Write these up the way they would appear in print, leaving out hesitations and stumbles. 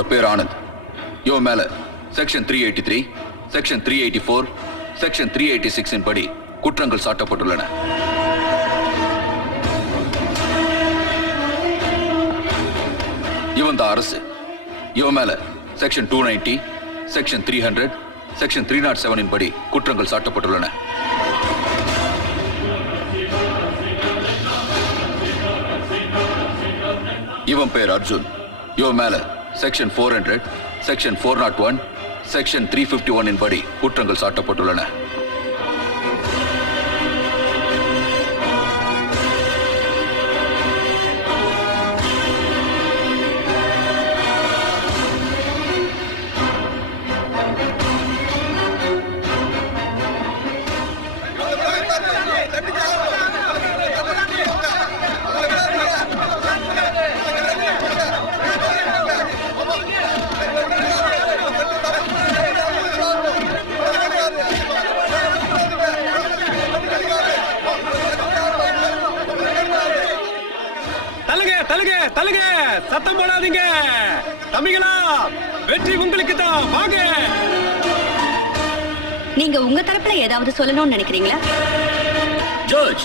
இவனோட பேர் ஆனந்த். இவன் மேல செக்ஷன் 383, செக்ஷன் 384, செக்ஷன் 386 படி குற்றங்கள் சாட்டப்பட்டுள்ளன. இவன் தான் அரசு. இவன் மேல செக்ஷன் 290, செக்ஷன் 300, செக்ஷன் 307 படி குற்றங்கள் சாட்டப்பட்டுள்ளன. இவன் பேர் அர்ஜுன். இவன் மேல செக்ஷன் 400, செக்ஷன் 401, செக்ஷன் 351 படி குற்றங்கள் சாட்டப்பட்டுள்ளன. தலுங்க, சத்தம் போடாதீங்க தம்பிகளா, வெற்றி உங்களுக்கு தான். வாங்க. நீங்க உங்க தரப்புல ஏதாவது சொல்லணும்னு நினைக்கிறீங்களா? ஜட்ஜ்,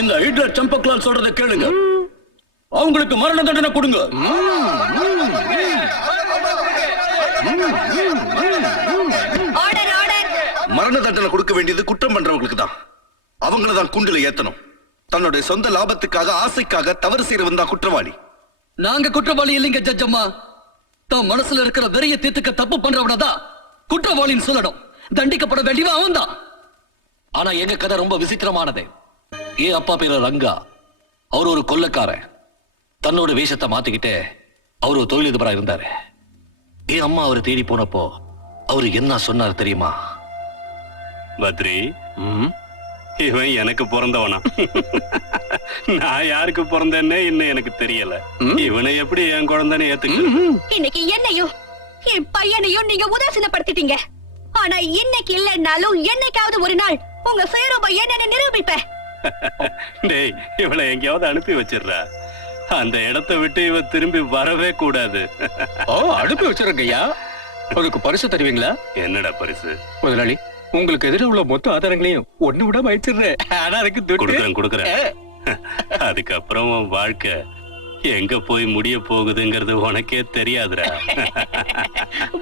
இந்த ஹிட்லர் சம்பக்லால் சொல்றத கேளுங்க. அவங்களுக்கு மரண தண்டனை கொடுங்க. மரண தண்டனை கொடுக்க வேண்டியது குற்றம் பண்றவங்களுக்கு தான். அவங்கள தான் குண்டுல ஏத்தணும். தன்னுடைய சொந்த லாபத்துக்காக, ஆசைக்காக தவறு செய்யறவன் தான் குற்றவாளி. நாங்க குற்றவாளி இல்லைங்க ஜட்ஜ் அம்மா. தான் மனசுல இருக்கிற வெறிய தீர்த்துக்க தப்பு பண்றவனதான் குற்றவாளின்னு சொல்லணும். தண்டிக்கப்பட வேண்டியவன் அவன் தான். ஆனா எங்க கதை ரொம்ப விசித்திரமானது. ஏன் அப்பா பேரு ரங்கா. அவர் ஒரு கொள்ளக்காரன். தன்னோட வேஷத்தை மாத்திக்கிட்டு அவர் ஒரு தொழிலதிபரா இருந்தாரு. என் அம்மா அவரை தேடி போனப்போ அவரு என்ன சொன்னார் தெரியுமா? பத்ரி, இவன் எனக்கு பிறந்தவனா? நான் யாருக்கு பிறந்தேன்னு இன்னும் எனக்கு தெரியல. இவனை எப்படி என் குழந்தைன்னு ஏத்துக்க? இன்னைக்கு என்னையும் என் பையனையும் நீங்க உதாசீனப்படுத்திட்டீங்க. ஆனா இன்னைக்கு இல்லைன்னாலும் என்னைக்காவது ஒரு நாள் உங்க சுயரூபம் என்னன்னு நிரூபிப்பேன். டேய், இவளை எங்கேயாவது அனுப்பி வச்சிடுறா. அந்த இடத்தை விட்டு இவ திரும்பி வரவே கூடாது. அனுப்பி வச்சிருக்கையா. அதுக்கு பரிசு தருவீங்களா? என்னடா பரிசு? முதலாளி, உங்களுக்கு எதிர உள்ள மொத்த ஆதாரங்களையும் ஒண்ணு விட வச்சிடுறேன். ஆனா அதுக்கு கொடுக்குறேன். அதுக்கப்புறம் உன் வாழ்க்கை எங்க போய் முடிய போகுதுங்கிறது உனக்கே தெரியாதுடா.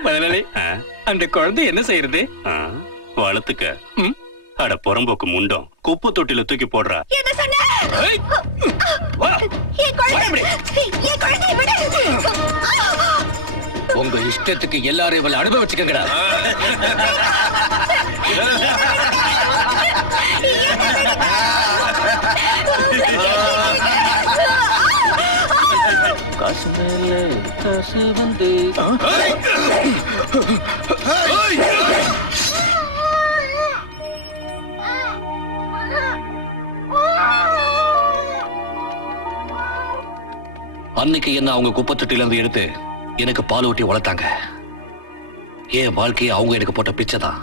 முதலாளி, அந்த குழந்தை என்ன செய்யறது? வளர்த்துக்க. அட புறம்போக்கு முண்டம், குப்பை தொட்டில தூக்கி போடுறா. உங்க இஷ்டத்துக்கு எல்லாரும் இவளை அனுபவிச்சுக்கங்கடா. காசு மேல காசு வந்து அன்னைக்கு என்ன அவங்க குப்பை தொட்டில இருந்து எடுத்து எனக்கு பால் ஊட்டி வளர்த்தாங்க. என் வாழ்க்கையை அவங்க எனக்கு போட்ட பிச்சை தான்.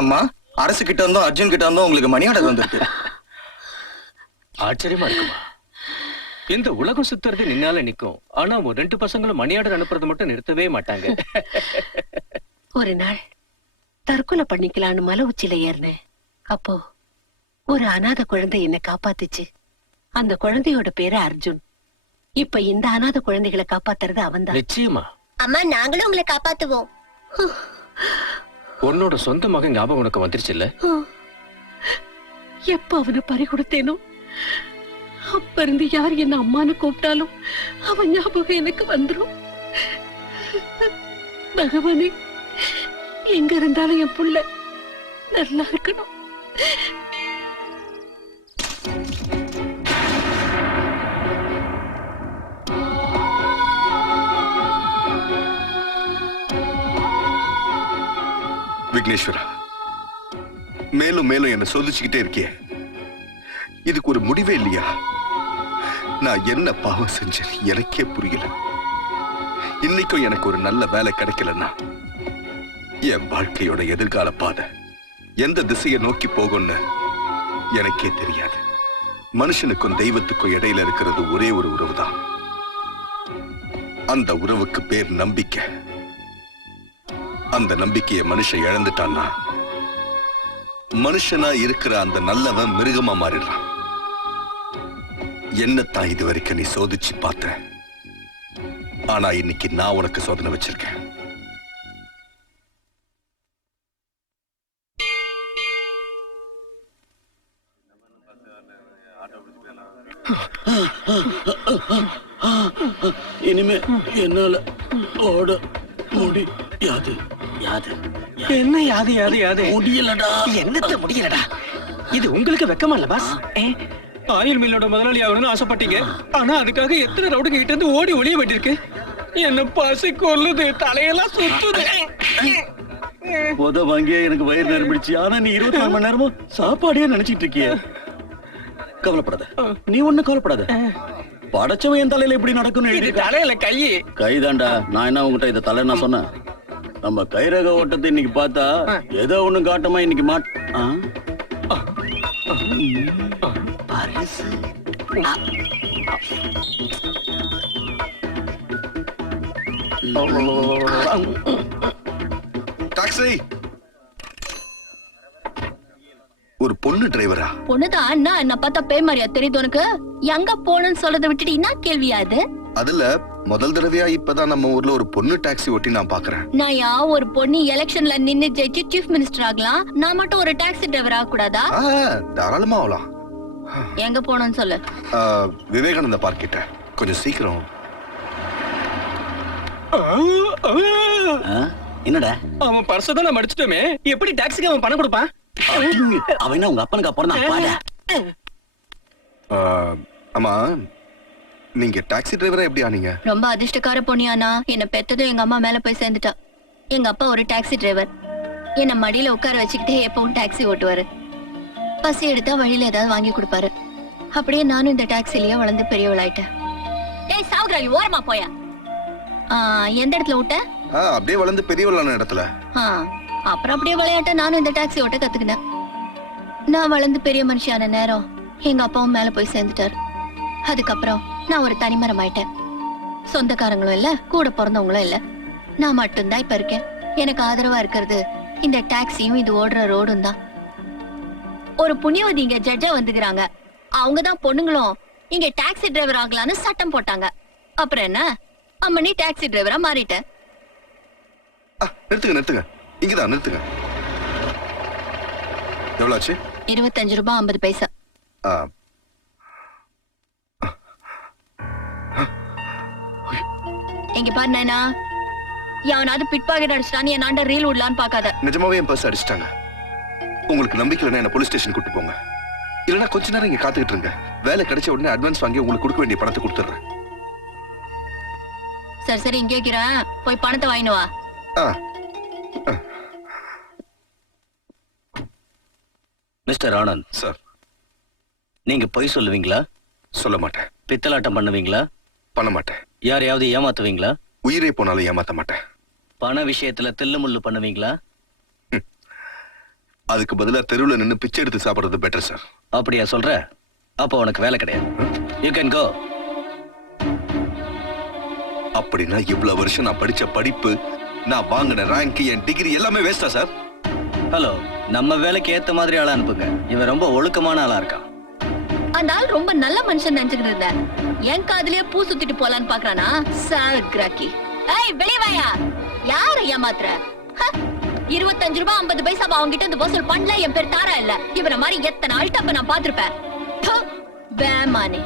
அம்மா, அரசு கிட்ட இருந்தோம், அர்ஜுன் கிட்ட இருந்தோம் உங்களுக்கு மணி ஆர்டர் வந்திருக்கு. ஆச்சரியமா இருக்குமா? இந்த உலகம் சுத்துறது நின்னால நிக்கும். ஆனா ஒரு 2 பசங்களும் மணி ஆர்டர் அனுப்புறது மட்டும் நிறுத்தவே மாட்டாங்க. ஒரு நாள் தற்கொலை பண்ணிக்கலான்னு மலை உச்சியில ஏறினேன். அப்போ ஒரு அனாதை குழந்தை என்னை காப்பாத்துச்சு. அந்த குழந்தையோட பேரு அர்ஜுன். இப்ப இந்த அனாதை குழந்தைகளை காப்பாத்துறது அவன்தான். நிச்சயமா. அம்மா, நாங்களும் உங்களை காப்பாத்துவோம். உன்னோட சொந்த மகன் ஞாபகம் உனக்கு வந்துருச்சு இல்ல? எப்ப அவனை பறி கொடுத்தேனோ அப்ப இருந்து யார் என்ன அம்மான்னு கூப்பிட்டாலும் அவன் ஞாபகம் எனக்கு வந்துரும். பகவானே, எங்க இருந்தாலும் என் புள்ள நல்லா இருக்கணும். விக்னேஸ்வரா, மேலும் மேலும் என்ன சோதிச்சுக்கிட்டே இருக்கியே, இதுக்கு ஒரு முடிவே இல்லையா? நான் என்ன பாவம் செஞ்சேன் எனக்கே புரியல. இன்னைக்கும் எனக்கு ஒரு நல்ல வேலை கிடைக்கலன்னா என் வாழ்க்கையோட எதிர்கால பாதை எந்த திசையை நோக்கி போகும்னு எனக்கே தெரியாது. மனுஷனுக்கும் தெய்வத்துக்கும் இடையில இருக்கிறது ஒரே ஒரு உறவு தான். அந்த உறவுக்கு பேர் நம்பிக்கை. அந்த நம்பிக்கையை மனுஷன் இழந்துட்டான்னா மனுஷனா இருக்கிற அந்த நல்லவன் மிருகமா மாறிடுறான். என்னத்தான் இது வரைக்கும் நீ சோதிச்சு பார்த்த, ஆனா இன்னைக்கு நான் உனக்கு சோதனை வச்சிருக்கேன். இனிமே என்னால ஓட முடியாது. என்ன யாது யாது யாது முடியலடா. என்னத்த முடியலடா? இது உங்களுக்கு வெக்கமா இல்ல பாஸ்? ஆயில் மில்லோட முதலாளி ஆகணும்னு ஆசைப்பட்டீங்க, ஆனா அதுக்காக எத்தனை ரவுடுங்க கிட்ட இருந்து ஓடி ஒளிய வேண்டியிருக்கு. என்ன பசி கொல்லுது, தலையெல்லாம் சுத்துது. முத வாங்கிய எனக்கு வயிறு நிரம்பிடுச்சு. ஆனா நீ 24 மணி நேரமும் சாப்பாடே நினைச்சிட்டு இருக்கிய. கவலைப்படாத, நீ ஒண்ணு கவலைப்படாத. படைச்சவன் என் தலையில இப்படி நடக்கும்னு எழுதி தலையில கைதாண்டா. நான் என்ன உங்ககிட்ட இத தலை நான் சொன்னேன்? நம்ம கைரக ஓட்டத்தை இன்னைக்கு பார்த்தா ஏதோ ஒண்ணு காட்டமா இன்னைக்கு டாக்ஸி, ஒரு பொண்ணு டிரைவரா? பொண்ணுதான் அண்ணா, என்ன பார்த்தா பேய் மாதிரியா தெரியுது உனக்கு? எங்க போகணும்னு சொல்றதை விட்டுட்டு என்ன கேள்வியா இது? அதுல முதல் தடவையா இப்பதான் நம்ம ஊர்ல ஒரு பொண்ணு டாக்ஸி ஓட்டி நான் பாக்குறேன். நாயா ஒரு பொண்ணு எலெக்ஷன்ல நின்னு ஜெயிச்சு சீஃப் மினிஸ்டர் ஆகலாம், நான் மட்டும் ஒரு டாக்ஸி டிரைவர் ஆக கூடாதா? தாராளமா ஆகலாம். எங்க போகணும்னு சொல்லு. விவேகானந்த பார்க் கிட்ட கொஞ்சம் சீக்கிரம். என்னடா? அவன் பர்ஸ தான் நம்ம அடிச்சிட்டோமே, எப்படி டாக்ஸிக்கு அவன் பணம் கொடுப்பான்? அவன் உங்க அப்பனுக்கு அப்புறம் ஆமா, நீங்க டாக்ஸி டிரைவரா எப்படி ஆனீங்க? ரொம்ப அதிர்ஷ்டக்கார பொண்ணியானா, என்ன பெத்ததும் எங்க அம்மா மேல போய் சேர்ந்துட்டா. எங்க அப்பா ஒரு டாக்ஸி டிரைவர், என்ன மடியில உட்கார வச்சுக்கிட்டே எப்பவும் டாக்ஸி ஓட்டுவாரு. பசி எடுத்தா வழியில ஏதாவது வாங்கி கொடுப்பாரு. அப்படியே நானும் இந்த டாக்ஸிலேயே வளர்ந்து பெரியவளாயிட்டேன். ஏய் சாவுகிராலி, ஓரமா போயா. எந்த இடத்துல விட்ட? அப்படியே வளர்ந்து பெரியவளான இடத்துல. அப்புறம் அப்படியே விளையாட்ட நானும் இந்த டாக்ஸி ஓட்ட கத்துக்கினேன். நான் வளர்ந்து பெரிய மனுஷியான நேரம் எங்க அப்பாவும் மேல போய் சேர்ந்துட்டாரு. அதுக்கப்புறம் நான் ஒரு தனிமரம் ஆயிட்டேன். சொந்தக்காரங்களும் இல்ல, கூட பிறந்தவங்களும் இல்ல, நான் மட்டும்தான் இப்ப இருக்கேன். எனக்கு ஆதரவா இருக்கிறது இந்த டாக்ஸியும் இது ஓடுற ரோடும் தான். ஒரு புண்ணியவதி இங்க ஜட்ஜா வந்துக்கிறாங்க. அவங்கதான் பொண்ணுங்களும் இங்க டாக்ஸி டிரைவர் ஆகலான்னு சட்டம் போட்டாங்க. அப்புறம் என்ன, அம்மனி டாக்ஸி டிரைவரா மாறிட்டேன். நிறுத்துங்க நிறுத்துங்க, இங்கதான் நிறுத்துங்க. எவ்வளவு ஆச்சு? 25 ரூபாய் 50 பைசா. இங்க பாரு நைனா, எவனாவது பிட் பாக்கெட் அடிச்சிட்டான்னு என் ஆண்ட ரீல் விடலான்னு பாக்காத. நிஜமாவே என் பர்ஸ் அடிச்சிட்டாங்க. உங்களுக்கு நம்பிக்கை இல்லைன்னா என்ன போலீஸ் ஸ்டேஷன் கூட்டு போங்க. இல்லைன்னா கொஞ்ச நேரம் இங்க காத்துக்கிட்டு இருங்க. வேலை கிடைச்ச உடனே அட்வான்ஸ் வாங்கி உங்களுக்கு கொடுக்க வேண்டிய பணத்தை கொடுத்துறேன். சரி சரி, இங்கே இருக்கிறேன், போய் பணத்தை வாங்கினு வா. மிஸ்டர் ஆனந்த் சார், நீங்க பொய் சொல்லுவீங்களா? சொல்ல மாட்டேன். பித்தலாட்டம் பண்ணுவீங்களா? பண்ண மாட்டேன். யாரையாவது ஏமாத்துவீங்களா? உயிரே போனாலும் ஏமாத்த மாட்டேன். பண விஷயத்துல தில்லு முள்ளு பண்ணுவீங்களா? அதுக்கு பதிலா தெருவுல நின்னு பிச்சை எடுத்து சாப்பிடுறது பெட்டர் சார். அப்படியா சொல்ற? அப்ப உனக்கு வேலை கிடையாது. You can go. அப்படின்னா இவ்வளவு வருஷம் நான் படிச்ச படிப்பு, நான் வாங்கின ரேங்க், என் டிகிரி எல்லாமே வேஸ்டா சார்? ஹலோ, நம்ம வேலைக்கு ஏத்த மாதிரி ஆளா அனுப்புங்க. இவன் ரொம்ப ஒழுக்கமான ஆளா இருக்கான். அந்த ஆள் ரொம்ப நல்ல மனுஷன் நினைச்சுக்கிட்டு இருந்தேன். என் காதுலயே பூ சுத்திட்டு போலான்னு பாக்குறானா? சார் கிராக்கி. ஏய் வெளிய வாயா, யார ஏமாத்துற? 25 ரூபாய் 50 பைசா அவங்க கிட்ட இந்த வசூல் பண்ணல என் பேர் தாரா இல்ல. இவர மாதிரி எத்தனை அல்டப்ப நான் பாத்திருப்பேன். வேமானி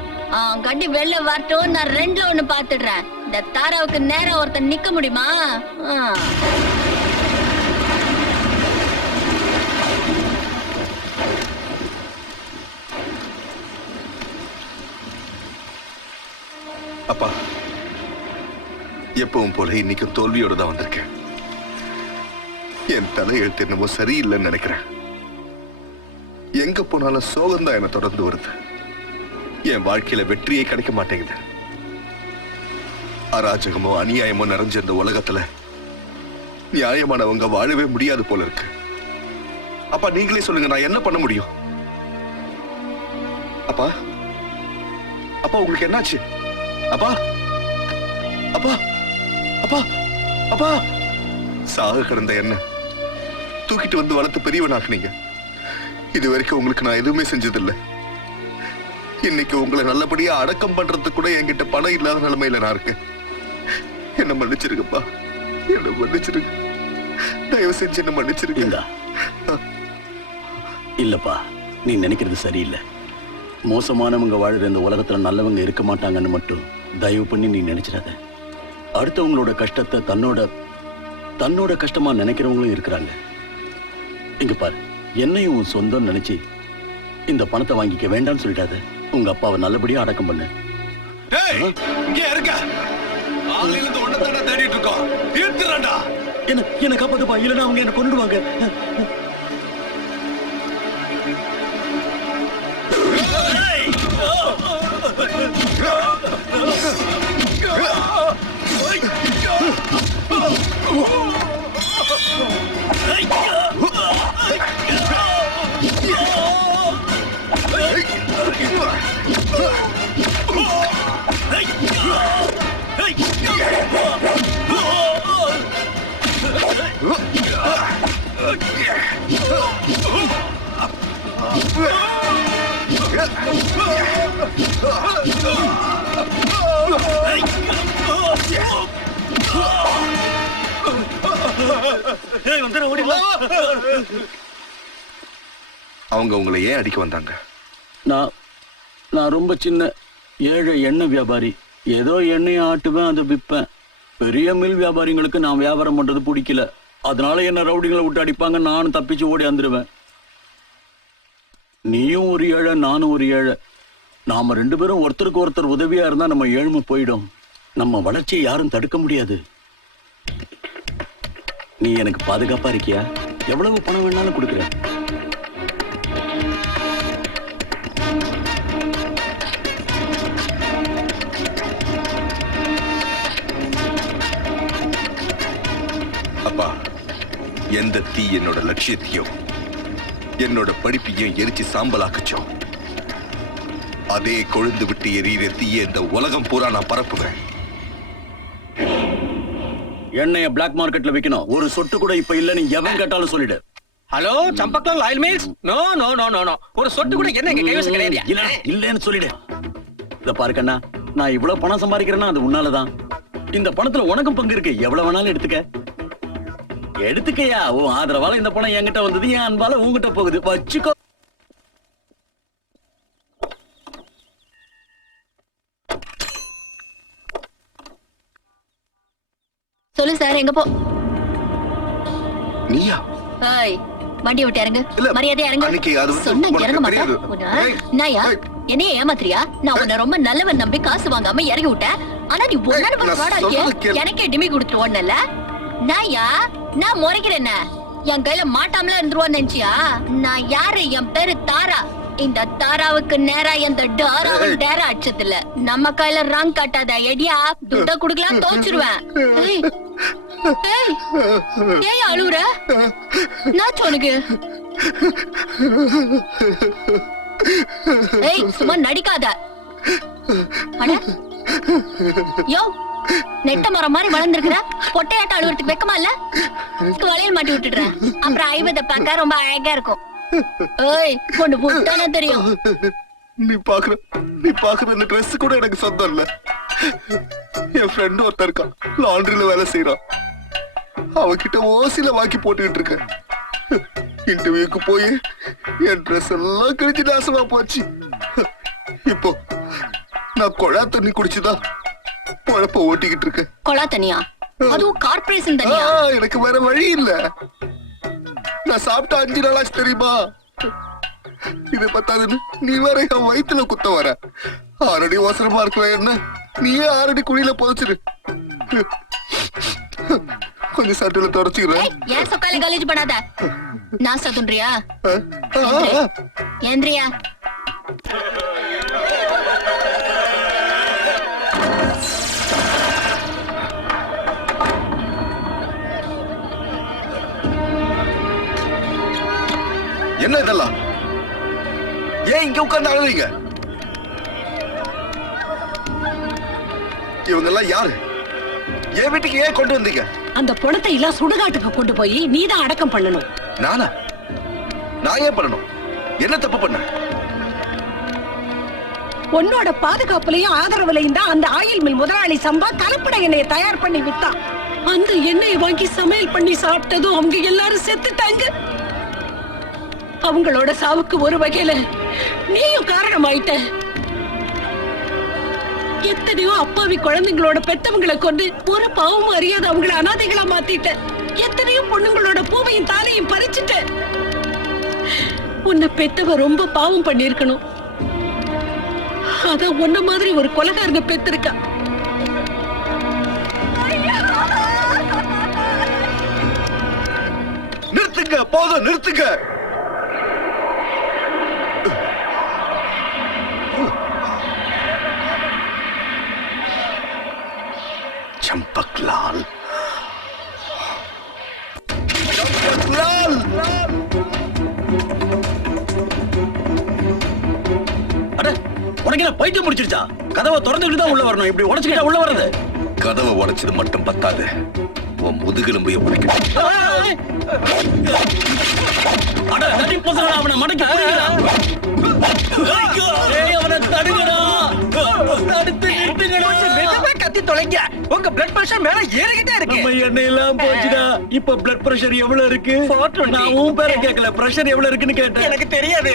கட்டி வெளில வரட்டும், நான் 2ல 1 பாத்துடுறேன். இந்த தாராவுக்கு நேரம் ஒருத்தன் நிக்க முடியுமா? அப்பா, எப்பவும் போல இன்னைக்கும் தோல்வியோட தான் வந்திருக்கேன். என் தலையெழுத்து என்னமோ சரியில்லைன்னு நினைக்கிறேன். எங்க போனாலும் சோகம்தான் என்னை தொடர்ந்து வருது. என் வாழ்க்கையில வெற்றியே கிடைக்க மாட்டேங்குது. அராஜகமோ அநியாயமோ நிறைஞ்ச இந்த உலகத்துல நியாயமானவங்க வாழவே முடியாது போல இருக்கு. அப்பா, நீங்களே சொல்லுங்க, நான் என்ன பண்ண முடியும்? அப்பா, அப்பா உங்களுக்கு என்னாச்சு? அப்பா, அப்பா, அப்பா, அப்பா! சாக கிடந்த என்ன தூக்கிட்டு வந்து வளர்த்து பெரியவனாக்குனீங்க. இது வரைக்கும் உங்களுக்கு நான் எதுவுமே செஞ்சதில்லை. இன்னைக்கு உங்களை நல்லபடியா அடக்கம் பண்றதுக்கு கூட என்கிட்ட பணம் இல்லாத நிலைமையில நான் இருக்கேன். என்ன மன்னிச்சிருக்கப்பா, என்ன மன்னிச்சிருங்க. தயவு செஞ்சு என்ன மன்னிச்சிருங்க. இல்லப்பா, நீ நினைக்கிறது சரியில்லை. மோசமானவங்க வாழுற இந்த உலகத்துல நல்லவங்க இருக்க மாட்டாங்கன்னு மட்டும் தயவு பண்ணி நீ நினைச்சிடாத. அடுத்தவங்களோட கஷ்டத்தை தன்னோட கஷ்டமா நினைக்கிறவங்களும் இருக்கிறாங்க. இங்க பாரு, என்னையும் உன் சொந்தம் நினைச்சு இந்த பணத்தை வாங்கிக்க வேண்டாம்னு சொல்லிடாத. உங்க அப்பாவை நல்லபடியா அடக்கம் பண்ணு. என்ன காப்பாத்துப்பா, இல்லைன்னா அவங்க என்ன கொண்டுடுவாங்க. அவங்க உங்களை ஏன் அடிக்க வந்தாங்க? நான் ரொம்ப சின்ன ஏழை எண்ணெய் வியாபாரி. ஏதோ எண்ணெயை ஆட்டுவேன், அதை விற்பேன். பெரிய மில் வியாபாரிங்களுக்கு நான் வியாபாரம் பண்றது பிடிக்கல. அதனால என்ன ரவுடிகளை விட்டு அடிப்பாங்க, நானும் தப்பிச்சு ஓடி வந்துடுவேன். நீயும் ஒரு ஏழை, நானும் ஒரு ஏழை. நாம 2 பேரும் ஒருத்தருக்கு ஒருத்தர் உதவியா இருந்தா நம்ம ஏழ்மை போயிடும். நம்ம வளர்ச்சியை யாரும் தடுக்க முடியாது. நீ எனக்கு பாதுகாப்பா இருக்கியா? எவ்வளவு பணம் வேணாலும் கொடுக்குறேன். அப்பா, எந்த தீ என்னோட லட்சியத்தையும் என்னோட படிப்பையும் எரிச்சு சாம்பலாக்குச்சோ, அதே கொழுந்து விட்டு எரியிற தீய இந்த உலகம் பூரா நான் பரப்புவேன். எண்ணெய பிளாக் மார்க்கெட்ல விக்கணும். ஒரு சொட்டு கூட இப்ப இல்ல, நீ எவன் கேட்டாலும் சொல்லிடு. ஹலோ, சம்பக்கல் oil mills? No no no no no. ஒரு சொட்டு கூட என்ன எங்க கைவசம் கிடையாது. இல்லன்னு சொல்லிடு. இத பாரு கண்ணா, நான் இவ்வளவு பணம் சம்பாதிக்கிறேன்னா அது உன்னாலதான். இந்த பணத்துல உனக்கும் பங்கு இருக்கு. எவ்வளவு வேணாலும் எடுத்துக்கயா. உன் ஆதரவால இந்த பணம் என்கிட்ட வந்தது, என் அன்பால உங்ககிட்ட போகுது. வச்சுக்கோ. சொல்லு சார், எங்க போ? நீயா? ஏய், வண்டி விட்டு இறங்கு. இல்ல, மரியாதையா இறங்கு. அன்னைக்கு அது சொன்னா உனக்கு இறங்க மாட்டேன். தெரியாது. ஏய், நாயா, ஏய். என்னைய ஏமாத்துறியா? நான் உன்னை ரொம்ப நல்லவன் நம்பி காசு வாங்காம இறங்கி விட்டேன். ஆனா நீ ஒன்னால நான் வாடா சொல்றது கேளு. எனக்கே டிமி கொடுத்துட்டு ஓடனல. நாயா, நான் முறைக்கிறேன். என் கையில மாட்டாமல இருந்துருவான்னு நினைச்சியா? நான் யாரு? என் பேரு தாரா. இந்த தாராவுக்கு நேரா எந்த டாராவும் டேரா அடிச்சதில்ல. நம்ம கையில ராங் காட்டாத. எடியா, துட்ட குடுக்கலாம், தோச்சிருவேன். ஏய், ஏய், ஏய் அழுவுற? நான் சொனுக்கு. ஏய், சும்மா நடிக்காத. அட யோ, நெட்ட மரம் மாதிரி வளர்ந்துருக்குற. பொட்டையாட்ட அழுவுறதுக்கு வெக்கமா இல்ல? வளையல் மாட்டி விட்டுடுறேன். அப்புறம் ஐவத பார்க்க ரொம்ப அழகா இருக்கும். ஏய், கொண்டு போட்டானே தெரியும். நீ பாக்குற இந்த ட்ரெஸ் கூட எனக்கு சொந்தம் இல்ல. என் ஃப்ரெண்ட் ஒருத்தர் இருக்கான், லாண்டரியில வேலை செய்யறான். அவகிட்ட ஓசில வாக்கி போட்டுக்கிட்டு இருக்கேன். இன்டர்வியூக்கு போய் என் ட்ரெஸ் எல்லாம் கிழிஞ்சு நாசமா போச்சு. இப்போ நான் குழா தண்ணி குடிச்சுதான் பொழப்ப ஓட்டிக்கிட்டு இருக்கேன். கொலா தனியா? அதுவும் கார்பரேஷன் தனியா? எனக்கு வேற வழி இல்ல. நான் சாப்பிட்ட 5 நாளாச்சு தெரியுமா? இது பத்தாதுன்னு நீ வேற என் வயிற்றுல குத்த வர. 6 அடி அவசரமா இருக்க என்ன நீயே 6 அடி குழியில புதைச்சிரு. கொஞ்சம் சட்டில தொடச்சுக்கிறேன். ஏன் சக்காலி காலேஜ் பண்ணாத. நான் சதுன்றியா? ஏந்திரியா? என்ன இதெல்லாம்? ஏன் இங்க உட்கார்ந்து அழுறீங்க? இவங்க எல்லாம் யாரு? என் வீட்டுக்கு ஏன் கொண்டு வந்தீங்க? அந்த பணத்தை எல்லாம் சுடுகாட்டுக்கு கொண்டு போய் நீதான் அடக்கம் பண்ணணும். நானா? நான் ஏன் பண்ணணும்? என்ன தப்பு பண்ண? உன்னோட பாதுகாப்புலயும் ஆதரவுலையும் தான் அந்த ஆயில் மில் முதலாளி சம்பா கலப்பட எண்ணெயை தயார் பண்ணி வித்தான். அந்த எண்ணெயை வாங்கி சமையல் பண்ணி சாப்பிட்டதும் அவங்க எல்லாரும் செத்துட்டாங்க. அவங்களோட சாவுக்கு ஒரு வகையில நீயும் காரணமாயிட்ட. எத்தனையோ அப்பாவி குழந்தைங்களோட பெத்தவங்களை கொண்டு ஒரு பாவமும் அறியாத அவங்கள அனாதைகளா மாத்திட்ட. எத்தனையோ பொண்ணுங்களோட பூவையும் தாலையும் பறிச்சுட்ட. உன்னை பெத்தவ ரொம்ப பாவம் பண்ணிருக்கணும். அதான் உன்ன மாதிரி ஒரு கொலைகாரனை பெத்திருக்கா. நிறுத்துங்க, போதும் நிறுத்துங்க. चंपकलाल, चंपकलाल, அட உனக்கு என்ன பைத்தியம் முடிச்சிருச்சா? கதவை திறந்துக்கிட்டு தான் உள்ள வரணும். இப்படி உடைச்சுக்கிட்டா உள்ள வர்றது? கதவை உடைச்சது மட்டும் பத்தாது, உன் முதுகெலும்பைய உடைக்கணும். அட தட்டி போதுடா, அவனை மடக்கி புடிங்கடா. ஏய் அவனை தடுங்கடா. தடுத்து நிறுத்துங்கடா. மெதுவா கத்தி தொலைங்க. உங்க பிளட் பிரஷர் மேல ஏறிக்கிட்டே இருக்கு. நம்ம எண்ணெய் எல்லாம் போச்சுடா. இப்ப பிளட் பிரஷர் எவ்வளவு இருக்கு? 420. நான் உன் பேரை கேட்கல, பிரஷர் எவ்வளவு இருக்குன்னு கேட்டேன். எனக்கு தெரியாது.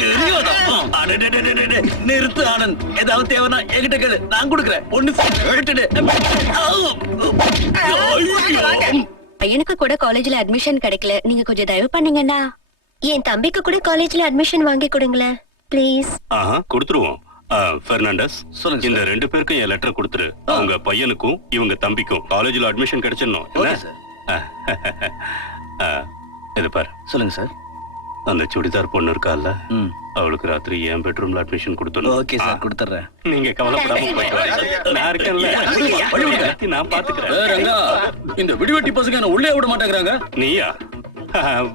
தெரியாதா? அடடடடடட. நிறுத்து ஆனந்த். ஏதாவது தேவைன்னா என்கிட்ட கேளு, நான் கொடுக்குறேன். ஒண்ணு விட்டுடு. பையனுக்கு கூட காலேஜ்ல அட்மிஷன் கிடைக்கல. நீங்க கொஞ்சம் தயவு பண்ணீங்கன்னா என் தம்பிக்கு கூட காலேஜ்ல அட்மிஷன் வாங்கி கொடுங்களேன் ப்ளீஸ். கொடுத்துருவோம். பெர்னாண்டஸ், சொல்லுங்க இந்த 2 பேருக்கும் என் லெட்டர் கொடுத்துரு. அவங்க பையனுக்கும் இவங்க தம்பிக்கும் காலேஜ்ல அட்மிஷன் கிடைச்சிடணும். Okay sir. இது பாரு. சொல்லுங்க சார். அந்த சுடிதார் பொண்ணு இருக்கால, அவளுக்கு ராத்திரி என் பெட்ரூம்ல அட்மிஷன் கொடுத்துடணும். ஓகே சார், கொடுத்துறேன். நீங்க கவலைப்படாம போயிட்டு வாங்க. நான் இருக்கேன்ல. எல்லாத்தையும் நான் பாத்துக்கிறேன். ரங்கா, இந்த விடிவெட்டி பசங்க என்ன உள்ளே விட மாட்டேங்கிறாங்க. நீயா?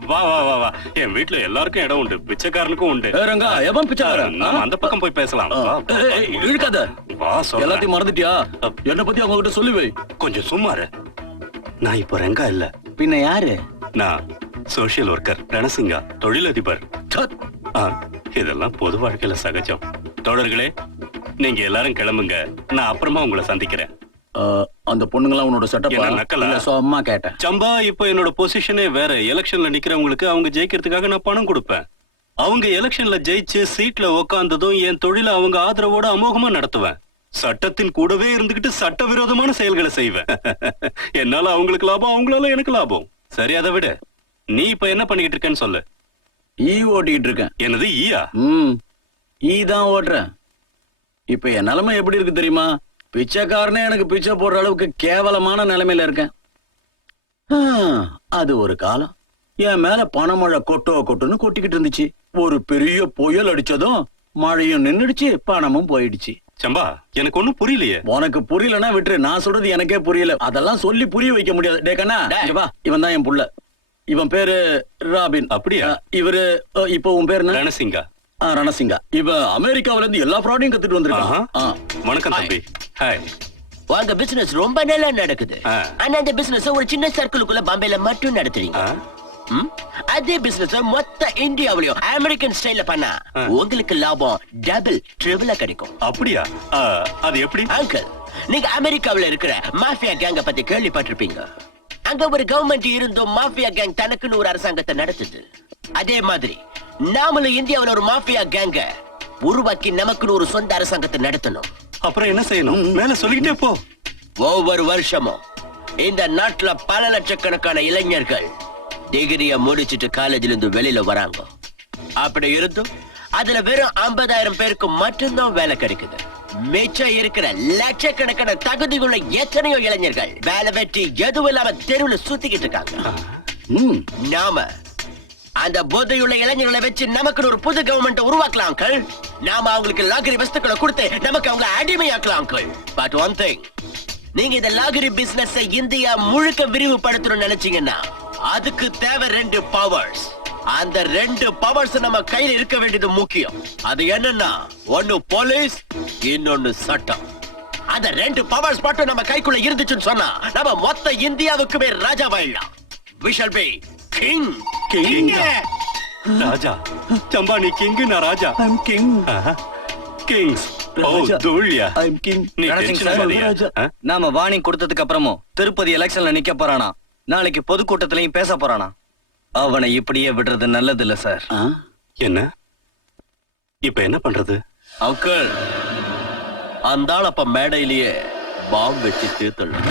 வா வா வா வா. என் வீட்டுல எல்லாருக்கும் இடம் உண்டு, பிச்சைக்காரனுக்கும் உண்டு. ரங்கா, எவன் பிச்சைக்காரன்? நாம அந்த பக்கம் போய் பேசலாம். வா, இழுக்காத. வா, சொல்றேன். எல்லாத்தையும் மறந்துட்டியா? என்ன பத்தி அவங்க கிட்ட சொல்லி வை. கொஞ்சம் சும்மாரு. நான் இப்போ ரெங்கா இல்ல. பின்ன யாரு? நான் சோஷியல் ஒர்க்கர் ரணசிங்கா, தொழிலதிபர். இதெல்லாம் பொது வாழ்க்கையில சகஜம். தோழர்களே, நீங்க எல்லாரும் கிளம்புங்க. நான் அப்புறமா உங்களை சந்திக்கிறேன். அந்த பொண்ணுங்களாம் உன்னோட செட்டப் என்ன நக்கலா? அம்மா கேட்டேன். சம்பா, இப்போ என்னோட பொசிஷனே வேற. எலெக்ஷன்ல நிக்கிறவங்களுக்கு அவங்க ஜெயிக்கிறதுக்காக நான் பணம் கொடுப்பேன். அவங்க எலெக்ஷன்ல ஜெயிச்சு சீட்ல உக்காந்ததும் என் தொழில அவங்க ஆதரவோட அமோகமா நடத்துவேன். சட்டத்தின் கூடவே இருந்துகிட்டு சட்டவிரோதமான செயல்களை செய்வேன். என்னால அவங்களுக்கு லாபம், அவங்களால எனக்கு லாபம். சரி, அதை விட நீ இப்ப என்ன பண்ணிக்கிட்டு இருக்கேன்னு சொல்லு. ஈ ஓட்டிக்கிட்டு இருக்கேன். என்னது ஈயா? ஈ தான் ஓட்டுறேன். இப்ப என் நிலைமை எப்படி இருக்கு தெரியுமா? பிச்சைக்காரனே எனக்கு பிச்சை போடுற அளவுக்கு கேவலமான நிலைமையில இருக்கேன். அது ஒரு காலம். என் மேல பணமழை கொட்டுன்னு கொட்டிக்கிட்டு இருந்துச்சு. ஒரு பெரிய புயல் அடிச்சதும் மழையும் நின்னுடுச்சு, பணமும் போயிடுச்சு. சம்பா, எனக்கு ஒண்ணும் புரியலையே. உனக்கு புரியலன்னா விட்டுரு. நான் சொல்றது எனக்கே புரியல. அதெல்லாம் சொல்லி புரிய வைக்க முடியாது. டே கண்ணா, வா. இவன் தான் என் புள்ள. இவன் பேரு ராபின். அப்படியா? இவரு இப்போ உன் பேரு என்ன? ரணசிங்கா. ரணசிங்கா. இவ அமெரிக்காவில இருந்து எல்லா ஃப்ராடையும் கத்துட்டு வந்திருக்கான். வணக்கம் தம்பி. ஹாய். உங்க பிசினஸ் ரொம்ப நல்லா நடக்குது. ஆனா அந்த பிசினஸ் ஒரு சின்ன சர்க்கிளுக்குள்ள பாம்பேல மட்டும் நடத்துறீங்க. அதே பிசினஸ் மொத்த இந்தியாவிலயும் அமெரிக்கன் ஸ்டைல்ல பண்ணா உங்களுக்கு லாபம் டபுள் ட்ரிபிளா கிடைக்கும். அப்படியா? அது எப்படி? அங்கிள், நீங்க அமெரிக்காவில இருக்கிற மாஃபியா கேங்க பத்தி கேள்விப்பட்டிருப்பீங்க. அங்க ஒரு கவர்மெண்ட் இருந்தும் மாஃபியா கேங் தனக்குன்னு ஒரு அரசாங்கத்தை நடத்துது. அதே மாதிரி நாமளும் இந்தியாவுல ஒரு மாஃபியா கேங்க உருவாக்கி நமக்குன்னு ஒரு சொந்த அரசாங்கத்தை நடத்தணும். அப்புறம் என்ன செய்யணும்? மேல சொல்லிக்கிட்டே போ. ஒவ்வொரு வருஷமும் இந்த நாட்டுல பல லட்சக்கணக்கான இளைஞர்கள் டிகிரிய முடிச்சிட்டு காலேஜ்ல இருந்து வெளியில வராங்க. அப்படி இருந்தும் அதுல வெறும் 50,000 பேருக்கு மட்டும்தான் வேலை கிடைக்குது. மிச்சம் இருக்கிற லட்சக்கணக்கான தகுதியுள்ள எத்தனையோ இளைஞர்கள் வேலை வெட்டி எதுவும் இல்லாம தெருவுல சுத்திக்கிட்டு இருக்காங்க. நாம அந்த போதையுள்ள இளைஞர்களை வச்சு நமக்கு ஒரு புது கவர்மெண்ட் உருவாக்கலாம். நாம அவங்களுக்கு லாகரி வஸ்துக்களை கொடுத்து நமக்கு அவங்களை அடிமையாக்கலாம். பட் ஒன் திங், நீங்க இந்த லாகரி பிசினஸ் இந்தியா முழுக்க விரிவுபடுத்தணும்னு நினைச்சீங்கன்னா அதுக்கு தேவை 2 பவர்ஸ். அந்த 2 பவர்ஸ் நம்ம கையில இருக்க வேண்டியது முக்கியம். அது என்னன்னா, ஒன்னு போலீஸ், இன்னொன்னு சட்டம். அந்த 2 பவர்ஸ் மட்டும் நம்ம கைக்குள்ள இருந்துச்சுன்னு சொன்னா நம்ம மொத்த இந்தியாவுக்குமே ராஜாவாயிடலாம். We shall be king. King. ராஜா சம்பா, நீ கிங், நான் ராஜா. I'm king. கிங்ஸ். ஓ ராஜா. தூள்யா. I'm king. நீ ரணசிங் tension சார், ஆகாதயா? ராஜா. நாம வார்னிங் கொடுத்ததுக்கு அப்புறமும் திருப்பதி எலெக்ஷன்ல நிக்க போறானா, நாளைக்கு பொதுக்கூட்டத்திலையும் பேச போறானா. அவனை இப்படியே விடுறது நல்லது இல்ல சார். என்ன இப்ப என்ன பண்றது? அங்கிள், அந்த ஆள் அப்ப மேடையிலேயே பாம்பு வச்சு தீர்த்தணும்.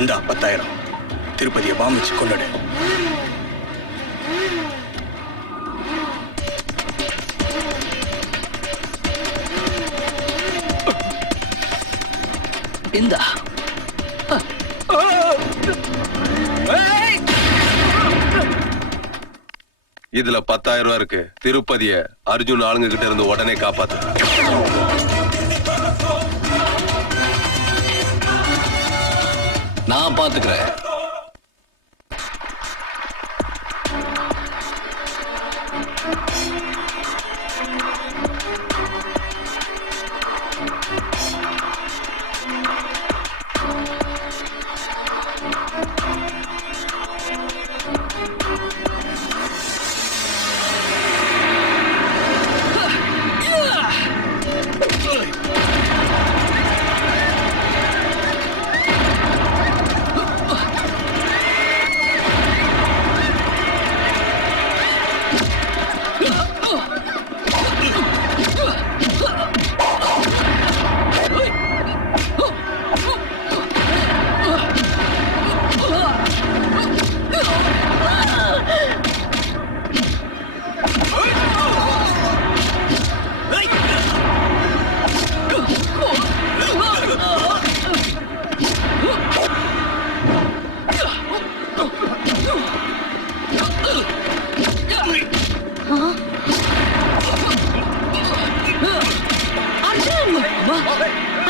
இந்த 10,000 திருப்பதியை பாம்பு வச்சு கொண்டுடு. இந்த இதுல 10,000 ரூபாய் இருக்கு. திருப்பதிய அர்ஜுன் ஆளுங்க கிட்ட இருந்து உடனே காப்பாத்து. நான் பாத்துக்கிறேன்.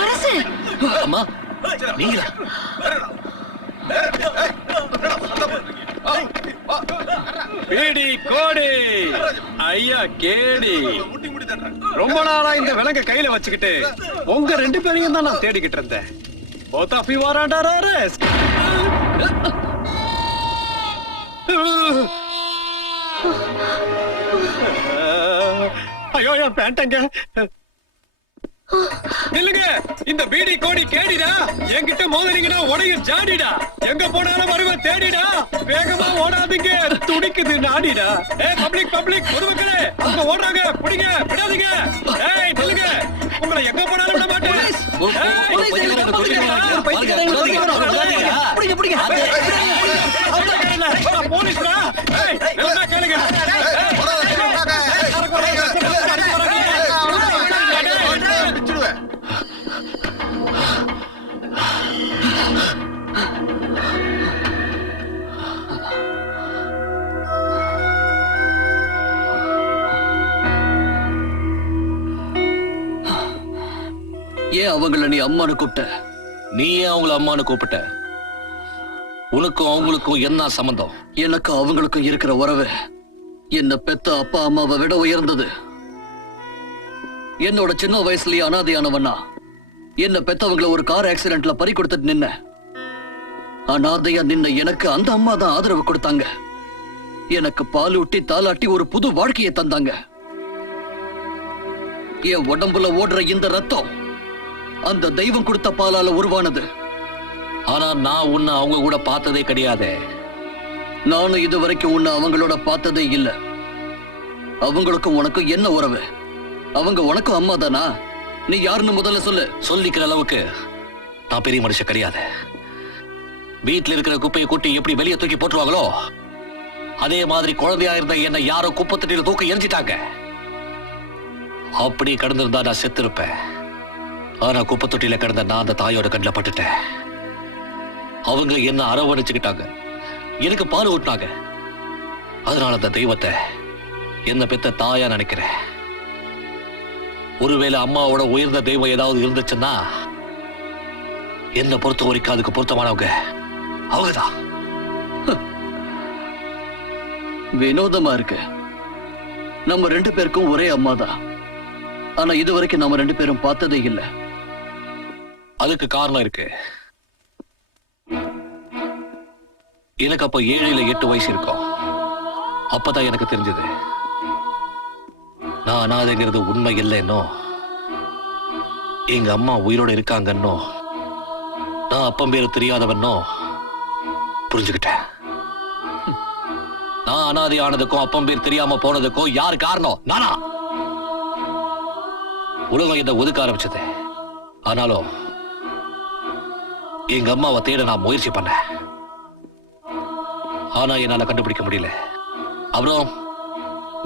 அரசு, அம்மா, நீங்களா? பீடி கோடி ஐயா கேடி, ரொம்ப நாளா இந்த விலங்க கையில வச்சுக்கிட்டு உங்க 2 பேரையும் தான் நான் தேடிக்கிட்டு இருந்தேன். Both of you are under arrest. ஐயோ, என் பேண்டங்க. நில்லுங்க, இந்த பீடி கோடி கேடிடா. என்கிட்ட மோதலிங்கன்னா உடையும் ஜாடிடா. எங்க போனாலும் வருவேன் தேடிடா. வேகமா ஓடாதீங்க, துடிக்குது நாடிடா. பப்ளிக் பொதுமக்களே, அவங்க ஓடுறாங்க, பிடிங்க, விடாதீங்க. நில்லுங்க, உங்களை எங்க போனாலும் விட மாட்டேன். போலீஸ்ரா, கேளுங்க. ஏன் அவங்கள நீ அம்மானு கூப்பிட்ட? நீ ஏன் அவங்கள அம்மானு கூப்பிட்ட? உனக்கும் அவங்களுக்கும் என்ன சம்பந்தம்? எனக்கு அவங்களுக்கும் இருக்கிற உறவு என்ன பெத்த அப்பா அம்மாவை விட உயர்ந்தது. என்னோட சின்ன வயசுலயே அனாதையானவனா என்ன பெத்தவங்கள ஒரு கார் ஆக்சிடென்ட்ல பறி கொடுத்துட்டு நின்ன அனாதையா நின்ன எனக்கு அந்த அம்மா தான் ஆதரவு கொடுத்தாங்க. எனக்கு பாலூட்டி தாலாட்டி ஒரு புது வாழ்க்கையை தந்தாங்க. என் உடம்புல ஓடுற இந்த ரத்தம் அந்த தெய்வம் கொடுத்த பாலால உருவானது. ஆனா நான் உன்னை அவங்க கூட பார்த்ததே கிடையாது. நானும் இது வரைக்கும் உன்னை அவங்களோட பார்த்ததே இல்ல. அவங்களுக்கும் உனக்கும் என்ன உறவு? அவங்க உனக்கும் அம்மா தானா? நீ யாருன்னு முதல்ல சொல்லு. சொல்லிக்கிற அளவுக்கு நான் பெரிய மனுஷன் கிடையாது. வீட்டுல இருக்கிற குப்பையை கூட்டி எப்படி வெளியே தூக்கி போட்டுருவாங்களோ அதே மாதிரி குழந்தையா இருந்த என்னை யாரோ குப்பை தொட்டியில தூக்கி எரிஞ்சிட்டாங்க. அப்படி கடந்திருந்தா நான் செத்து இருப்பேன். ஆனா குப்பை தொட்டியில கிடந்த நான் அந்த தாயோட கண்ணில் பட்டுட்டேன். அவங்க என்ன அரவணைச்சுக்கிட்டாங்க, எனக்கு பால் ஊட்டினாங்க. அதனால அந்த தெய்வத்தை என்ன பெத்த தாயா நினைக்கிறேன். ஒருவேளை அம்மாவோட உயர்ந்த தெய்வம் ஏதாவது இருந்துச்சுன்னா என்ன பொறுத்த வரைக்கும் அதுக்கு பொருத்தமானவங்க அவங்கதான். வினோதமா இருக்கு. நம்ம 2 பேருக்கும் ஒரே அம்மா தான். ஆனா இது வரைக்கும் நம்ம 2 பேரும் பார்த்ததே இல்ல. அதுக்கு காரணம் இருக்கு. எனக்கு அப்ப 7 இல்ல 8 வயசு இருக்கும். அப்பதான் எனக்கு தெரிஞ்சது நான் அனாதைங்கிறது உண்மை இல்லைன்னோ, எங்க அம்மா உயிரோட இருக்காங்கன்னோ, நான் அப்பம் பேரு தெரியாதவன்னோ புரிஞ்சுக்கிட்டேன். நான் அனாதை ஆனதுக்கும் அப்பம் பேர் தெரியாம போனதுக்கும் யார் காரணம்? நானா? உலகம் என்ன ஒதுக்க ஆரம்பிச்சது. ஆனாலும் எங்க அம்மாவை தேட நான் முயற்சி பண்ணேன். ஆனா என்னால கண்டுபிடிக்க முடியல. அப்புறம்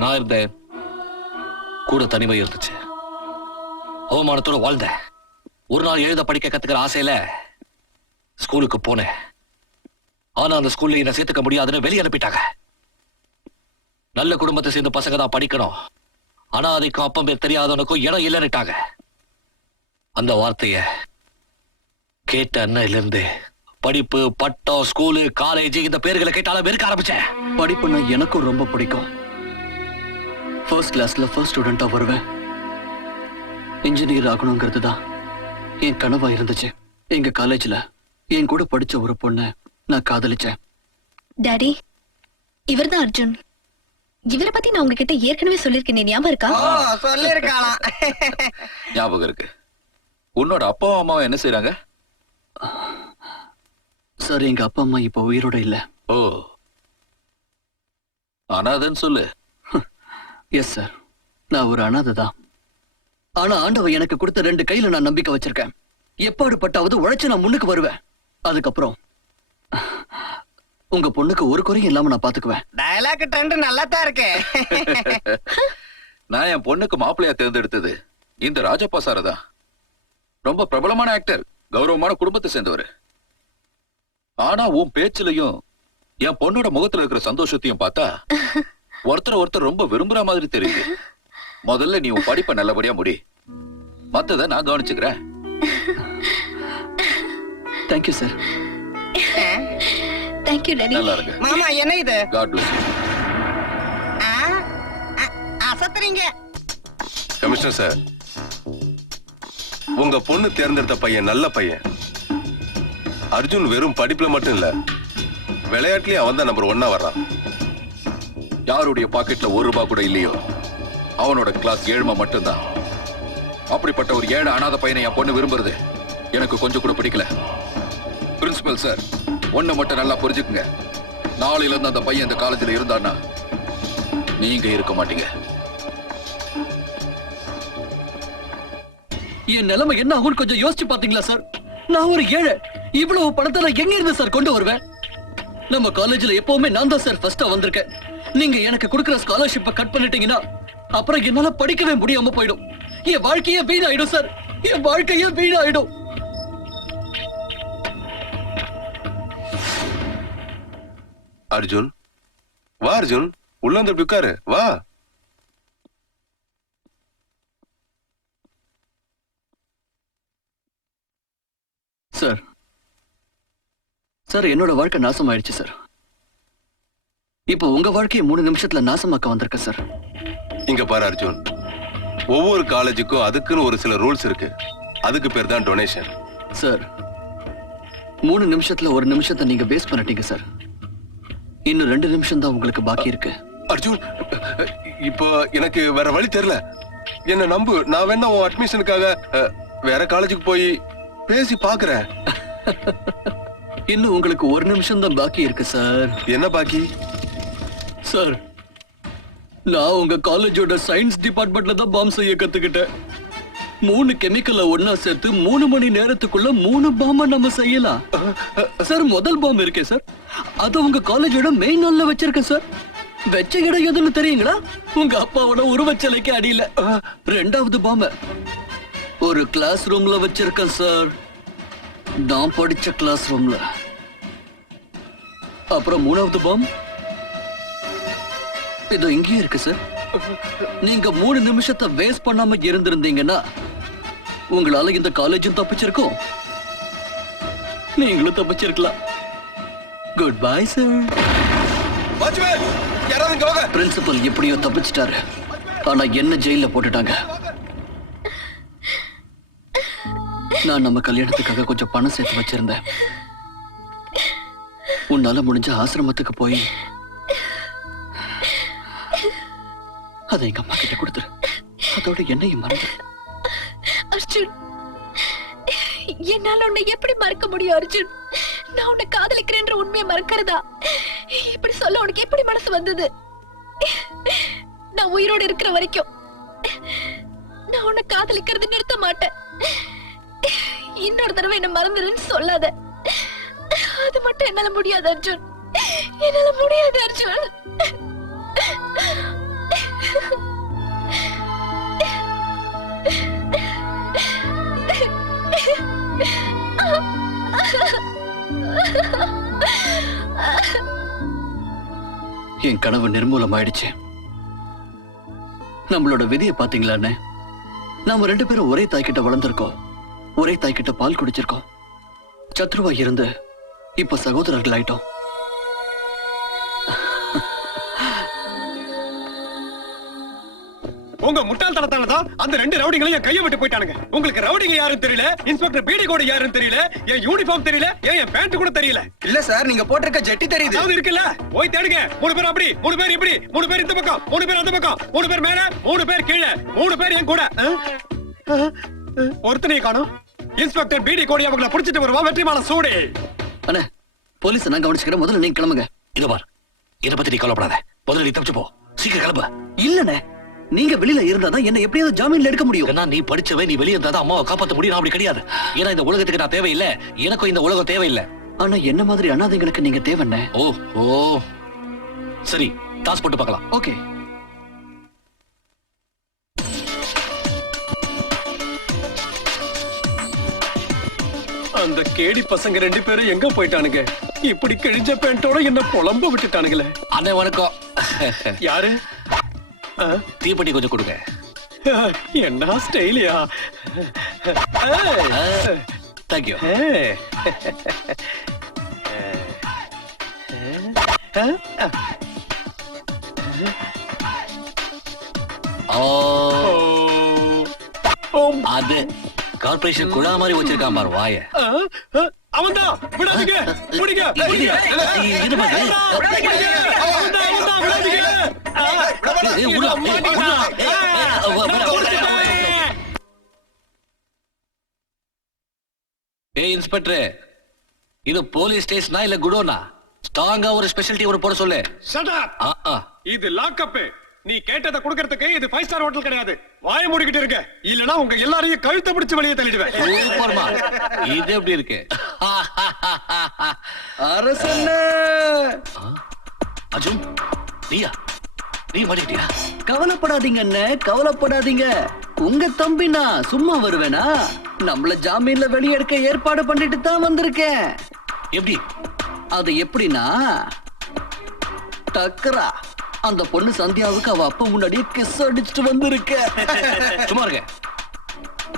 நான் இருந்தேன், கூட தனிமை இருந்துச்சு. அவமானத்தோட வாழ்ந்தேன். ஒரு நாள் எழுத படிக்க கத்துக்கிற ஆசையில ஸ்கூலுக்கு போனேன். ஆனா அந்த ஸ்கூல்ல என்ன சேர்த்துக்க முடியாதுன்னு வெளியே அனுப்பிட்டாங்க. நல்ல குடும்பத்தை சேர்ந்த பசங்க தான் படிக்கணும், ஆனா அதுக்கும் அப்பம் பேர் தெரியாதவனுக்கும் இடம் இல்லைன்னுட்டாங்க. அந்த வார்த்தைய கேட்ட அன்னையில இருந்து படிப்பு, பட்டம், ஸ்கூலு, காலேஜ் இந்த பேர்களை கேட்டாலும் வெறுக்க ஆரம்பிச்சேன். படிப்புன்னா எனக்கும் ரொம்ப பிடிக்கும். ஃபர்ஸ்ட் கிளாஸ்ல ஃபர்ஸ்ட் ஸ்டூடெண்டா வருவேன். இன்ஜினியர் ஆகணுங்கிறது தான் என் கனவா இருந்துச்சு. எங்க காலேஜ்ல என் கூட படிச்ச ஒரு பொண்ணை நான் காதலிச்சேன். டாடி, இவர்தான் அர்ஜுன். இவரை பத்தி நான் உங்ககிட்ட ஏற்கனவே சொல்லிருக்கேன், ஞாபகம் இருக்கா? சொல்லிருக்கலாம். ஞாபகம் இருக்கு. உன்னோட அப்பாவும் அம்மாவும் என்ன செய்றாங்க? சார், எங்க அப்பா அம்மா இப்ப உயிரோட இல்ல. ஓ, அனாதைன்னு சொல்லு. எஸ் சார், நான் ஒரு அனாதை தான். ஆனா ஆண்டவன் எனக்கு கொடுத்த 2 கையில நான் நம்பிக்கை வச்சிருக்கேன். எப்பாடுபட்டாவது உழைச்சு நான் முன்னுக்கு வருவேன். அதுக்கப்புறம் உங்க பொண்ணுக்கு ஒரு குறையும் இல்லாம நான் பாத்துக்குவேன். டயலாக் ட்ரெண்ட் நல்லா தான் இருக்கு. நான் என் பொண்ணுக்கு மாப்பிள்ளையா தேர்ந்தெடுத்தது இந்த ராஜப்பா சார் தான். ரொம்ப பிரபலமான ஆக்டர், கௌரவமான குடும்பத்தை சேர்ந்தவர். ஆனா உன் பேச்சிலையும் என் பொண்ணோட முகத்துல இருக்கிற சந்தோஷத்தையும் பார்த்தா ஒருத்தர் ரொம்ப விரும்புற மாதிரி தெரியுது. முதல்ல நீ உன் படிப்பை நல்லபடியா முடி, மத்தத நான் கவனிச்சுக்கிறேன். Thank you sir. Thank you daddy. நல்லா இருக்கு. மாமா, என்ன இது? God bless you. அசத்துறீங்க. கமிஷனர் சார், உங்க பொண்ணு தேர்ந்தெடுத்த பையன் நல்ல பையன். அர்ஜுன் வெறும் படிப்புல மட்டும் இல்ல, விளையாட்டுலயும் அவன் தான் நம்பர் 1 வர்றான். யாருடைய பாக்கெட்ல 1 ரூபாய் கூட இல்லையோ அவனோட கிளாஸ் 7 மட்டும்தான். அப்படிப்பட்ட ஒரு 7 அனாதை பையனை என் பொண்ணு விரும்புறது எனக்கு கொஞ்சம் கூட பிடிக்கல. பிரின்சிபல் சார், ஒண்ணு மட்டும் நல்லா புரிஞ்சுக்குங்க. நாளையில இருந்து அந்த பையன் இந்த காலேஜ்ல இருந்தான்னா நீங்க இருக்க மாட்டீங்க. என் நிலைமை என்ன ஆகும்னு கொஞ்சம் யோசிச்சு பாத்தீங்களா சார்? நான் ஒரு ஏழை. இவ்வளவு பணத்தை நான் எங்க இருந்து சார் கொண்டு வருவேன்? நம்ம காலேஜ்ல எப்பவுமே நான் தான் சார் ஃபர்ஸ்டா வந்திருக்கேன். நீங்க எனக்கு கொடுக்கிற ஸ்காலர்ஷிப்பை கட் பண்ணிட்டீங்கன்னா அப்புறம் என்னால படிக்கவே முடியாம போயிடும். என் வாழ்க்கையே வீணாயிடும் சார், என் வாழ்க்கையே வீணாயிடும். அர்ஜுன், வா அர்ஜுன், உள்ள வந்து உட்காரு, வா. சார், சார் என்னோட வாழ்க்கை நாசம் ஆயிடுச்சு சார். இப்போ உங்க வாழ்க்கையை 3 நிமிஷத்துல நாசமாக்க வந்திருக்க சார். இங்க பாரு அர்ஜுன், ஒவ்வொரு காலேஜுக்கும் அதுக்குன்னு ஒரு சில ரூல்ஸ் இருக்கு. அதுக்கு பேர் தான் டொனேஷன். சார், 3 நிமிஷத்துல 1 நிமிஷத்தை நீங்க வேஸ்ட் பண்ணிட்டீங்க சார். இன்னும் 2 நிமிஷம் தான் உங்களுக்கு பாக்கி இருக்கு. அர்ஜுன், இப்போ எனக்கு வேற வழி தெரியல. என்ன நம்பு, நான் வேணா உன் அட்மிஷனுக்காக வேற காலேஜுக்கு போய் பேசி பாக்குறேன். இன்னும் உங்களுக்கு ஒரு நிமிஷம் தான் பாக்கி இருக்கு சார். என்ன பாக்கி? சார், நான் உங்க காலேஜோட சயின்ஸ் டிபார்ட்மெண்ட்ல தான் பாம் செய்ய கத்துக்கிட்டேன். 3 கெமிக்கலை ஒன்னா சேர்த்து 3 மணி நேரத்துக்குள்ள 3 பாம்ப நம்ம செய்யலாம். சார், முதல் பாம் இருக்கே சார், அது உங்க காலேஜோட மெயின் ஹால்ல வச்சிருக்கேன் சார். வெச்ச இடம் எதுன்னு தெரியுங்களா? உங்க அப்பாவோட உருவச்சிலைக்கு அடியில. 2வது பாம்ப ஒரு கிளாஸ் ரூம்ல வச்சிருக்கேன் சார், நான் படிச்ச கிளாஸ் ரூம்ல. அப்புறம் 3வது பாம் இதோ இங்கே இருக்கு சார். நீங்க 3 நிமிஷத்தை வேஸ்ட் பண்ணாம இருந்திருந்தீங்கன்னா உங்களால இந்த காலேஜும் தப்பிச்சிருக்கும், நீங்களும் தப்பிச்சிருக்கலாம். Good bye sir. வாட்ச்மேன், யாராவது இங்க வாங்க. பிரின்சிபல் எப்படியோ தப்பிச்சிட்டாரு, ஆனா என்ன ஜெயில போட்டுட்டாங்க. நான் நம்ம கல்யாணத்துக்காக கொஞ்சம் பணம் சேர்த்து வச்சிருந்தேன். உன்னால முடிஞ்ச ஆசிரமத்துக்கு போய் அதை எங்க அம்மா கிட்ட கொடுத்துரு. அதோட என்னையும் மறந்து. அர்ஜுன், என்னால உன்னை எப்படி மறக்க முடியும் அர்ஜுன்? நான் உன்னை காதலிக்கிறேன்ற உண்மையை மறக்கிறதா? இப்படி சொல்ல உனக்கு எப்படி மனசு வந்தது? நான் உயிரோடு இருக்கிற வரைக்கும் நான் உன்னை காதலிக்கிறது நிறுத்த மாட்டேன். இன்னொரு தடவை என்ன மறந்துடுன்னு சொல்லாத. அது மட்டும் என்னால முடியாது அர்ஜுன், என்னால முடியாது அர்ஜுன். என் கனவு நிர்மூலம் ஆயிடுச்சு. நம்மளோட விதியை பாத்தீங்களா அண்ணே? நாம 2 பேரும் ஒரே தாய்கிட்ட வளர்ந்திருக்கோம், ஒரே தாய்கிட்ட பால் குடிச்சிருக்கோம். சத்ருவா இருந்து இப்ப சகோதரர்கள் ஆயிட்டோம். உங்க முட்டாள்தனத்தால தான் அந்த 2 ரவுடிங்களையும் கையை விட்டு போயிட்டானுங்க. உங்களுக்கு ரவுடிங்க யாருன்னு தெரியல, இன்ஸ்பெக்டர் பிடி கோட் யாருன்னு தெரியல, என் யூனிஃபார்ம் தெரியல, என் பேண்ட் கூட தெரியல. இல்ல சார், நீங்க போட்டிருக்க ஜெட்டி தெரியுது. அது இருக்குல்ல, போய் தேடுங்க. 3 பேர் அப்படி, 3 பேர் இப்படி, 3 பேர் இந்த பக்கம், 3 பேர் அந்த பக்கம், 3 பேர் மேல, 3 பேர் கீழே, 3 பேர் என் கூட. ஒருத்தனையும் காணோம். இன்ஸ்பெக்டர் பிடி கோடி அவங்கள புடிச்சிட்டு வருவா. வெற்றிமால சூடு. அண்ணே, போலீஸ் நான் கவனிச்சுக்கிறேன், முதல்ல நீங்க கிளம்புங்க. இதோ பார், இதை பத்தி நீ கவலைப்படாத. முதல்ல நீ தப்பிச்சு போ, சீக்கிரம் கிளம்பு. இல்லண்ணே, நீங்க வெளியில இருந்தாதான் என்ன எப்படியாவது ஜாமீன்ல எடுக்க முடியும். ஏன்னா நீ படிச்சவன், நீ வெளியே இருந்தாதான் அம்மாவை காப்பாத்த முடியும். நான் அப்படி கிடையாது. ஏன்னா இந்த உலகத்துக்கு நான் தேவையில்லை, எனக்கும் இந்த உலகம் தேவையில்லை. ஆனா என்ன மாதிரி அனாதைங்களுக்கு நீங்க தேவைண்ணே. ஓ ஓ, சரி, டாஸ் போட்டு பார்க்கலாம். ஓகே. அந்த கேடி பசங்க 2 பேரும் எங்க போயிட்டானுங்க? இப்படி கிழிஞ்ச பேண்டோட என்ன புலம்ப விட்டுட்டானுங்களே. அண்ணே வணக்கம். யாரு? தீப்பெட்டி கொஞ்சம் கொடுங்க. என்ன ஸ்டைலியா? தேங்க்யூ. அது கார்பரேஷன் குழா மாதிரி வச்சிருக்கான் பாரு வாய. அவன்தான், விடாதீங்க, பிடிங்க, பிடிங்க. இது பாரு. அவன்தான், விடாதீங்க. இன்ஸ்பெக்டர், இது போலீஸ் ஸ்டேஷனா இல்ல குடோனா? ஸ்ட்ராங்கா ஒரு ஸ்பெஷாலிட்டி ஒரு போட சொல்லு. Shut up. இது லாக்அப். நீ கேட்டதை கொடுக்கறதுக்கு இது 5 ஸ்டார் ஹோட்டல் கிடையாது. வாயை மூடிக்கிட்டு இருக்க, இல்லனா உங்க எல்லாரையும் கழுத்தை பிடிச்சு வெளியே தள்ளிடுவேன். சூப்பர்மா. இது எப்படி இருக்கு? அரசண்ணே. அர்ஜுன், நீயா? நீ மாட்டிக்கிட்டியா? கவலைப்படாதீங்க அண்ணே, கவலைப்படாதீங்க. உங்க தம்பி நான் சும்மா வருவேனா? நம்மள ஜாமீன்ல வெளியெடுக்க ஏற்பாடு பண்ணிட்டு தான் வந்திருக்கேன். எப்படி? அது எப்படின்னா, டக்கரா அந்த பொண்ணு சந்தியாவுக்கு அவ அப்பா முன்னாடியே கிஸ் அடிச்சுட்டு வந்திருக்க. சும்மா இருக்க.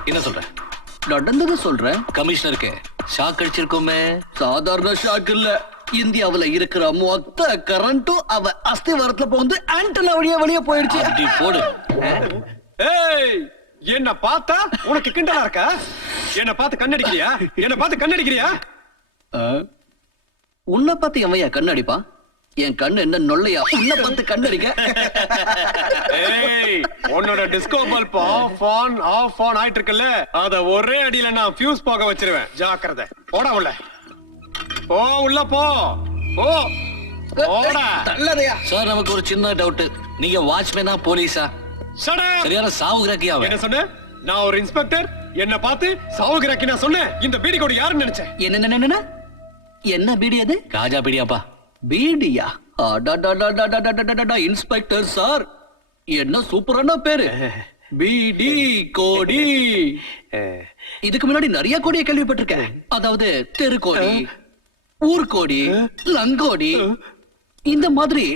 என்ன சொல்ற? நடந்தது சொல்றேன். கமிஷனருக்கு ஷாக் அடிச்சிருக்கோமே. சாதாரண ஷாக் இல்ல, இந்தியாவுல இருக்கிற மொத்த கரண்ட்டும் அவ அஸ்திவாரத்துல போந்து ஆண்டனா வழியா வெளியே போயிடுச்சு. அப்படி போடு. ஏய், என்ன பார்த்தா உனக்கு கிண்டலா இருக்கா? என்ன பார்த்து கண்ணடிக்கிறியா? என்ன பார்த்து கண்ணடிக்கிறியா? உன்னை பார்த்து எவையா கண்ணடிப்பா? என் கண்ணு என்ன நொல்லையா உன்ன பார்த்து கண்ணடிக்க ஏய் உன்னோட டிஸ்கோ பல்ப் ஆஃப் ஆன் ஆயிட்டு இருக்குல்ல அத ஒரே அடியில நான் ஃபியூஸ் போக வச்சிருவேன் ஜாக்கிரதை போடா உள்ள போ உள்ள போ ஓ போடா சார் நமக்கு ஒரு சின்ன டவுட் நீங்க வாட்ச்மேனா போலீஸா Shut up! சரியான சாவு கிராக்கியா என்ன சொன்ன நான் ஒரு இன்ஸ்பெக்டர் என்ன பார்த்து சாவுகிறக்கு நான் சொன்னேன் இந்த பீடி கோடி யாருன்னு நினைச்சேன் என்ன என்ன பீடி அது காஜா பிடியாப்பா பீடியா இன்ஸ்பெக்டர் சார் என்ன சூப்பரான பேரு பீடி கோடி இதுக்கு முன்னாடி நிறைய கோடியை கேள்விப்பட்டிருக்கேன் அதாவது தெரு கோடி ஊர்கோடி லங்கோடி இந்த மாதிரி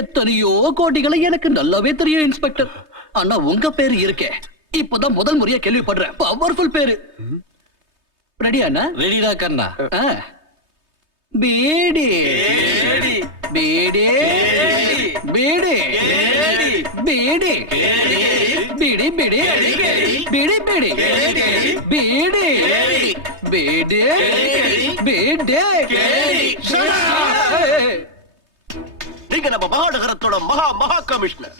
எத்தனையோ கோடிகளை எனக்கு நல்லாவே தெரியும் இன்ஸ்பெக்டர் ஆனா உங்க பேரு இருக்கே இப்பதான் முதல் முறையா கேள்விப்படுறேன் பவர்ஃபுல் பேரு ரெடியாண்ணா ரெடிடா கண்ணா பீடி பீடி பீடி பீடி பீடி பீடி பீடி பீடி பீடி பீடி நீங்க நம்ம மகாநகரத்தோட மகா கமிஷனர்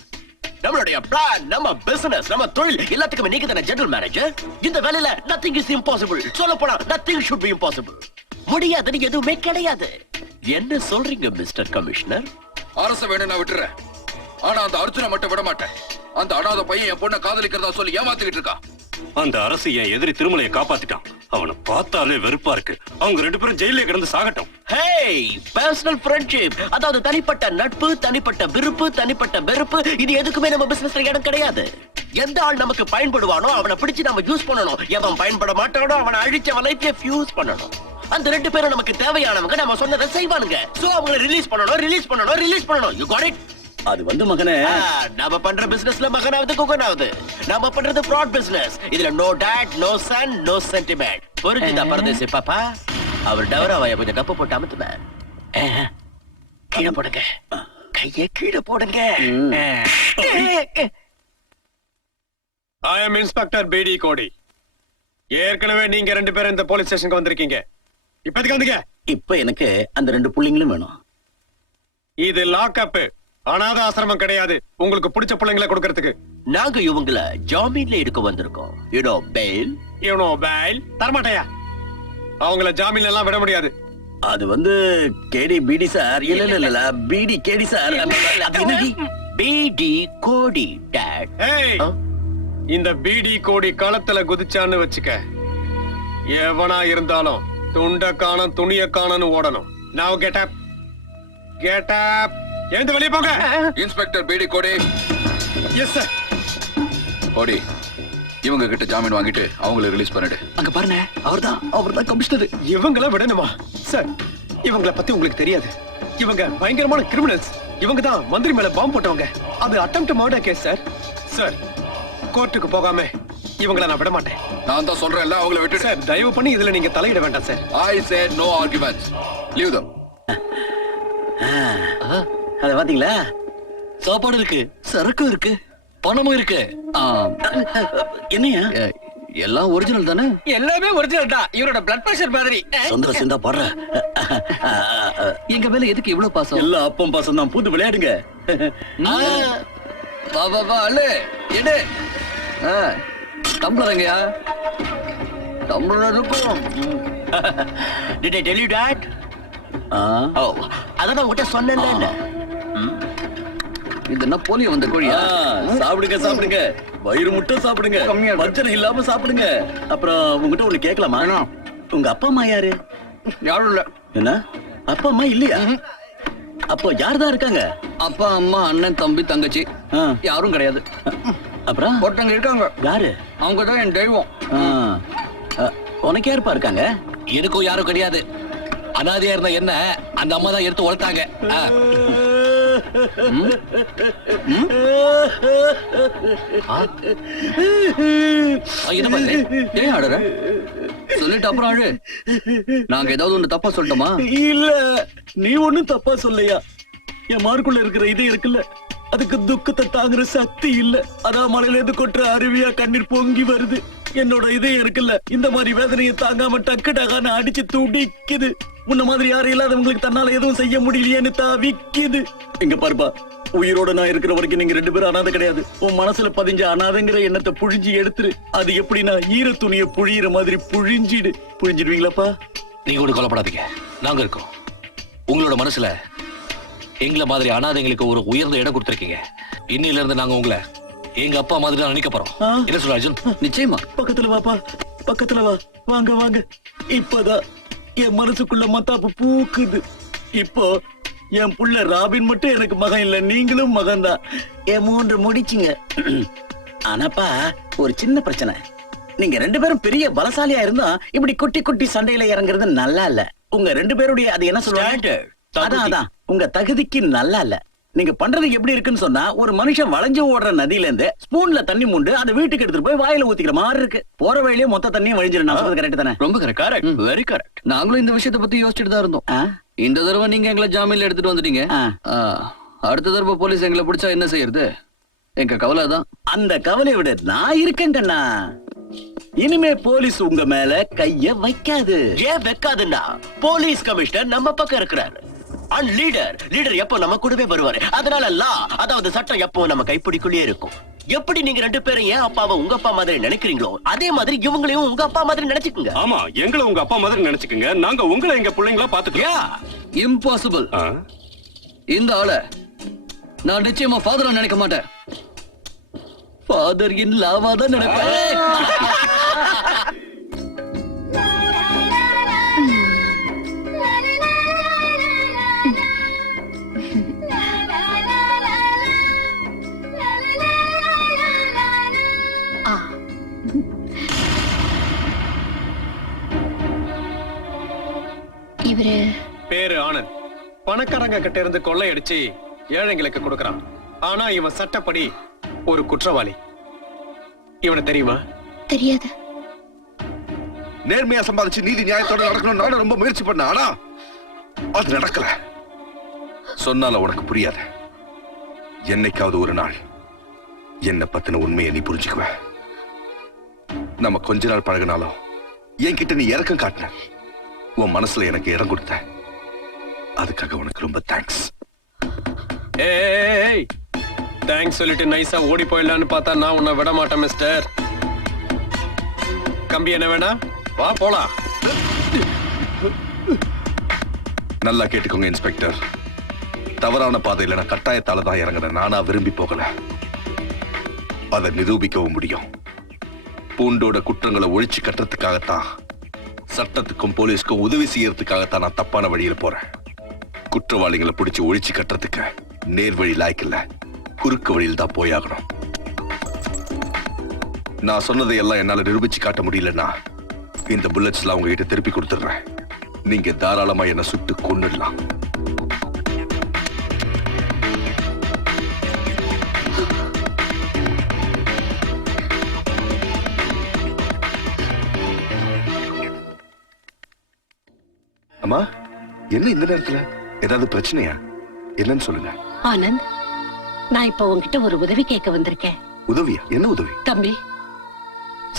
நம்மளுடைய பிளான் நம்ம பிசினஸ் நம்ம தொழில் எல்லாத்துக்குமே நீங்க தானே ஜெனரல் மேனேஜர் இந்த வேலையில நத்திங் இஸ் இம்பாசிபிள் சொல்ல போனா நத்திங் ஷுட் பி இம்பாசிபிள் முடியாதுன்னு எதுவுமே கிடையாது என்ன சொல்றீங்க மிஸ்டர் கமிஷனர் அரச வேணும் நான் விட்டுறேன் ஆனா அந்த அர்ஜுனை மட்டும் விட மாட்டேன் அந்த அனாதை பையன் என் பொண்ணை காதலிக்கிறதா சொல்லி ஏமாத்திக்கிட்டு இருக்கா அந்த அரசு என் எதிரி திருமலையை காப்பாத்திட்டான் அவனை பார்த்தாலே வெறுப்பா இருக்கு அவங்க 2 பேரும் ஜெயிலே கிடந்து சாகட்டும் ஹேய் பர்சனல் ஃப்ரெண்ட்ஷிப் அதாவது தனிப்பட்ட நட்பு தனிப்பட்ட விருப்பு தனிப்பட்ட வெறுப்பு இது எதுக்குமே நம்ம பிசினஸ்ல இடம் கிடையாது எந்த ஆள் நமக்கு பயன்படுவானோ அவனை பிடிச்சு நம்ம யூஸ் பண்ணணும் எவன் பயன்பட மாட்டானோ அவனை அழிச்சு அவன் லைஃப்ல ஃபியூஸ் பண்ணணும் அந்த 2 பேரும் நமக்கு தேவையானவங்க நம்ம சொன்னதை செய்வானுங்க சோ அவங்களை ரிலீஸ் பண்ணணும் யூ காட் இட் அது வந்து மகனே நாம பண்ற பிசினஸ்ல மகனாவது குகனாவது நாம பண்றது ஃப்ராட் பிசினஸ் இதுல no dad no son no sentiment புரிஞ்சுதா பரதேசி பாப்பா அவர் டவராவைய கொஞ்சம் கப்பு போட்டு அமுத்துன கீழே போடுங்க கையை கீழே போடுங்க ஐ அம் இன்ஸ்பெக்டர் பீடி கோடி ஏற்கனவே நீங்க 2 பேரும் இந்த போலீஸ் ஸ்டேஷனுக்கு வந்திருக்கீங்க இப்போதைக்கு வந்துங்க இப்ப எனக்கு அந்த 2 புள்ளிங்களும் வேணும் இது லாக்அப் அனாத ஆசிரமம் கிடையாது உங்களுக்கு பிடிச்ச பிள்ளைங்களை கொடுக்கறதுக்கு நாங்க இவங்கள ஜாமீன்ல எடுக்க வந்திருக்கோம் யூனோ பெயில் இவனோ பேல் தரமாட்டையா அவங்கள ஜாமீன்ல எல்லாம் விட முடியாது அது வந்து கேடி பீடி சார் இல்ல பீடி கேடி சார் பிடி கோடி டாட் ஏய் இந்த பீடி கோடி களத்துல குதிச்சான்னு வச்சுக்க எவனா இருந்தாலும் துண்ட காணம் துணிய காணன்னு ஓடணும் நாவ் கெட் அப் எழுந்து வெளியே போங்க இன்ஸ்பெக்டர் பீடி கோடி எஸ் சார் கோடி இவங்க கிட்ட ஜாமீன் வாங்கிட்டு அவங்களை ரிலீஸ் பண்ணிடு அங்க பாருங்க அவர்தான் கமிஷனர் இவங்கள விடணுமா சார் இவங்கள பத்தி உங்களுக்கு தெரியாது இவங்க பயங்கரமான கிரிமினல்ஸ் இவங்க தான் மந்திரி மேல பாம்பு போட்டவங்க அது attempt murder case sir sir கோர்ட்டுக்கு போகாம இவங்கள நான் விட மாட்டேன் நான் தான் சொல்றேன்ல அவங்கள விட்டுடு சார் தயவு பண்ணி இதுல நீங்க தலையிட வேண்டாம் sir I said no arguments leave them அத பாத்தீங்களா சாப்பாடு இருக்கு சரக்கு இருக்கு பணமும் இருக்கு என்னையா எல்லாம் ஒரிஜினல் தானே எல்லாமே ஒரிஜினல் தான் இவரோட பிளட் பிரஷர் மாதிரி சொந்தர சிந்தா பாடுற எங்க மேல எதுக்கு இவ்வளவு பாசம் எல்லாம் அப்பம் பாசம் தான் பூந்து விளையாடுங்க வா அல்லே எடு டம்ளரங்கயா டம்ளர் இருக்கும் Did I tell you that? ஓ அதான் உங்ககிட்ட சொன்னேன்ல இது என்ன போலியோ வந்த கோழியா சாப்பிடுங்க வயிறு முட்டை சாப்பிடுங்க பிரச்சனை இல்லாம சாப்பிடுங்க அப்புறம் உங்ககிட்ட ஒண்ணு கேட்கலாமா உங்க அப்பா அம்மா யாரு யாரும் இல்ல என்ன அப்பா அம்மா இல்லையா அப்போ யார்தான் இருக்காங்க அப்பா அம்மா அண்ணன் தம்பி தங்கச்சி யாரும் கிடையாது அப்புறம் ஒருத்தங்க இருக்காங்க யாரு அவங்கதான் என் தெய்வம் உனக்கு யாருப்பா இருக்காங்க எனக்கும் யாரும் கிடையாது அனாதையா இருந்த என்ன அந்த அம்மா தான் எடுத்து வளர்த்தாங்க ஏன் ஆடுற சொல்லிட்டு அப்புறம் ஆடு நாங்க ஏதாவது ஒண்ணு தப்பா சொல்லிட்டோமா இல்ல நீ ஒண்ணும் தப்பா சொல்லையா என் மார்க்குள்ள இருக்கிற இது இருக்குல்ல அதுக்கு துக்கத்தை தாங்குற சக்தி இல்ல. அதான் மலையில இருந்து கொட்டுற அருவியா கண்ணீர் பொங்கி வருது. என்னோட இதயம் இருக்குல்ல, இந்த மாதிரி வேதனையை தாங்காம டக்கு டகான்னு அடிச்சு துடிக்குது. முன்ன மாதிரி யாரும் இல்லாதவங்களுக்கு தன்னால எதுவும் செய்ய முடியலையேன்னு தவிக்குது. இங்க பாருப்பா, உயிரோட நான் இருக்கிற வரைக்கும் நீங்க 2 பேரும் அனாதை கிடையாது. உன் மனசுல பதிஞ்ச அனாதைங்கிற எண்ணத்தை புழிஞ்சு எடுத்துரு. அது எப்படின்னா ஈர துணியை புழியிற மாதிரி புழிஞ்சிடுவீங்களாப்பா? நீங்க ஒண்ணு கொல்லப்படாதீங்க, நாங்க இருக்கோம். உங்களோட மனசுல எங்களை மாதிரி அனாதைங்களுக்கு ஒரு உயர்ந்த இடம் கொடுத்திருக்கீங்க. இன்னையில இருந்து நாங்க உங்களை எங்க அப்பா மாதிரி தான் நினைக்க போறோம். என்ன சொல்ற அர்ஜுன்? நிச்சயமா. பக்கத்துல வாப்பா, பக்கத்துல வா. வாங்க வாங்க. இப்பதான் என் மனசுக்குள்ள மத்தாப்பு பூக்குது. இப்போ என் புள்ள ராபின் மட்டும் எனக்கு மகன் இல்ல, நீங்களும் மகன் தான். என் 3 முடிச்சுங்க. ஆனாப்பா ஒரு சின்ன பிரச்சனை. நீங்க 2 பேரும் பெரிய பலசாலியா இருந்தா இப்படி குட்டி குட்டி சண்டையில இறங்குறது நல்லா இல்ல. உங்க 2 பேருடைய அது என்ன சொல்றாங்க, அதான் உங்க தகுதிக்கு நல்லா இல்ல. நீங்க பண்றது எப்படி இருக்குன்னு சொன்னா, ஒரு மனுஷன் வளைஞ்சு ஓடுற நதியில இருந்து ஸ்பூன்ல தண்ணி மூண்டு அதை வீட்டுக்கு எடுத்துட்டு போய் வாயில ஊத்திக்கிற மாதிரி இருக்கு. போற வழியிலே மொத்த தண்ணியும் வழிஞ்சிடும். நான் சொல்றது கரெக்ட் தானே? ரொம்ப கரெக்ட், வெரி கரெக்ட். நாங்களும் இந்த விஷயத்தை பத்தி யோசிச்சுட்டு தான் இருந்தோம். இந்த தடவை நீங்க எங்களை ஜாமீன்ல எடுத்துட்டு வந்துட்டீங்க. அடுத்த தடவை போலீஸ் எங்களை பிடிச்சா என்ன செய்யறது? எங்க கவலை தான். அந்த கவலை விட நான் இருக்கேன் கண்ணா. இனிமே போலீஸ் உங்க மேல கைய வைக்காது. ஏன் வைக்காதுன்னா, போலீஸ் கமிஷனர் நம்ம பக்கம் இருக்கிறாரு. அண்ட் லீடர் எப்போ நம்ம கூடவே வருவாரு. அதனால அதாவது சட்டம் எப்போ நம்ம கைப்பிடிக்குள்ளே இருக்கும். எப்படி நீங்க 2 பேரும் ஏன் அப்பாவை உங்க அப்பா மாதிரி நினைக்கிறீங்களோ, அதே மாதிரி இவங்களையும் உங்க அப்பா மாதிரி நினைச்சுக்குங்க. ஆமா, எங்களை உங்க அப்பா மாதிரி நினைச்சுக்குங்க. நாங்க உங்களை எங்க பிள்ளைங்களா பாத்துக்கலாம். இம்பாசிபிள். இந்த ஆளை நான் நிச்சயமா ஃபாதரா நினைக்க மாட்டேன். ஃபாதர் இன் லாவா தான் நினைப்பேன். இவரு பேரு ஆனந்த். பணக்காரங்க கிட்ட இருந்து கொள்ளையடிச்சு ஏழைங்களுக்கு கொடுக்கறான். ஆனா இவன் சட்டப்படி ஒரு குற்றவாளி. இவனை தெரியுமா? தெரியாது. நேர்மையா சம்பாதிச்சு நீதி நியாயத்தோட நடக்கணும் நானும் ரொம்ப முயற்சி பண்ணேன். ஆனா அது நடக்கல. சொன்னால உனக்கு புரியாது. என்னைக்காவது ஒரு நாள் என்ன பத்தின உண்மையை நீ புரிஞ்சுக்குவ. நம்ம கொஞ்ச நாள் பழகினாலும் என்கிட்ட நீ இறக்கம் காட்டின. உன் மனசுல எனக்கு இடம் கொடுத்த. அதுக்காக உனக்கு ரொம்ப தேங்க்ஸ். ஏய், தேங்க்ஸ் சொல்லிட்டு நைஸா ஓடி போயிடலான்னு பார்த்தா நான் உன்னை விட மாட்டேன் மிஸ்டர். கம்பி என்ன வேணா, வா போலாம். நல்லா கேட்டுக்கோங்க இன்ஸ்பெக்டர். தவறான பாதையில நான் கட்டாயத்தால தான் இறங்கினேன். நானா விரும்பி போகல. அதை நிரூபிக்கவும் முடியும். பூண்டோட குற்றங்களை ஒழிச்சு கட்டுறதுக்காகத்தான், சட்டத்துக்கும் போலீஸ்க்கும் உதவி செய்யறதுக்காகத்தான் நான் தப்பான வழியில போறேன். குற்றவாளிகளை பிடிச்சு ஒழிச்சு கட்டுறதுக்கு நேர்வழி லாய்க்கில்ல, குறுக்கு வழியில் தான் போயாகணும். நான் சொன்னதை எல்லாம் என்னால நிரூபிச்சு காட்ட முடியலன்னா இந்த புல்லட்ஸ்ல அவங்க கிட்ட திருப்பி கொடுத்துடுறேன். நீங்க தாராளமா என்ன சுட்டு கொன்னுடலாம். அம்மா, என்ன இந்த நேரத்துல? ஏதாவது பிரச்சனையா? என்னன்னு சொல்லுங்க. ஆனந்த், நான் இப்ப உன்கிட்ட ஒரு உதவி கேட்க வந்திருக்கேன். உதவியா? என்ன உதவி? தம்பி,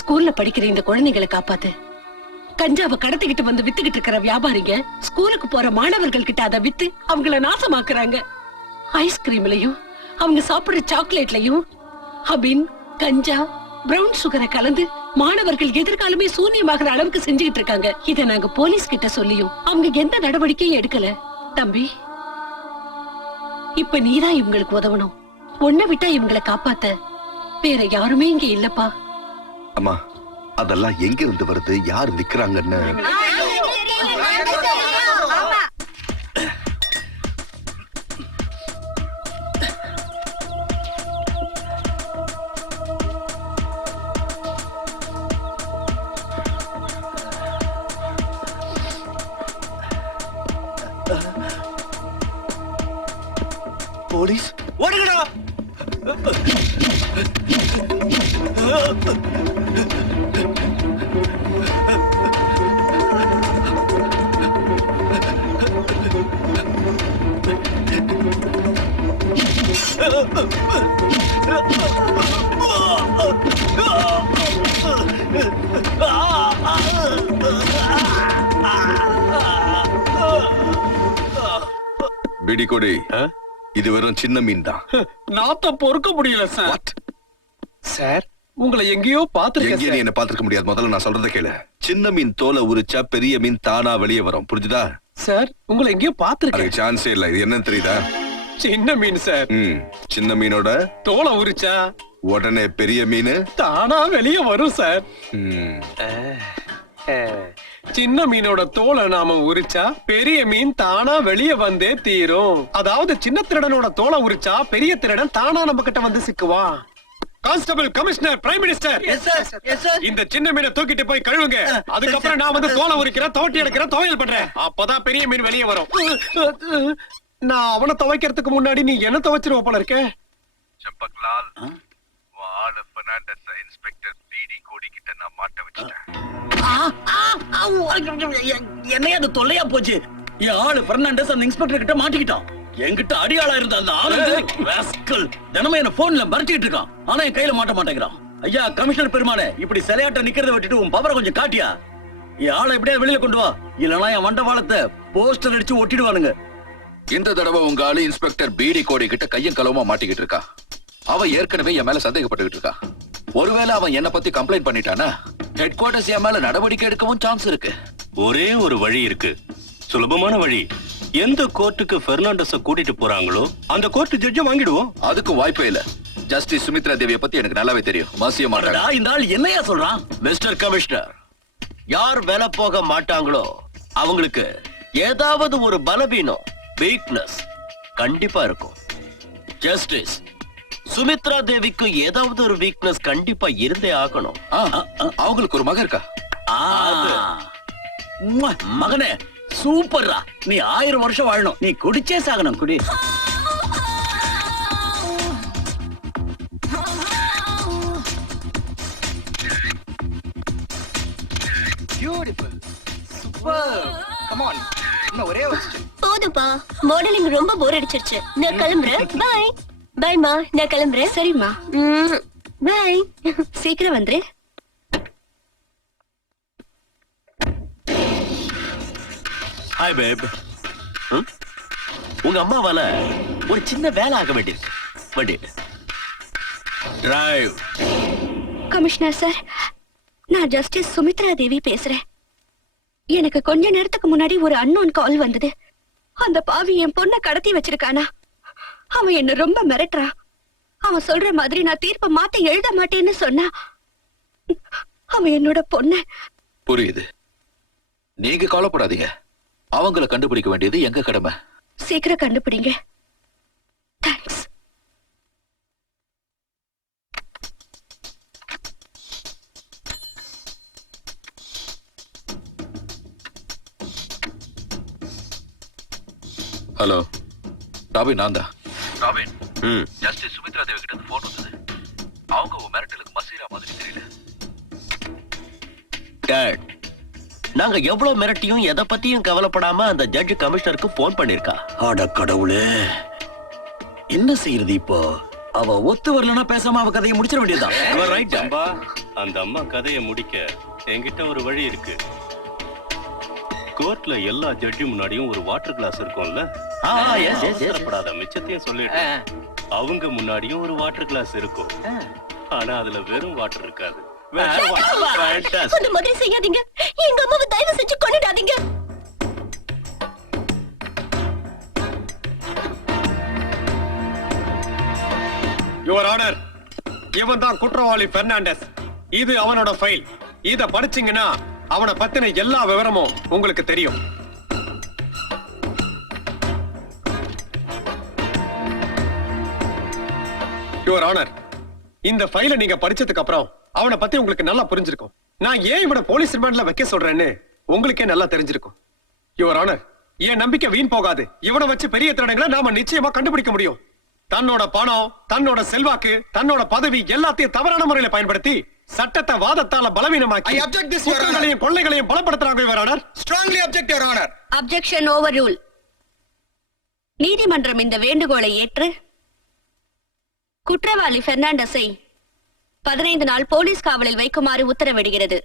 ஸ்கூல்ல படிக்கிற இந்த குழந்தைகளை காப்பாத்து. கஞ்சாவை கடத்திக்கிட்டு வந்து வித்துக்கிட்டு இருக்கிற வியாபாரிங்க ஸ்கூலுக்கு போற மாணவர்கள் கிட்ட அதை வித்து அவங்கள நாசமாக்குறாங்க. ஐஸ்கிரீம்லயும் அவங்க சாப்பிடுற சாக்லேட்லயும் அபின், கஞ்சா, பிரவுன் சுகரை கலந்து மாணவர்கள் எதிர்காலமே சூன்யமாகிற அளவுக்கு செஞ்சுக்கிட்டு இருக்காங்க. இத நாங்க போலீஸ் கிட்ட சொல்லியும் அவங்க எந்த நடவடிக்கையும் எடுக்கல. தம்பி, இப்ப நீதான் இவங்களுக்கு உதவணும். உன்னை விட்டா இவங்களை காப்பாத்த வேற யாருமே இங்க இல்லப்பா. அம்மா, அதெல்லாம் எங்க இருந்து வருது? யார் விக்கிறாங்கன்னு? போலீஸ் ஓடுங்கடா. பிடிகொடி இது வெறும் சின்ன மீன் தான். நாத்தம் பொறுக்க முடியல சார். சார் உங்களை எங்கேயோ எங்கேயும் பாத்துருக்கேன். என்ன பாத்துக்க முடியாது. முதல்ல நான் சொல்றத கேளு. சின்ன மீன் தோலை உரிச்சா பெரிய மீன் தானா வெளியே வரும். புரிஞ்சுதா? சார் உங்களை எங்கேயோ பாத்துருக்கேன். அதுக்கு சான்ஸே இல்ல. இது என்னன்னு தெரியுதா? சின்ன மீன் சார். சின்ன மீனோட தோலை உரிச்சா உடனே பெரிய மீன் தானா வெளியே வரும் சார். ம். சின்ன மீனோட தோலை நாம உரிச்சா பெரிய மீன் தானா வெளியே வந்தே தீரும். அதாவது சின்ன திருடனோட தோலை உரிச்சா பெரிய திருடன் தானா நம்ம கிட்ட வந்து சிக்குவான். கான்ஸ்டபிள், கமிஷனர், பிரைம் மினிஸ்டர், இந்த சின்ன மீனை தூக்கிட்டு போய் கழுவுங்க. அதுக்கப்புறம் நான் வந்து தோலை உரிக்கிறேன், தோட்டி எடுக்கிறேன், துவையல் பண்றேன். அப்பதான் பெரிய மீன் வெளியே வரும். நான் அவனை துவைக்கிறதுக்கு முன்னாடி நீ என்ன துவைச்சிருவ போல இருக்க. செம்பக்லால், வாழ பெர்னாண்டஸ் இன்ஸ்பெக்டர் பிடி கோடி கிட்ட நான் மாட்ட வச்சிட்டேன். என்னையா அது தொல்லையா போச்சு. என் ஆளு பெர்னாண்டஸ் அந்த இன்ஸ்பெக்டர் கிட்ட மாட்டிக்கிட்டான். என்கிட்ட அடியாளா இருந்த அந்த ஆனந்த் ராஸ்கல் தினமும் என்ன போன்ல மறைச்சிட்டு இருக்கான். ஆனா என் கையில மாட்ட மாட்டேங்கிறான். ஐயா கமிஷனர் பெருமானே, இப்படி சிலையாட்ட நிக்கிறத விட்டுட்டு உன் பவரை கொஞ்சம் காட்டியா. என் ஆளை எப்படியா வெளியில கொண்டு வா, இல்லனா என் வண்டவாளத்தை போஸ்டர் அடிச்சு ஒட்டிடுவானுங்க. இந்த தடவை உங்க ஆளு இன்ஸ்பெக்டர் பிடி கோடி கிட்ட கையும் களவுமா மாட்டிக்கிட்டு இருக்கா. அவன் ஏற்கனவே என் மேல சந்தேகப்பட்டுக்கிட்டு இருக்கா. ஒருவேளை அவன் என்ன பத்தி கம்ப்ளைண்ட் பண்ணிட்டானா ஹெட் குவார்டர்ஸ் என் மேல நடவடிக்கை எடுக்கவும் சான்ஸ் இருக்கு. ஒரே ஒரு வழி இருக்கு, சுலபமான வழி. எந்த கோர்ட்டுக்கு பெர்னாண்டஸ கூட்டிட்டு போறாங்களோ அந்த கோர்ட் ஜட்ஜ வாங்கிடுவோம். அதுக்கு வாய்ப்பே இல்ல. ஜஸ்டிஸ் சுமித்ரா தேவியை பத்தி எனக்கு நல்லாவே தெரியும். மசிய மாட்டாங்க. இந்த ஆள் என்னையா சொல்றான்? மிஸ்டர் கமிஷனர், யார் வேலை போக மாட்டாங்களோ அவங்களுக்கு ஏதாவது ஒரு பலவீனம், வீக்னஸ் கண்டிப்பா இருக்கும். ஜஸ்டிஸ் சுமித்ரா தேவிக்கு ஏதாவது ஒரு வீக்னஸ் கண்டிப்பா இருந்தே ஆகணும். அவங்களுக்கு ஒரு மகன் இருக்கா? மகனே சூப்பர்ரா, நீ 1000 வருஷம் வாழணும். நீ குடிச்சே சாகணும். குடி. Beautiful, super. கம் ஆன், இன்னும் ஒரே ஒரு ஸ்டெப். போதும்பா, மாடலிங் ரொம்ப போர் அடிச்சிருச்சு. நான் கிளம்புறேன். பை பைமா, நான் கிளம்புறேன். சரிம்மா, பை. சீக்கிரம் வந்துரு. ஹாய் பேப். உங்க அம்மாவால ஒரு சின்ன வேலை ஆக வேண்டியிருக்கு. வண்டி டிரைவ். கமிஷனர் சார், நான் ஜஸ்டிஸ் சுமித்ரா தேவி பேசுறேன். எனக்கு கொஞ்ச நேரத்துக்கு முன்னாடி ஒரு அன்னோன் கால் வந்தது. அந்த பாவி என் பொண்ணை கடத்தி வச்சிருக்கானா. அவன் என்ன ரொம்ப மிரட்டுறான். அவன் சொல்ற மாதிரி நான் தீர்ப்பை மாத்த எழுத மாட்டேன்னு சொன்னா. அவன் என்னோட பொண்ணு. புரியுது. நீங்க கவலைப்படாதீங்க. அவங்களை கண்டுபிடிக்க வேண்டியது எங்க கடமை. சீக்கிரம் கண்டுபிடிங்க. தேங்க்ஸ். ஹலோ ராபின், நான் தான். ராபின், ஜஸ்டிஸ் சுமித்ரா தேவி கிட்ட இருந்து போன் வந்தது. அவங்க உன் மிரட்டலுக்கு மசீரா மாதிரி தெரியல. டாட், நாங்க எவ்வளவு மிரட்டியும் எதை பத்தியும் கவலைப்படாம அந்த ஜட்ஜ் கமிஷனருக்கு போன் பண்ணிருக்கா. அட கடவுளே, என்ன செய்யறது இப்போ? அவ ஒத்து வரலன்னா பேசாம அவ கதையை முடிச்சிட வேண்டியதுதான். அம்பா, அந்த அம்மா கதையை முடிக்க என்கிட்ட ஒரு வழி இருக்கு. கோர்ட்ல எல்லா ஜட்ஜி முன்னாடியும் ஒரு வாட்டர் கிளாஸ் இருக்கும்ல. அவசரப்படாத, மிச்சத்தையும் சொல்லிட்டேன். அவங்க முன்னாடியும் ஒரு வாட்டர் கிளாஸ் இருக்கும். ஆனா அதுல வெறும் வாட்டர் இருக்காது. அந்த மாதிரி செய்யாதீங்க. எங்க அம்மாவை தயவு செஞ்சு கொன்னுடாதீங்க. யுவர் ஆனர், இவன் தான் குற்றவாளி பெர்னாண்டஸ். இது அவனோட ஃபைல். இத படிச்சீங்கன்னா அவனை பத்தின எல்லா விவரமும் உங்களுக்கு தெரியும். யுவர் ஆனர், இந்த ஃபைலை நீங்க படிச்சதுக்கு அப்புறம் அவனை பத்தி உங்களுக்கு நல்லா புரிஞ்சிருக்கும். நான் ஏன் இவனை போலீஸ் ரிமாண்ட்ல வைக்க சொல்றேன்னு உங்களுக்கே நல்லா தெரிஞ்சிருக்கும். யுவர் ஆனர், என் நம்பிக்கை வீண் போகாது. இவனை வச்சு பெரிய திருடங்களை நாம நிச்சயமா கண்டுபிடிக்க முடியும். தன்னோட பணம், தன்னோட செல்வாக்கு, தன்னோட பதவி எல்லாத்தையும் தவறான முறையில பயன்படுத்தி சட்டத்தை வாதத்தால பலவீனமாக்கி I object this, Your Honor. கொள்ளைகளையும் பலப்படுத்துறாங்க. Your honour, Strongly object, Your Honor. Objection overruled. நீதிமன்றம் இந்த வேண்டுகோளை ஏற்று குற்றவாளி பெர்னாண்டஸை 15 நாள் போலீஸ் காவலில் வைக்குமாறு உத்தரவிடுகிறது.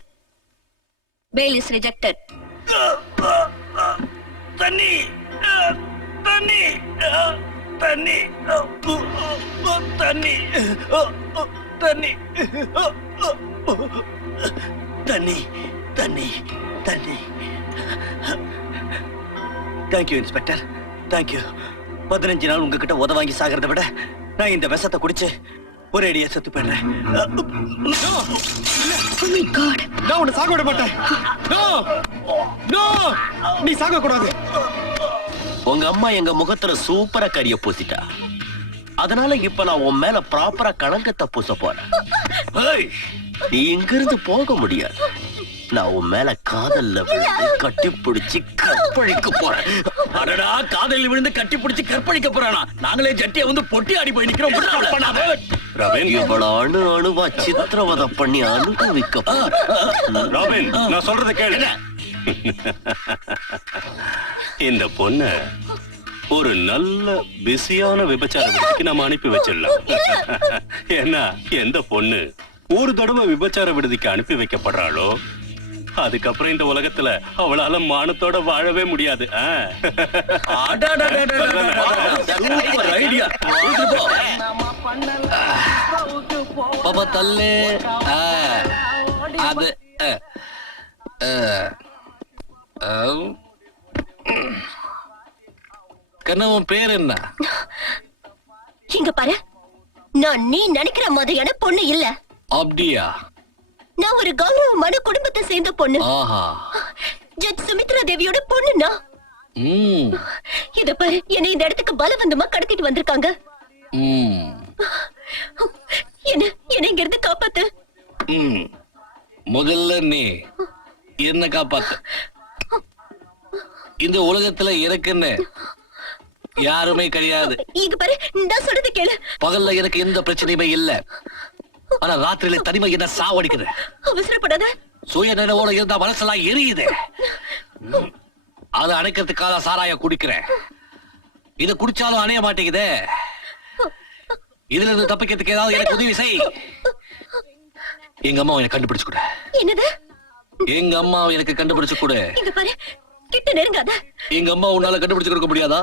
Bail is rejected. தண்ணி தண்ணி தண்ணி தண்ணி தண்ணி தண்ணி தண்ணி தண்ணி. Thank you inspector, thank you. 15 நாள் உங்ககிட்ட உத வாங்கி சாகிறத விட நான் இந்த விஷத்தை குடிச்சு ஒரு அடியா செத்து போயிடுறேன். நான் உன்னை சாக விட மாட்டேன். No! No! நீ சாக கூடாது. உங்க அம்மா எங்க முகத்துல சூப்பரா கரிய பூசிட்டா. அதனால இப்ப நான் உன் மேல ப்ராப்பரா கணக்கத்தை பூச போறேன். ஏய், நீ இங்கிருந்து போக முடியாது. நான் உன் மேல காதல்ல விழுந்து கட்டி பிடிச்சு கற்பழிக்க போறேன். அடடா, காதலில் விழுந்து கட்டி பிடிச்சு கற்பழிக்க போறானா? நாங்களே ஜட்டியை வந்து பொட்டி ஆடி போய் நிக்கிறோம். இவ்வளவு அணுவா சித்திரவதை பண்ணி அனுபவிக்க ராபின், நான் சொல்றதை கேளு. இந்த பொண்ண ஒரு நல்ல பிஸியான விபச்சார விடுதிக்கு நம்ம அனுப்பி வச்சிடலாம். ஏன்னா எந்த பொண்ணு ஒரு தடவை விபச்சார விடுதிக்கு அனுப்பி வைக்கப்படுறாளோ அதுக்கப்புறம் இந்த உலகத்துல அவளால மானத்தோட வாழவே முடியாது. Super idea. பாப்பா தள்ளு. அது கண்ணவன் பேர் என்ன? இங்க பாரு, நான் நீ நினைக்கிற மாதிரியான பொண்ணு இல்ல. அப்படியா? நான் ஒரு கௌரவமான குடும்பத்தை சேர்ந்த பொண்ணு. ஆஹா. ஜட்ஜ் சுமித்ரா தேவியோட பொண்ணுனா. இத பாரு, என்னை இந்த இடத்துக்கு பலவந்தமா கடத்திட்டு வந்திருக்காங்க. என்ன இங்க இருந்து காப்பாத்து. முதல்ல நீ என்ன காப்பாத்து. இந்த உலகத்துல எனக்குன்னு யாருமே கிடையாது. இங்க பாரு, நான் சொல்றது கேளு. பகல்ல எனக்கு எந்த பிரச்சனையுமே இல்ல. ஆனா ராத்திரியில தனிமை என்ன சாவடிக்குது. அவசரப்படாத. சுய நினைவோட இருந்தா மனசெல்லாம் எரியுது. அதை அணைக்கிறதுக்காக சாராய குடிக்கிறேன். இத குடிச்சாலும் அணைய மாட்டேங்குதே. இதுல இருந்து தப்பிக்கிறதுக்கு ஏதாவது எனக்கு உதவி செய். எங்க அம்மா எனக்கு கண்டுபிடிச்சு கொடு. என்னது? எங்க அம்மா எனக்கு கண்டுபிடிச்சு கொடு. இங்க பாரு, கிட்ட நெருங்காத. எங்க அம்மா உன்னால கண்டுபிடிச்சு கொடுக்க முடியாதா?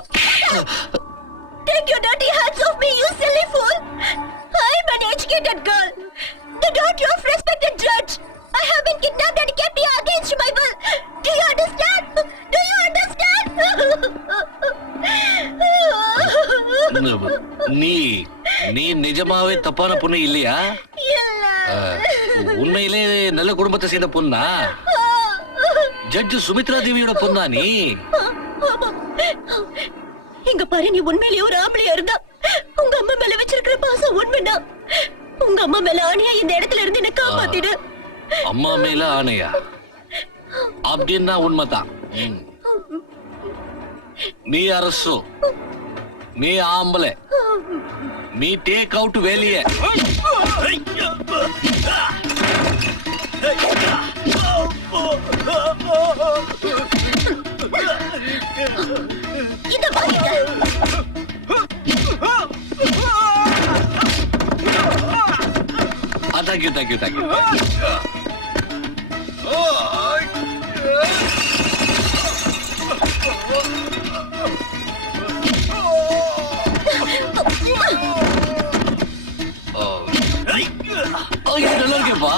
Take your dirty hands off me, you silly fool! I'm an educated girl, the daughter of respected judge. I have been kidnapped and kept here against my will. Do you understand? Do you understand? நீ நிஜமாவே தப்பான பொண்ணு இல்லையா? உண்மையிலே நல்ல குடும்பத்தை சேர்ந்த பொண்ணா? ஜட்ஜ் சுமித்ரா தேவியோட பொண்ணா நீ? இங்க பாரு, நீ உண்மையிலேயே ஒரு ஆம்பளையா இருந்தா உங்க அம்மா மேல வச்சிருக்கிற பாசம் உண்மைனா உங்க அம்மா மேல ஆணையா இந்த இடத்துல இருந்து என்ன காப்பாத்திடு. அம்மா மேல ஆணையா? அப்படின்னா உண்மைதான். நீ அரசு, நீ ஆம்பளை, நீ டேக் அவுட் வெளியே. இத பாருங்க. Thank you thank you thank you. நல்லா இருக்கேப்பா.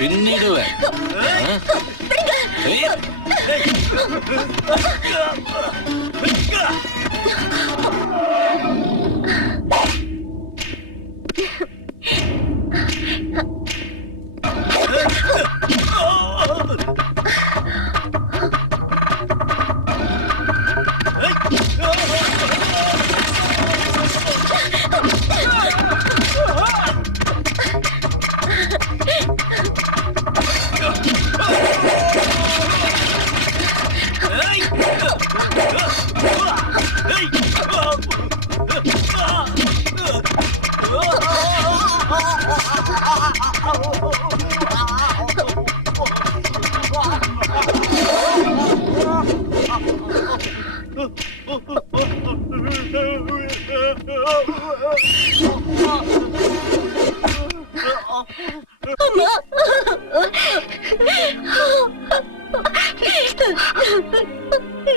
பின்னிடுவேன்.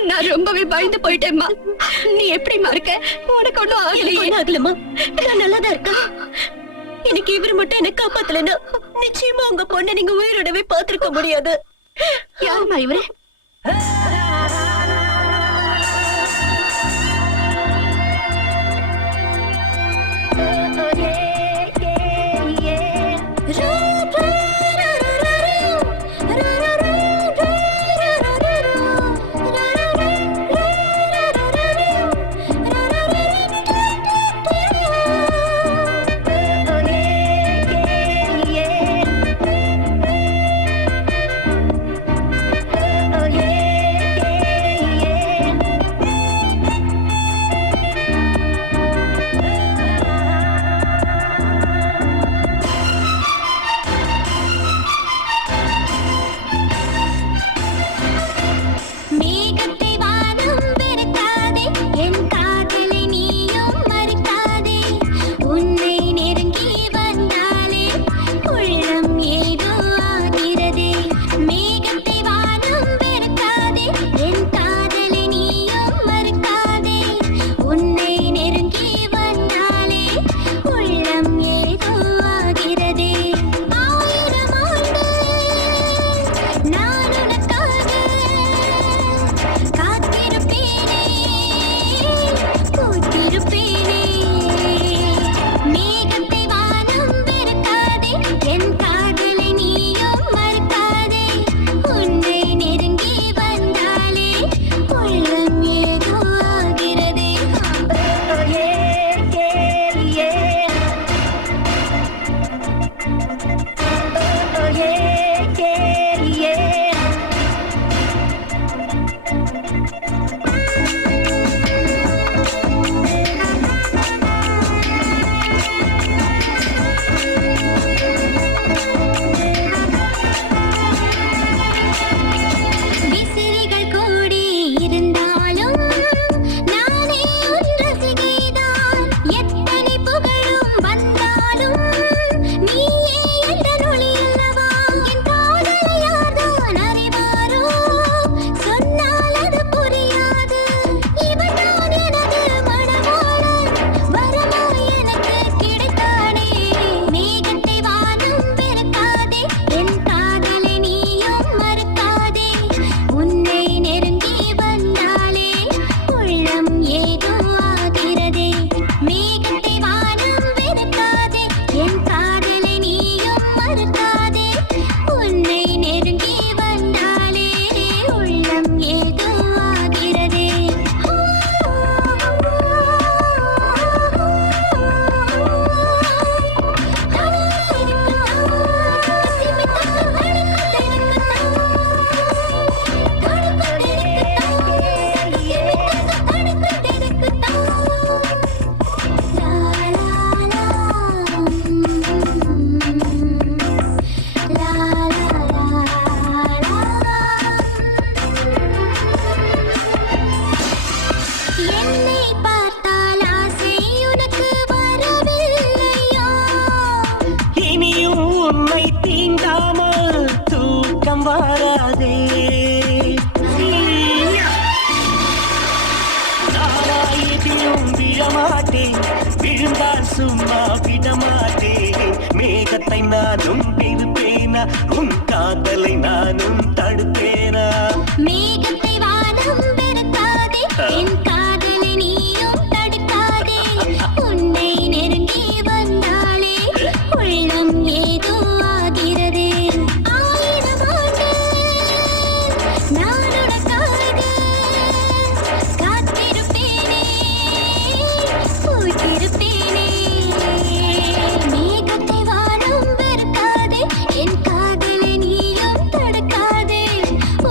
நான் ரொம்பவே பயந்து போயிட்டேம்மா. நீ எப்படிம்மா இருக்க? உனக்கு ஒண்ணும் ஆகலையே? ஆகலம்மா, நான் நல்லாதான் இருக்கேன். இன்னைக்கு இவர் மட்டும் என்ன காப்பாத்தலன்னா நிச்சயமா உங்க பொண்ணை நீங்க உயிரோடவே பார்த்திருக்க முடியாது. யாருமா இவரு? விழுந்தால் சும்மா விடமாட்டேன். மேகத்தை நானும் இருப்பேனா, உன் காதலை நானும் தடுப்பேனா? மேகத்தை வானம் வெறுக்காதே, என் காதலை நீயும் தடுக்காதே. உன்னை நெருங்கி வந்தாலே உள்ளம் ஏதோ ஆகிறதே. 1000 ஆண்டு நான் உனக்காக காத்திருப்பேனே, பூத்திருப்பேனே. மேகத்தை வானம் வெறுக்காதே, என் காதலை நீயும் தடுக்காதே.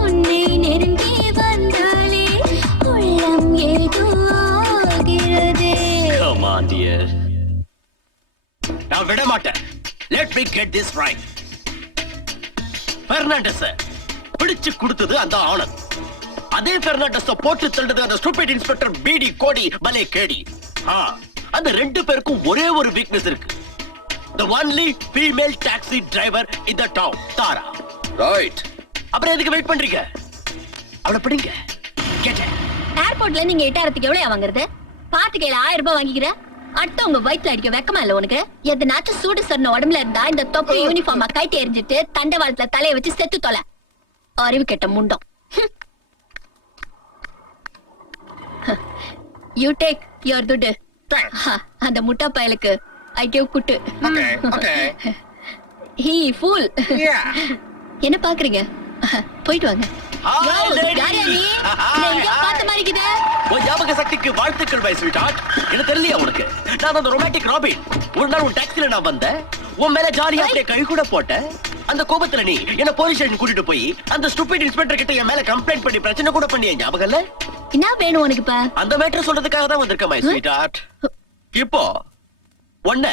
உன்னை நெருங்கி வந்தாலே உள்ளம் ஏதோ ஆகிறதே. Come on, dear. நான் விட மாட்டேன். Let me me get this right. Fernandes பிடிச்சு கொடுத்தது அந்த ஆனந்த். அதே பெர்னாண்டஸ் போட்டு தள்ளுது அந்த ஸ்டூபிட் இன்ஸ்பெக்டர் பிடி கோடி பலே கேடி. அந்த ரெண்டு பேருக்கும் ஒரே ஒரு வீக்னஸ் இருக்கு. The only female taxi driver in the town, Thara. Right. அப்புறம் எதுக்கு வெயிட் பண்றீங்க? அவளை பிடிங்க. கேட்டேன். ஏர்போர்ட்ல நீங்க 8000க்கு எவ்வளவு வாங்குறது? பாத்துக்கையில 1000 ரூபாய் வாங்கிக்கிற. அடுத்தவங்க வயித்துல அடிக்க வெக்கமா இல்ல உனக்கு? எதனாச்சும் சூடு சொன்ன உடம்புல இருந்தா இந்த தொப்பி யூனிஃபார்மா கைட்டி எரிஞ்சிட்டு தண்டவாளத்துல தலையை வச்சு செத்து தொலை. அறிவு கெட்ட முண்டம். யூ டேக் யுவர் துட்டு. அந்த முட்டா பயலுக்கு ஐ கிவ் குட்டு. He fool. என்ன பாக்குறீங்க? போயிட்டு வாங்க. ஞாபக சக்திக்கு வாழ்த்துக்கள் மை ஸ்வீட்ஹார்ட். என்ன தெரியலையா உனக்கு? நான் அந்த ரொமான்டிக் ராபின். ஒரு நாள் உன் டாக்ஸில நான் வந்தேன். உன் மேல ஜாலியா அப்படியே கை கூட போட்டேன். அந்த கோபத்துல நீ என்ன போலீஸ் ஸ்டேஷன் கூட்டிட்டு போய் அந்த ஸ்டூபிட் இன்ஸ்பெக்டர் கிட்ட என் மேல கம்ப்ளைண்ட் பண்ணி பிரச்சனை கூட பண்ணிய ஞாபகம் இல்ல? என்ன வேணும் உனக்கு இப்ப? அந்த மேட்டர் சொல்றதுக்காக தான் வந்திருக்க மை ஸ்வீட்ஹார்ட். இப்போ ஒண்ண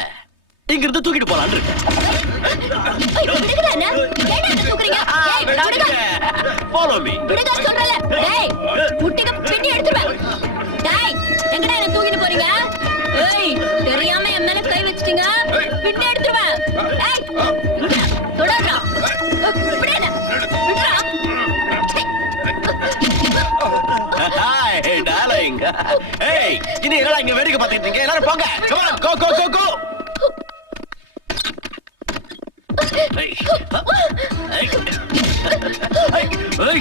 இங்க இருந்து தூக்கிட்டு போலான்னு இருக்கேன். Follow me. தூக்கிட்டு போறீங்க. தெரியாம என் மேல கை வச்சிட்டீங்க. பின்னி எடுத்துருவேன். தொடர்றா. Hey darling. Hey, இனி எல்லாம் இங்க வேடிக்கை பார்த்துட்டு இருக்கீங்க. எல்லாரும் போங்க. Come on, go go go go. Hey. Hey. Hey.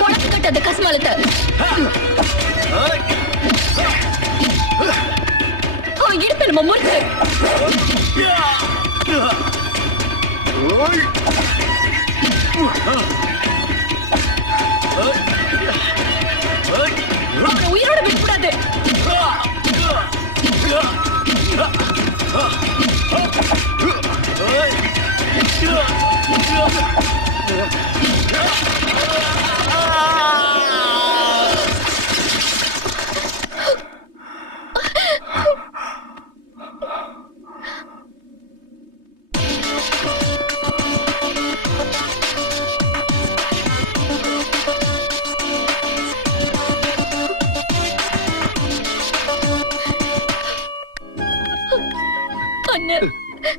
முளத்துக்கிட்டது கஸ்மாலத்தை. இடுப்பு நம்ம முறிச்சு. உயிரோட விடக்கூடாது.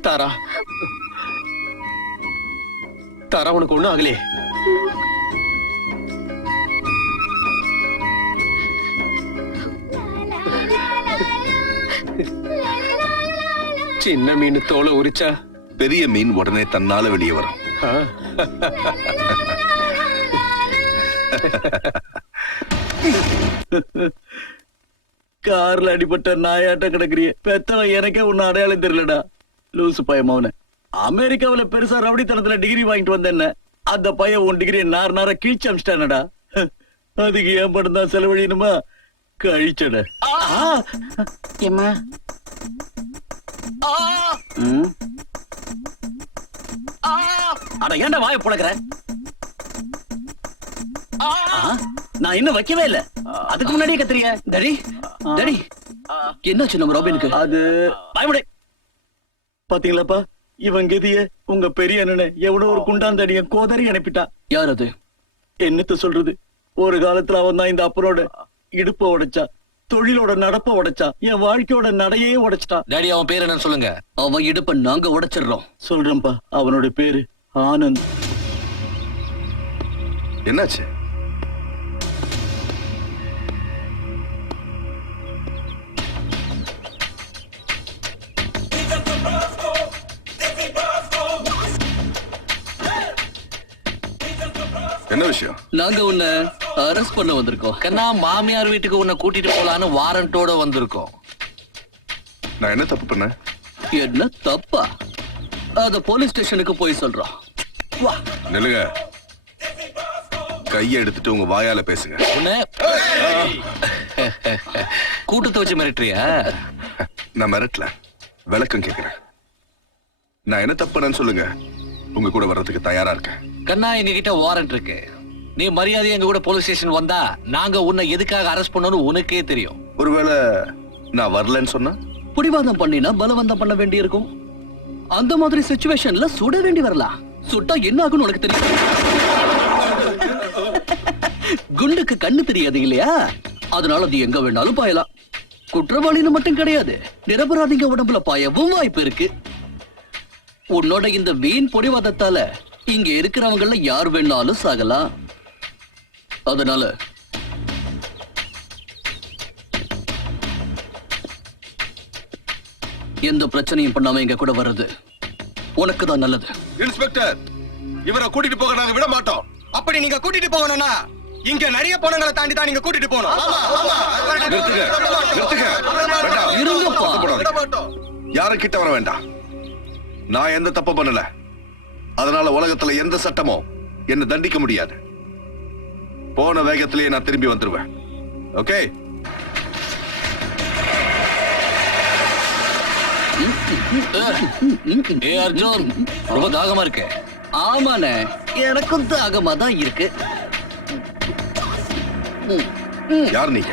தாரா, தாரா உனக்கு ஒண்ணும் ஆகலையே? சின்ன மீன் தோலை உரிச்சா பெரிய மீன் உடனே தன்னால வெளியே வரும். கார்ல அடிபட்ட நாயாட்ட கிடக்குறிய பெத்தவன் எனக்கே உன்ன அடையாளம் தெரியலடா. லூசு பையன் அவன. அமெரிக்காவில பெருசா ரவுடித்தனத்துல டிகிரி வாங்கிட்டு வந்தேன்ன அந்த பையன் உன் டிகிரி நார கீழ்ச்சி அமிச்சிட்டானடா. அதுக்கு ஏன் படம் தான் செலவழியணுமா? கழிச்சட. அட ஏன்டா வாய புழக்கிற? நான் இன்னும் வைக்கவே இல்ல. அதுக்கு முன்னாடியே கத்துறிய. டேடி டேடி என்னாச்சு நம்ம ராபினுக்கு? அது பயமுடை. பாத்தீங்களாப்பா இவன் கதிய உங்க பெரிய அண்ணனை எவ்வளவு ஒரு குண்டாந்தடிய கோதறி அனுப்பிட்டா. யார் அது? என்னத்த சொல்றது, ஒரு காலத்துல அவன் தான் இந்த அப்பனோட இடுப்ப உடைச்சா. தொழிலோட நடப்ப உடைச்சான், என் வாழ்க்கையோட நடையே உடைச்சிட்டான். டாடி அவன் பேர் என்னன்னு சொல்லுங்க. அவன் இடுப்ப நாங்க உடைச்சிடுறோம். சொல்றேன்ப்பா, அவனோட பேரு ஆனந்த். என்னாச்சு? என்ன விஷயம்? நாங்க உன்னை அரெஸ்ட் பண்ண வந்திருக்கோம். கண்ணா, மாமியார் வீட்டுக்கு உன்னை கூட்டிட்டு போலான்னு வாரண்டோட வந்திருக்கோம். நான் என்ன தப்பு பண்ணேன்? என்ன தப்பா? அத போலீஸ் ஸ்டேஷனுக்கு போய் சொல்றோம். வா. நில்லுங்க. கையை எடுத்துட்டு உங்க வாயால பேசுங்க. உன்னை கூட்டத்தை வச்சு மிரட்டுறியா? நான் மிரட்டல, விளக்கம் கேக்குறேன். நான் என்ன தப்பு பண்ணேன்னு சொல்லுங்க. உங்க கூட வர்றதுக்கு தயாரா இருக்கேன். கண்ணா, எங்க கிட்ட வாரண்ட் இருக்கு. நீ மரியாதையா எங்க கூட போலீஸ் ஸ்டேஷன் வந்தா நாங்க உன்னை எதுக்காக அரெஸ்ட் பண்ணணும்னு உனக்கே தெரியும். ஒருவேளை நான் வரலன்னு சொன்னா? புடிவாதம் பண்ணினா பலவந்தம் பண்ண வேண்டி இருக்கும். அந்த மாதிரி சிச்சுவேஷன்ல சுட வேண்டி வரலாம். சுட்டா என்ன ஆகும்னு உனக்கு தெரியும். குண்டுக்கு கண்ணு தெரியாது இல்லையா? அதனால அது எங்க வேணாலும் பாயலாம். குற்றவாளின்னு மட்டும் கிடையாது, நிரபராதிங்க உடம்புல பாயவும் வாய்ப்பு இருக்கு. உன்னோட இந்த வீண் பொடிவாதத்தால இங்க இருக்கிறவங்கள யார் வேணாலும் சாகலாம். அதனால எந்த பிரச்சனையும் பண்ணாம எங்க கூட வர்றது உனக்கு தான் நல்லது. இன்ஸ்பெக்டர், இவரை கூட்டிட்டு போக நாங்க விட மாட்டோம். அப்படி நீங்க கூட்டிட்டு போகணும்னா இங்க நிறைய பொண்ணுங்களை தாண்டி தான் நீங்க கூட்டிட்டு போகணும். நிறுத்துங்க, நிறுத்துங்க. வேண்டாம். இருங்கப்பா. விட மாட்டோம். யாரும் கிட்ட வர வேண்டாம். நான் எந்த தப்பு பண்ணல. அதனால உலகத்துல எந்த சட்டமும் என்ன தண்டிக்க முடியாது. போன வேகத்திலேயே நான் திரும்பி வந்துருவேன். ஓகே? ஏ அர்ஜுன், ரொம்ப தாகமா இருக்கு. ஆமாண்ணே, எனக்கும் தாகமா தான் இருக்கு. யார் நீங்க?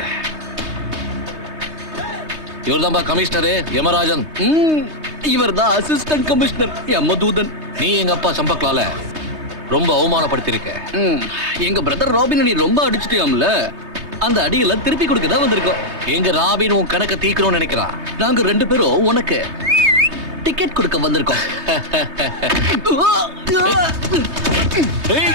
இவர்தான்பா கமிஷனரு யமராஜன். இவர் தான் அசிஸ்டன்ட் கமிஷனர் யமதூதன். நீ எங்க அப்பா சம்பக்லால ரொம்ப அவமானப்படுத்திருக்க. எங்க பிரதர் ராபின் நீ ரொம்ப அடிச்சிட்டியாம்ல, அந்த அடியெல்லாம் திருப்பி கொடுக்க தான் வந்திருக்கோம். எங்க ராபின் உன் கணக்க தீக்கணும்னு நினைக்கிறான். நாங்க 2 பேரும் உனக்கு டிக்கெட் கொடுக்க வந்திருக்கோம். ஏய்,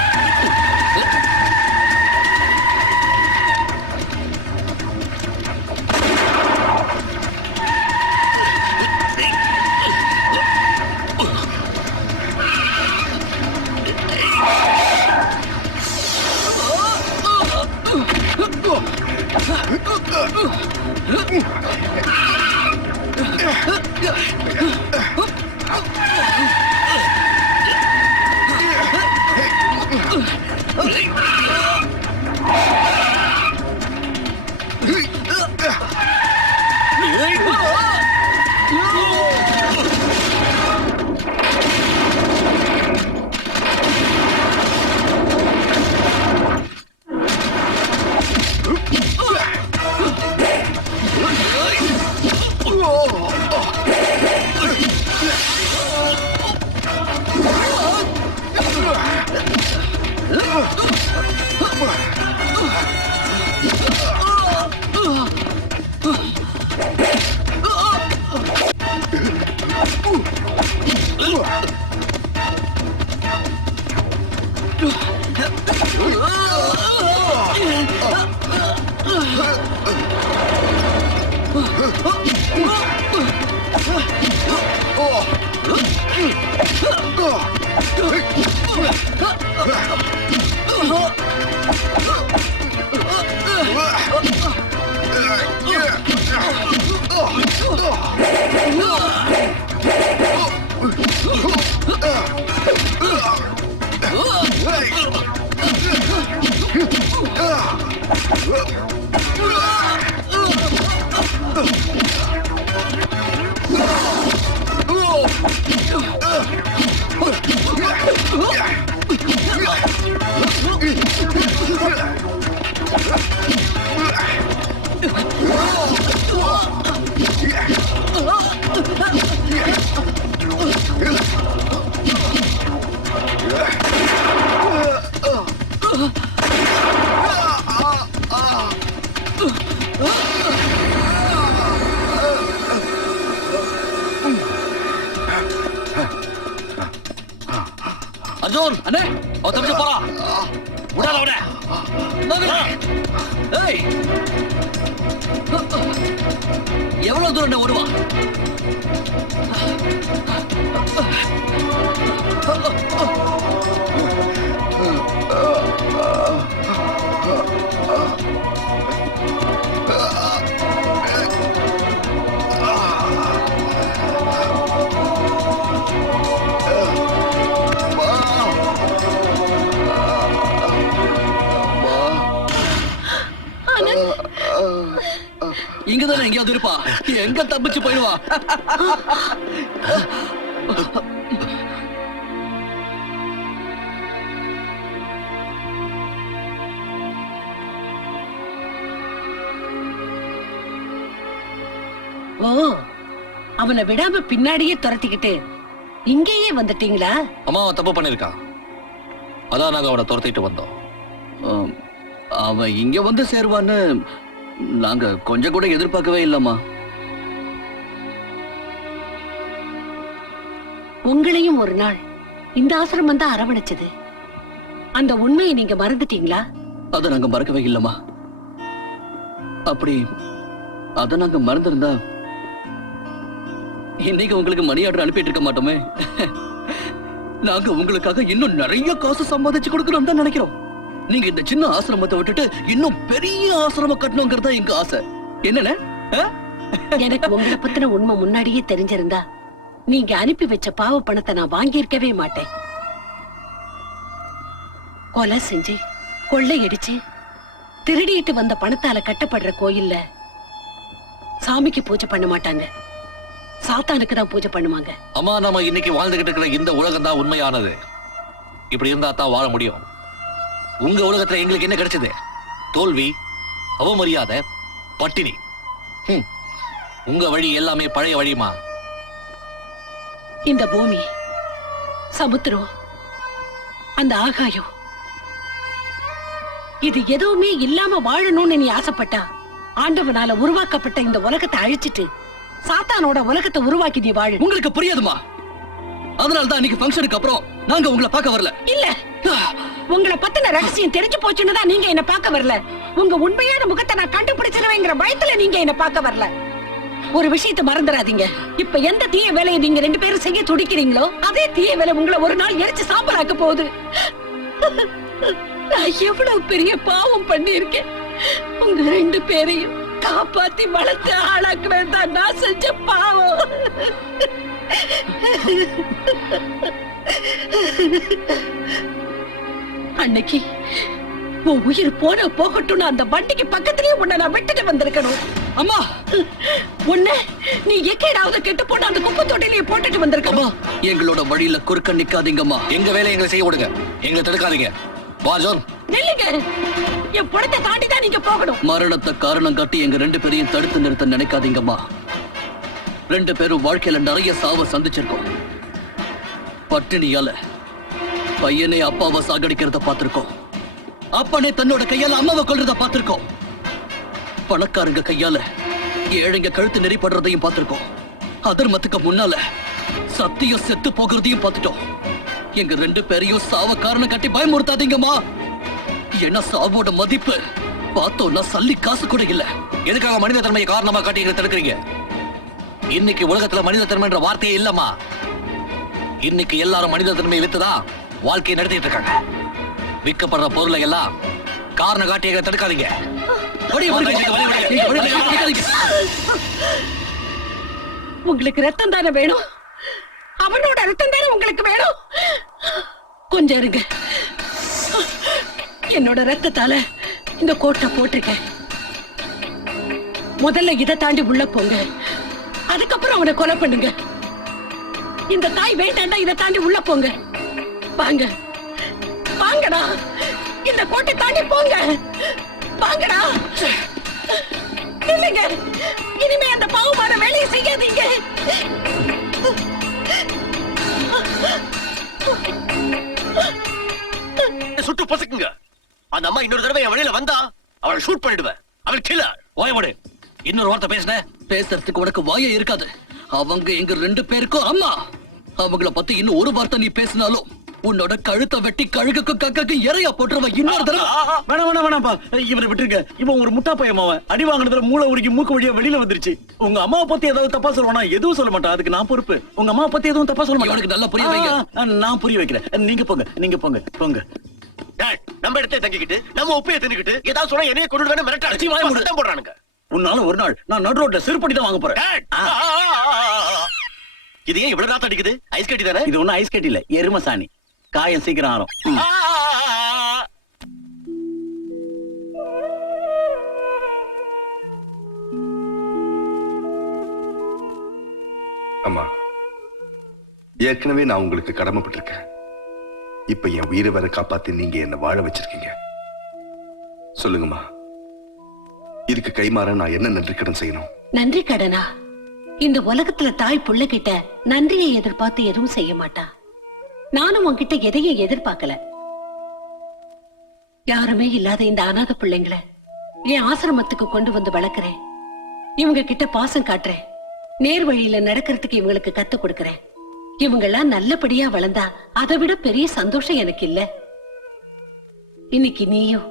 அர்ஜுன் அண்ணே அவன் தப்பிச்சு போறான் விடாத அவனை மகனே. ஏய் எவ்வளவு தூரம் அண்ணே ஓடுவா? இங்கதானே எங்கேயாவது இருப்பா. எங்க தப்பிச்சு போயிடுவா? ஓ, அவனை விடாம பின்னாடியே துரத்திக்கிட்டு இங்கேயே வந்துட்டீங்களா? அம்மா அவன் தப்பு பண்ணிருக்கான், அதான் நாங்க அவனை துரத்திட்டு வந்தோம். அவன் இங்க வந்து சேருவான்னு நாங்க கொஞ்சம் கூட எதிர்பார்க்கவே இல்லம்மா. உங்களையும் ஒரு நாள் இந்த ஆசிரமம் தான் அரவணைச்சது. அந்த உண்மையை நீங்க மறந்துட்டீங்களா? அதை நாங்க மறக்கவே இல்லம்மா. அப்படி அதை நாங்க மறந்திருந்தா இன்னைக்கு உங்களுக்கு மணி ஆர்டர் அனுப்பிட்டு இருக்க மாட்டோமே. நாங்க உங்களுக்காக இன்னும் நிறைய காசு சம்பாதிச்சு கொடுக்கணும் தான் நினைக்கிறோம். நீங்க இந்த சின்ன ஆசிரமத்தை விட்டுட்டு இன்னும் பெரிய ஆசிரமம் கட்டணுங்கிறதா எங்க ஆசை. என்னன்னு எனக்கு உங்களை பத்தின உண்மை முன்னாடியே தெரிஞ்சிருந்தா நீங்க அனுப்பி வச்ச பாவ பணத்தை நான் வாங்கியிருக்கவே மாட்டேன். கொலை செஞ்சு கொள்ளையடிச்சு திருடிட்டு வந்த பணத்தால கட்டப்படுற கோயில்ல சாமிக்கு பூஜை பண்ண மாட்டாங்க, சாத்தானுக்கு தான் பூஜை பண்ணுவாங்க. அம்மா நம்ம இன்னைக்கு வாழ்ந்துகிட்டு இருக்கிற இந்த உலகம் தான் உண்மையானது. இப்படி இருந்தா தான் வாழ முடியும். உங்க உலகத்துல எங்களுக்கு என்ன கிடைச்சது? தோல்வி, அவமரியாதை, பட்டினி. உங்க வழி எல்லாமே பழைய வழிமா. இந்த பூமி, சமுத்திரம், அந்த ஆகாயம், இது எதுவுமே இல்லாம வாழணும்னு நீ ஆசைப்பட்டா ஆண்டவனால உருவாக்கப்பட்ட இந்த உலகத்தை அழிச்சிட்டு சாத்தானோட உலகத்தை உருவாக்கி நீ வாழு. உங்களுக்கு புரியாதுமா. அதனால தான் இன்னைக்கு ஃபங்க்ஷனுக்கு அப்புறம் நாங்க உங்களை பார்க்க வரல. இல்ல, உங்களை பத்தின ரகசியம் தெரிஞ்சு போச்சுன்னு தான் நீங்க என்ன பார்க்க வரல. உங்க உண்மையான முகத்தை நான் கண்டுபிடிச்சிருவேங்கிற பயத்துல நீங்க என்ன பார்க்க வரல. ஒரு விஷயத்தை மறந்துடாதீங்க. இப்ப எந்த தீய வேலையை நீங்க ரெண்டு பேரும் செய்ய துடிக்கிறீங்களோ அதே தீய வேலை உங்களை ஒரு நாள் எரிச்சு சாம்பலாக்க போகுது. நான் எவ்வளவு பெரிய பாவம் பண்ணியிருக்கேன். உங்க ரெண்டு பேரையும் காப்பாத்தி வளர்த்து ஆளாக்குவேன் தான் நான் செஞ்ச பாவம். அன்னைக்கு உன் உயிர் போன போகட்டும் அந்த வண்டிக்கு பக்கத்துலயே உன்னை நான் விட்டுட்டு வந்திருக்கணும். அம்மா, உன்னை நீ எக்கேடாவது கெட்டு போட்டு அந்த குப்பை தொட்டிலேயே போட்டுட்டு வந்திருக்கணும். எங்களோட வழியில குறுக்க நிக்காதீங்கம்மா. எங்க வேலையை எங்களை செய்ய விடுங்க, எங்களை தடுக்காதீங்க. வா ஜோன். நில்லுங்க, என் புறத்தை தாண்டி தான் நீங்க போகணும். மரணத்தை காரணம் காட்டி எங்க ரெண்டு பேரையும் தடுத்து நிறுத்த நினைக்காதீங்கம்மா. ரெண்டு பேரும் வாழ்க்கையில நிறைய சாவை சந்திச்சிருக்கோம். பட்டினியால பையனே அப்பாவை சாகடிக்கிறத பார்த்திருக்கோம். அப்பனே தன்னோட கையால அம்மாவை கொல்றத பார்த்திருக்கோம். பணக்காரங்க கையால ஏழைங்க கழுத்து நெறிப்படுறதையும் பார்த்திருக்கோம். அதர்மத்துக்கு முன்னால சத்தியம் செத்து போகிறதையும் பார்த்துட்டோம். எங்க ரெண்டு பேரையும் சாவ காரணம் காட்டி பயமுறுத்தாதீங்கம்மா. ஏன்னா சாவோட மதிப்பு பார்த்தோம்னா சல்லி காசு கூட இல்ல. எதுக்காக மனித தன்மையை காரணமா காட்டி எங்களை தடுக்கிறீங்க? இன்னைக்கு உலகத்துல மனித தன்மைன்ற வார்த்தையே இல்லம்மா. இன்னைக்கு எல்லாரும் மனித தன்மையை வித்துதான் வாழ்க்கையை நடத்திட்டு இருக்காங்க. விற்கப்படுற பொருளை எல்லாம் காரணம் காட்டி எங்களை தடுக்காதீங்க. உங்களுக்கு ரத்தம் தானே வேணும்? அவனோட ரத்தம் தானே உங்களுக்கு வேணும்? கொஞ்சம் இருங்க. என்னோட ரத்தத்தால இந்த கோட்டை போட்டிருக்கேன். முதல்ல இதை தாண்டி உள்ள போங்க, அதுக்கப்புறம் அவனை கொலை பண்ணுங்க. இந்த தாய் வேண்டாண்டா, இதை தாண்டி உள்ள போங்க. வாங்க வாங்கடா, இந்த கோட்டை தாண்டி போங்க. வாங்கடா. இல்லைங்க, இனிமே அந்த பாவமான வேலையை செய்யாதீங்க. சுட்டு பொசுக்குங்க. அந்த அம்மா இன்னொரு தடவை என் வழியில வந்தா அவளை ஷூட் பண்ணிடுவேன். அவள் கில்லர். ஓயமடு, இன்னொரு வார்த்தை பேசுன பேசுறதுக்கு உனக்கு வாயே இருக்காது. அவங்க எங்க ரெண்டு பேருக்கும் அம்மா. அவங்கள பத்தி இன்னும் ஒரு வார்த்தை நீ பேசினாலும் உன்னோட கழுத்தை வெட்டி கழுகுக்கும் கக்கக்கும் இறையா போட்டுருவ இன்னொரு தடவை. வேணாம்ப்பா, இவனை விட்டுருங்க. இவன் ஒரு முட்டா பையன் அவன். அடி வாங்கினதுல மூளை உருகி மூக்கு வழியா வெளியில வந்துருச்சு. உங்க அம்மாவை பத்தி ஏதாவது தப்பா சொல்லுவானா? எதுவும் சொல்ல மாட்டான், அதுக்கு நான் பொறுப்பு. உங்க அம்மாவை பத்தி எதுவும் தப்பா சொல்ல மாட்டான். இவனுக்கு நல்லா புரிய வைங்க. நான் புரிய வைக்கிறேன். நீங்க போங்க. நம்ம இடத்தை தங்கிக்கிட்டு நம்ம உப்பையை தின்னுக்கிட்டு ஏதாவது சொன்னா என்னைய கொண்டு மிரட்ட போடுறானுங்க. உன்னால ஒரு நாள் நான் நடு ரோட்ல செருப்படி தான் வாங்க போறேன். இது ஏன் இவ்வளவு காத்து அடிக்குது? ஐஸ் கட்டி தானே? இது ஒண்ணும் ஐஸ் கட்டி இல்ல, எரும சாணி. காயம் சீக்கிரம் ஆறும். அம்மா, ஏற்கனவே நான் உங்களுக்கு கடமைப்பட்டிருக்கேன். இப்ப என் உயிரை வர காப்பாத்தி நீங்க என்ன வாழ வச்சிருக்கீங்க. சொல்லுங்கம்மா, இதுக்கு கைமாற நான் என்ன நன்றி கடன் செய்யணும்? நன்றி கடனா? இந்த உலகத்துல தாய் புள்ள கிட்ட நன்றியை எதிர்பார்த்து எதுவும் செய்ய மாட்டா. நானும் உன்கிட்ட எதையும் எதிர்பார்க்கல. யாருமே இல்லாத இந்த அநாத பிள்ளைங்களை என் ஆசிரமத்துக்கு கொண்டு வந்து வளர்க்கிறேன். இவங்க கிட்ட பாசம் காட்டுறேன். நேர் வழியில நடக்கிறதுக்கு இவங்களுக்கு கத்து கொடுக்கறேன். இவங்கெல்லாம் நல்லபடியா வளர்ந்தா அதை விட பெரிய சந்தோஷம் எனக்கு இல்ல. இன்னைக்கு நீயும்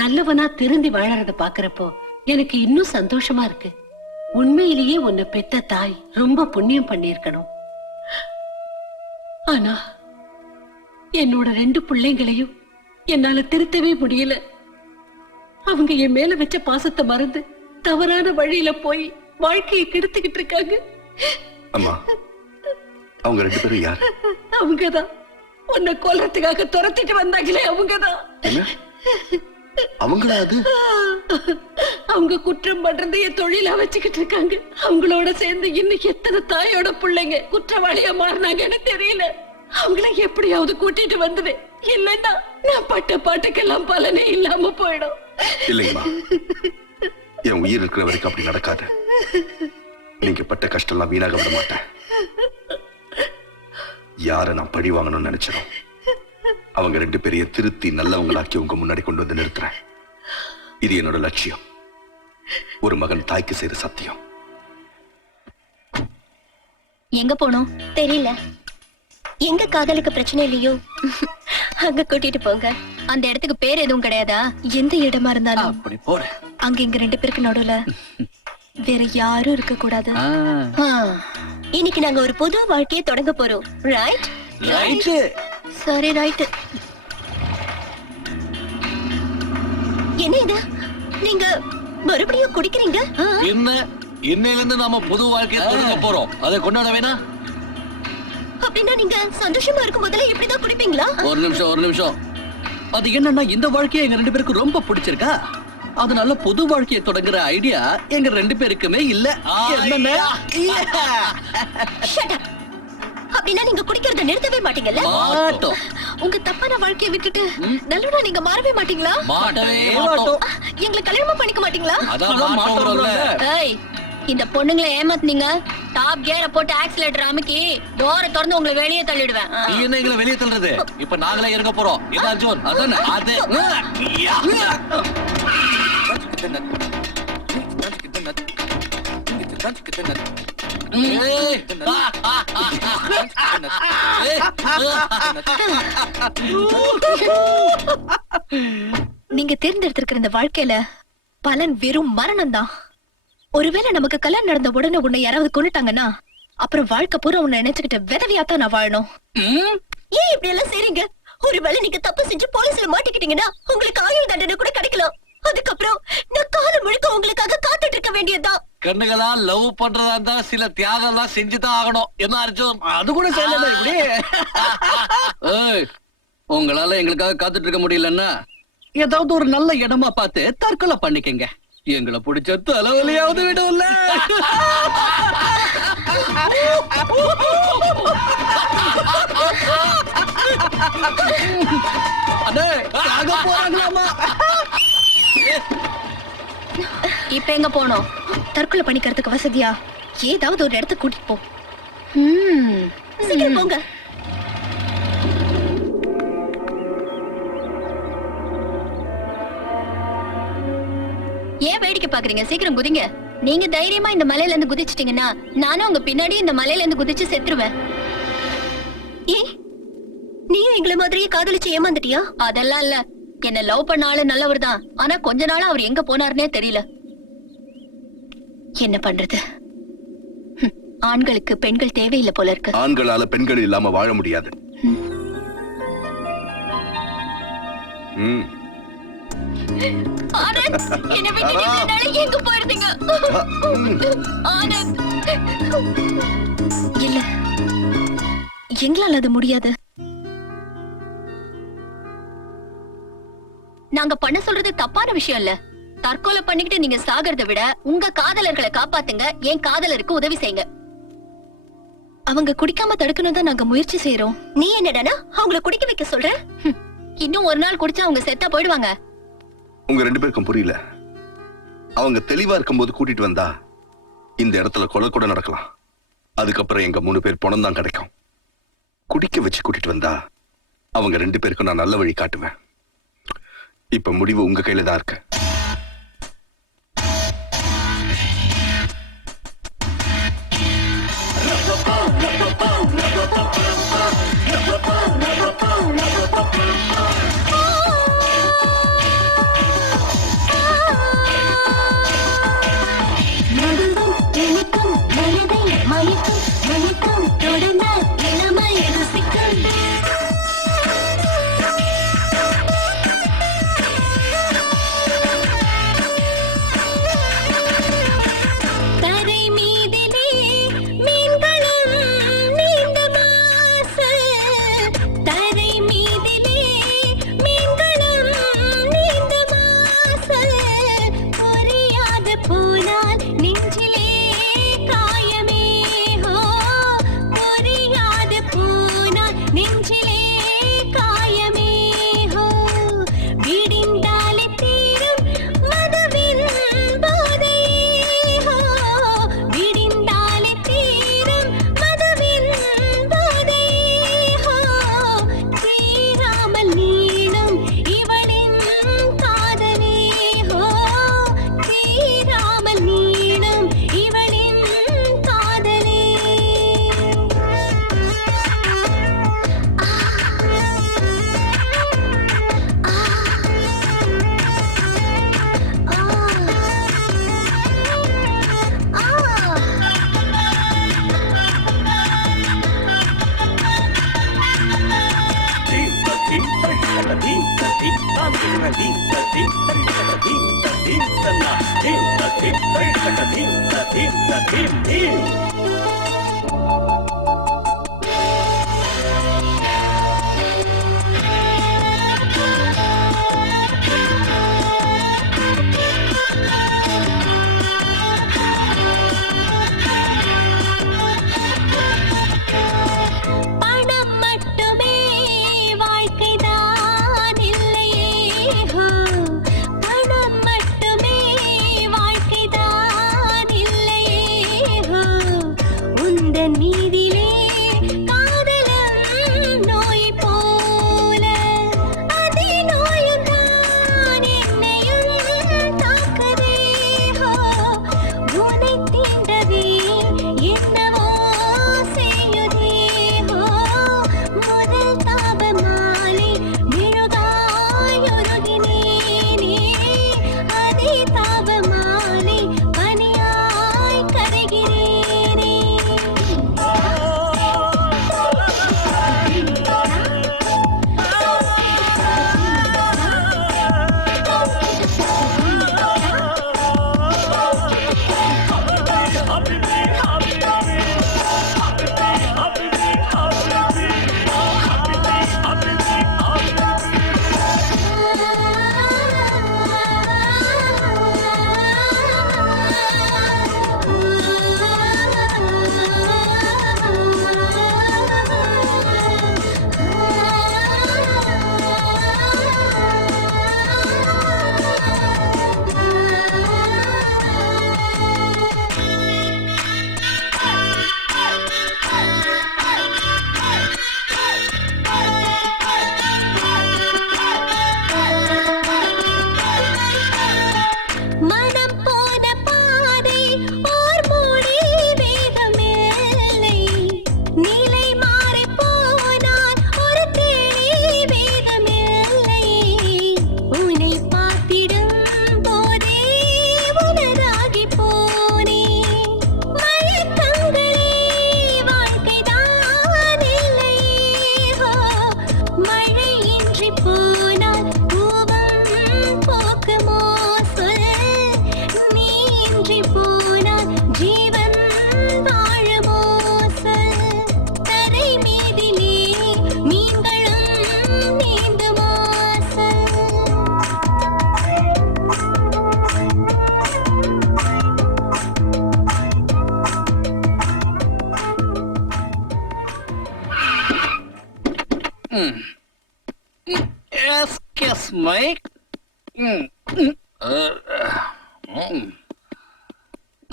நல்லவனா திருந்தி வாழறத பாக்குறப்போ எனக்கு இன்னும் சந்தோஷமா இருக்கு. உண்மையிலேயே உன்னை பெத்த தாய் ரொம்ப புண்ணியம் பண்ணிருக்கணும். ஆனா என்னோட 2 பிள்ளைங்களையும் என்னால திருத்தவே முடியல. அவங்க என் மேல வச்ச பாசத்தை மறந்து தவறான வழியில போய் வாழ்க்கையை கெடுத்துக்கிட்டு இருக்காங்க. அம்மா, அவங்க 2 பேரும் யார்? அவங்கதான் உன்னை கொல்றதுக்காக துரத்திட்டு வந்தாங்களே, அவங்கதான். அவங்களா? அது அவங்க குற்றம் பண்றது என் தொழிலா வச்சுக்கிட்டு இருக்காங்க. அவங்களோட சேர்ந்து இன்னும் எத்தனை தாயோட பிள்ளைங்க குற்றவாளியா மாறினாங்கன்னு தெரியல. அவங்கள எப்படியாவது கூட்டிட்டு வந்துடுவேன். இல்லைன்னா நான் பட்ட பாட்டுக்கெல்லாம் பலனே இல்லாம போயிடும். இல்லைங்கம்மா, என் உயிர் இருக்கிற வரைக்கும் அப்படி நடக்காது. நீங்க பட்ட கஷ்டம் எல்லாம் வீணாக விட மாட்டேன். யார நான் பழி வாங்கணும்னு நினைச்சோம், அவங்க 2 பேரையும் திருத்தி நல்லவங்களாக்கி உங்க முன்னாடி கொண்டு வந்து நிறுத்துறேன். இது என்னோட லட்சியம். ஒரு மகன் தாய்க்கு செய்த சத்தியம். எங்க போனோம் தெரியல. எங்க காதலுக்கு பிரச்சனை இல்லையோ அங்க கூட்டிட்டு போங்க. அந்த இடத்துக்கு பேர் எதுவும் கிடையாதா? எந்த இடமா இருந்தாலும் அப்படி போற. அங்க இங்க 2 பேருக்கு நடுவுல வேற யாரும் இருக்க கூடாது. இன்னைக்கு நாங்க ஒரு புது வாழ்க்கையை தொடங்க போறோம். ரைட்? ரைட். சரி, ரைட். என்ன இது? நீங்க மறுபடியும் குடிக்கிறீங்க? இன்னையில இருந்து நாம புது வாழ்க்கையை தொடங்க போறோம். அதை கொண்டாட வேணா? அப்படின்னா நீங்க சந்தோஷமா இருக்கும் போதெல்லாம் இப்படிதான் குடிப்பீங்களா? ஒரு நிமிஷம். அது என்னன்னா, இந்த வாழ்க்கையை எங்க 2 பேருக்கு ரொம்ப பிடிச்சிருக்கா. அதனால புது வாழ்க்கையை தொடங்குற ஐடியா எங்க 2 பேருக்குமே இல்ல. அப்படின்னா நீங்க குடிக்கிறத நிறுத்தவே மாட்டீங்கல்ல? மாட்டோம். உங்க தப்பான வாழ்க்கையை விட்டுட்டு நல்லவனா நீங்க மாறவே மாட்டீங்களா? மாட்டவே மாட்டோம். எங்களை கல்யாணம் பண்ணிக்க மாட்டீங்களா? அதான் மாட்டோம்ல. ஏய், இந்த பொண்ணுங்களை ஏமாத்துனீங்க. டாப் கியரை போட்டு ஆக்சிலேட்டர் அமுக்கி டோரை திறந்து உங்களை வெளியே தள்ளிடுவேன். நீ என்ன எங்களை வெளியே தள்ளுறது? இப்ப நாங்களே இறங்க போறோம். என்ன அர்ஜுன்? அதானே? அது நீங்க தேர்ந்தெடுத்திருக்கிற இந்த வாழ்க்கையில பலன் வெறும் மரணம் தான். ஒருவேளை நமக்கு கல்யாணம் நடந்த உடனே உன்னை யாராவது கொண்டுட்டாங்கன்னா அப்புறம் வாழ்க்கை பூரா உன்னை நினைச்சுக்கிட்ட விதவியாத்தான் நான் வாழணும். ஏன் இப்படி எல்லாம் செய்றீங்க? ஒருவேளை நீங்க தப்பு செஞ்சு போலீஸ்ல மாட்டிக்கிட்டீங்கன்னா உங்களுக்கு ஆயுள் தண்டனை கூட கிடைக்கலாம். அதுக்கப்புறம் நான் காலம் முழுக்க உங்களுக்காக காத்துட்டு இருக்க வேண்டியதுதான். கண்ணுகளா லவ் பண்றதா இருந்தா சில தியாகம் எல்லாம் செஞ்சுதான் ஆகணும். என்ன அர்ஜுன்? அது கூட செய்யல இப்படி. உங்களால எங்களுக்காக காத்துட்டு இருக்க முடியலன்னா ஏதாவது ஒரு நல்ல இடமா பார்த்து தற்கொலை பண்ணிக்கங்க. எங்களை பிடிச்ச தலைவலியாவது விடும்ல. இப்ப எங்க போனோம்? தற்கொலை பண்ணிக்கிறதுக்கு வசதியா ஏதாவது ஒரு இடத்துக்கு கூட்டிட்டு போ. சீக்கிரம் போங்க. ஏன் வேடிக்கை பாக்குறீங்க? சீக்கிரம் குதிங்க. நீங்க தைரியமா இந்த மலையில இருந்து குதிச்சிட்டீங்கன்னா நானும் உங்க பின்னாடி இந்த மலையில இருந்து குதிச்சு செத்துருவேன். ஏ, நீயும் எங்க எங்களை மாதிரியே காதலிச்சு ஏமாந்துட்டியா? அதெல்லாம் இல்ல. என்ன லவ் பண்ண ஆளு நல்லவர் தான். ஆனா கொஞ்ச நாளா அவர் எங்க போனாருன்னே தெரியல. என்ன பண்றது? ஆண்களுக்கு பெண்கள் தேவையில்லை போல இருக்கு. ஆண்களால பெண்கள் இல்லாம வாழ முடியாது. ஆனந்த், என்னை விட்டு இவ்வளவு நாளா எங்க போயிருந்தீங்க? ஆனந்த், இல்ல, எங்களால அது முடியாது. நாங்க பண்ண சொல்றது தப்பான விஷயம் இல்ல. தற்கொலை பண்ணிக்கிட்டு நீங்க சாகிறத விட உங்க காதலர்களை காப்பாத்துங்க, என் காதலருக்கு உதவி செய்யுங்க. அவங்க குடிக்காம தடுக்கணும் தான் நாங்க முயற்சி செய்யறோம். நீ என்னடா அவங்கள குடிக்க வைக்க சொல்ற? இன்னும் ஒரு நாள் குடிச்சா அவங்க செத்தா போயிடுவாங்க. உங்க 2 பேருக்கும் புரியல. அவங்க தெளிவா இருக்கும்போது கூட்டிட்டு வந்தா இந்த இடத்துல கொலை கூட நடக்கலாம். அதுக்கப்புறம் எங்க 3 பேர் பணம் தான் கிடைக்கும். குடிக்க வச்சு கூட்டிட்டு வந்தா அவங்க 2 பேருக்கும் நான் நல்ல வழி காட்டுவேன். இப்ப முடிவு உங்க கையில தான் இருக்கு.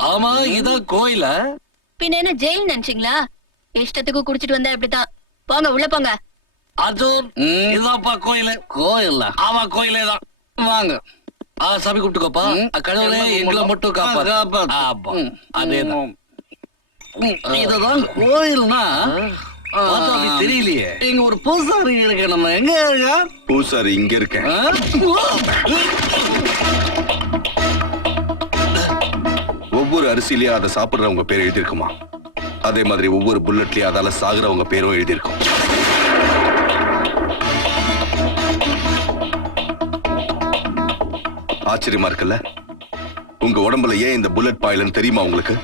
ஆமா இதான் கோயில. பின்ன என்ன ஜெயில் நினைச்சீங்களா? இஷ்டத்துக்கு குடிச்சிட்டு வந்தா இப்படித்தான். போங்க உள்ள போங்க. அர்ஜுன் இதான்ப்பா கோயிலு. கோயில்ல ஆமா கோயிலே தான். வாங்க. சாமி கூப்பிட்டுக்கோப்பா. கடவுளே எங்களை மட்டும் காப்பாத்து. அதேதான். இதுதான் கோயில்னா பார்த்தா அப்படி தெரியலையே. இங்க ஒரு பூசாரி இருக்கு. நம்ம எங்க இருக்கா? பூசாரி இங்க இருக்கேன். ஒவ்வொரு அரிசியிலயும் அதை சாப்பிடுறவங்க பேர் எழுதியிருக்குமா, அதே மாதிரி ஒவ்வொரு புல்லட்லயும் அதால சாகுறவங்க பேரும் எழுதியிருக்கும். ஆச்சரியமா இருக்குல்ல? உங்க உடம்புல ஏன் இந்த புல்லட் பாயிலன்னு தெரியுமா உங்களுக்கு?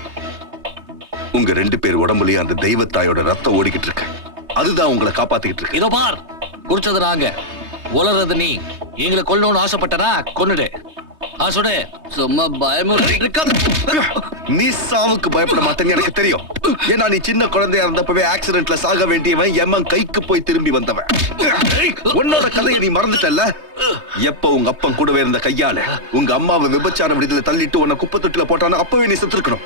உங்க 2 பேர் உடம்புலயும் அந்த தெய்வத்தாயோட ரத்தம் ஓடிக்கிட்டு இருக்கு. அதுதான் உங்களை காப்பாத்திக்கிட்டு இருக்கு. இதோ பார், குடிச்சது நாங்க, உலறது நீ. எங்களை கொல்லணும்னு ஆசைப்பட்டனா கொன்னுடு. சுடு. சும்மா பயமுறுத்தி நீ சாவுக்கு பயப்பட மாட்டேன்னு எனக்கு தெரியும். ஏன்னா நீ சின்ன குழந்தையா இருந்தப்பவே ஆக்சிடென்ட்ல சாக வேண்டியவன் எம்மன் கைக்கு போய் திரும்பி வந்தவன். உன்னோட கதையை நீ மறந்துட்டல்ல? எப்ப உங்க அப்பன் கூடவே இருந்த கையால உங்க அம்மாவை விபச்சார விடுதலை தள்ளிட்டு உன்னை குப்பை தொட்டில போட்டானோ அப்பவே நீ செத்துருக்கணும்.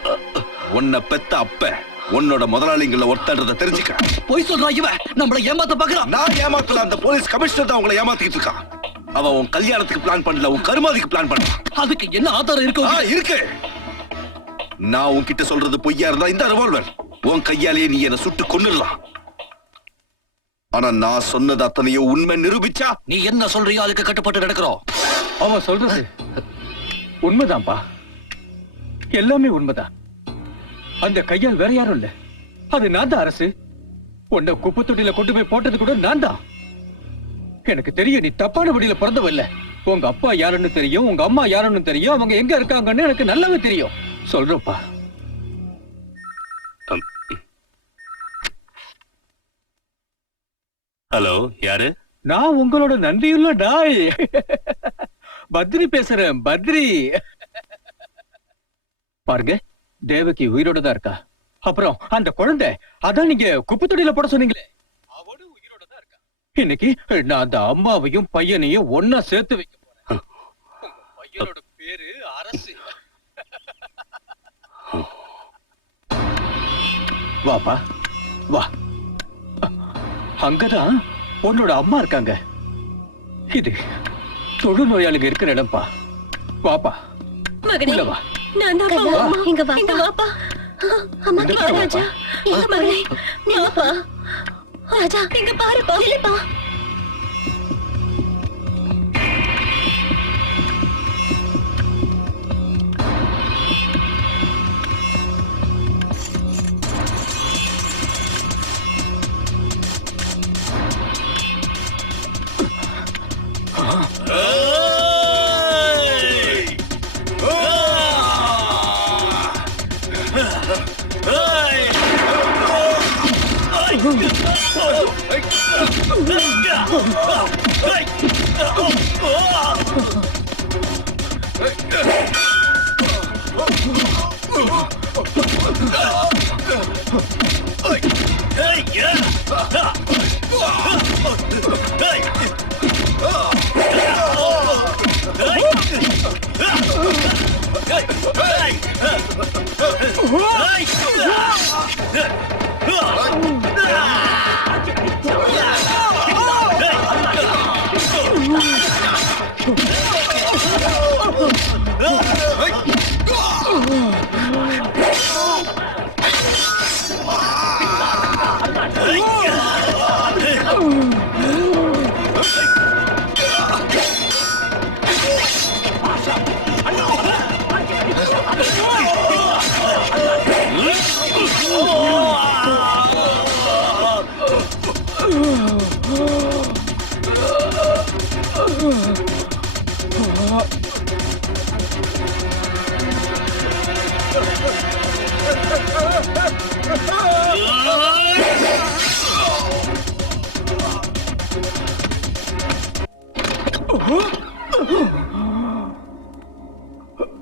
உன்னை பெத்த அப்ப உன்னோட முதலாளிங்கள ஒருத்தன்றத தெரிஞ்சுக்க. போய் சொல்றான் இவன். நம்மள ஏமாத்த பாக்குறான். நான் ஏமாத்தல, அந்த போலீஸ் கமிஷனர் தான் உங்களை ஏமாத்திட்டு இருக்கான். அவன் உன் கல்யாணத்துக்கு பிளான் பண்ணல, உன் கருமாதிக்கு பிளான் பண்ணான். அதுக்கு என்ன ஆதாரம் இருக்கு? இருக்கு. நான் உன்கிட்ட சொல்றது பொய்யா இருந்தா இந்த ரிவால்வர் உன் கையாலேயே நீ என்ன சுட்டு கொன்னுடலாம். ஆனா நான் சொன்னது அத்தனையோ உண்மை நிரூபிச்சா நீ என்ன சொல்றியோ அதுக்கு கட்டுப்பட்டு நடக்கிறோம். அவன் சொல்றது உண்மைதான்ப்பா. எல்லாமே உண்மைதான். அந்த கையால் வேற யாரும் இல்ல. அது நான் தான் அரசு. உன்னை குப்பை தொட்டியில கொண்டு போய் போட்டது கூட நான் தான். எனக்கு தெரியும் நீ தப்பான வழியில பிறந்தவ இல்ல. உங்க அப்பா யாருன்னு தெரியும், உங்க அம்மா யாருன்னு தெரியும், அவங்க எங்க இருக்காங்கன்னு எனக்கு நல்லாவே தெரியும். சொல்றப்பா. ஹலோ, யாரு? நான் உங்களோட நன்றியுள்ள டாய் பத்ரி பேசுறேன். பத்ரி பாருங்க, தேவகி உயிரோட தான் இருக்கா. அப்புறம் அந்த குழந்தை, அதான் நீங்க குப்பை தொட்டியில போட சொன்னீங்களே, அவளும் உயிரோட தான் இருக்கா. இன்னைக்கு நான் அந்த அம்மாவையும் பையனையும் ஒன்னா சேர்த்து வைக்க போறேன். பையனோட பேரு அரசு. வாப்பா வா. அங்கதான் உன்னோட அம்மா இருக்காங்க. இது தொழு நோயாளிங்க இருக்கிற இடம்பா. வாப்பா. உள்ள வா. இங்க வாப்பா. அம்மா கிட்ட ராஜா. எங்க மகளே? நீ வாப்பா. ராஜா இங்க பாருப்பா. இல்லப்பா.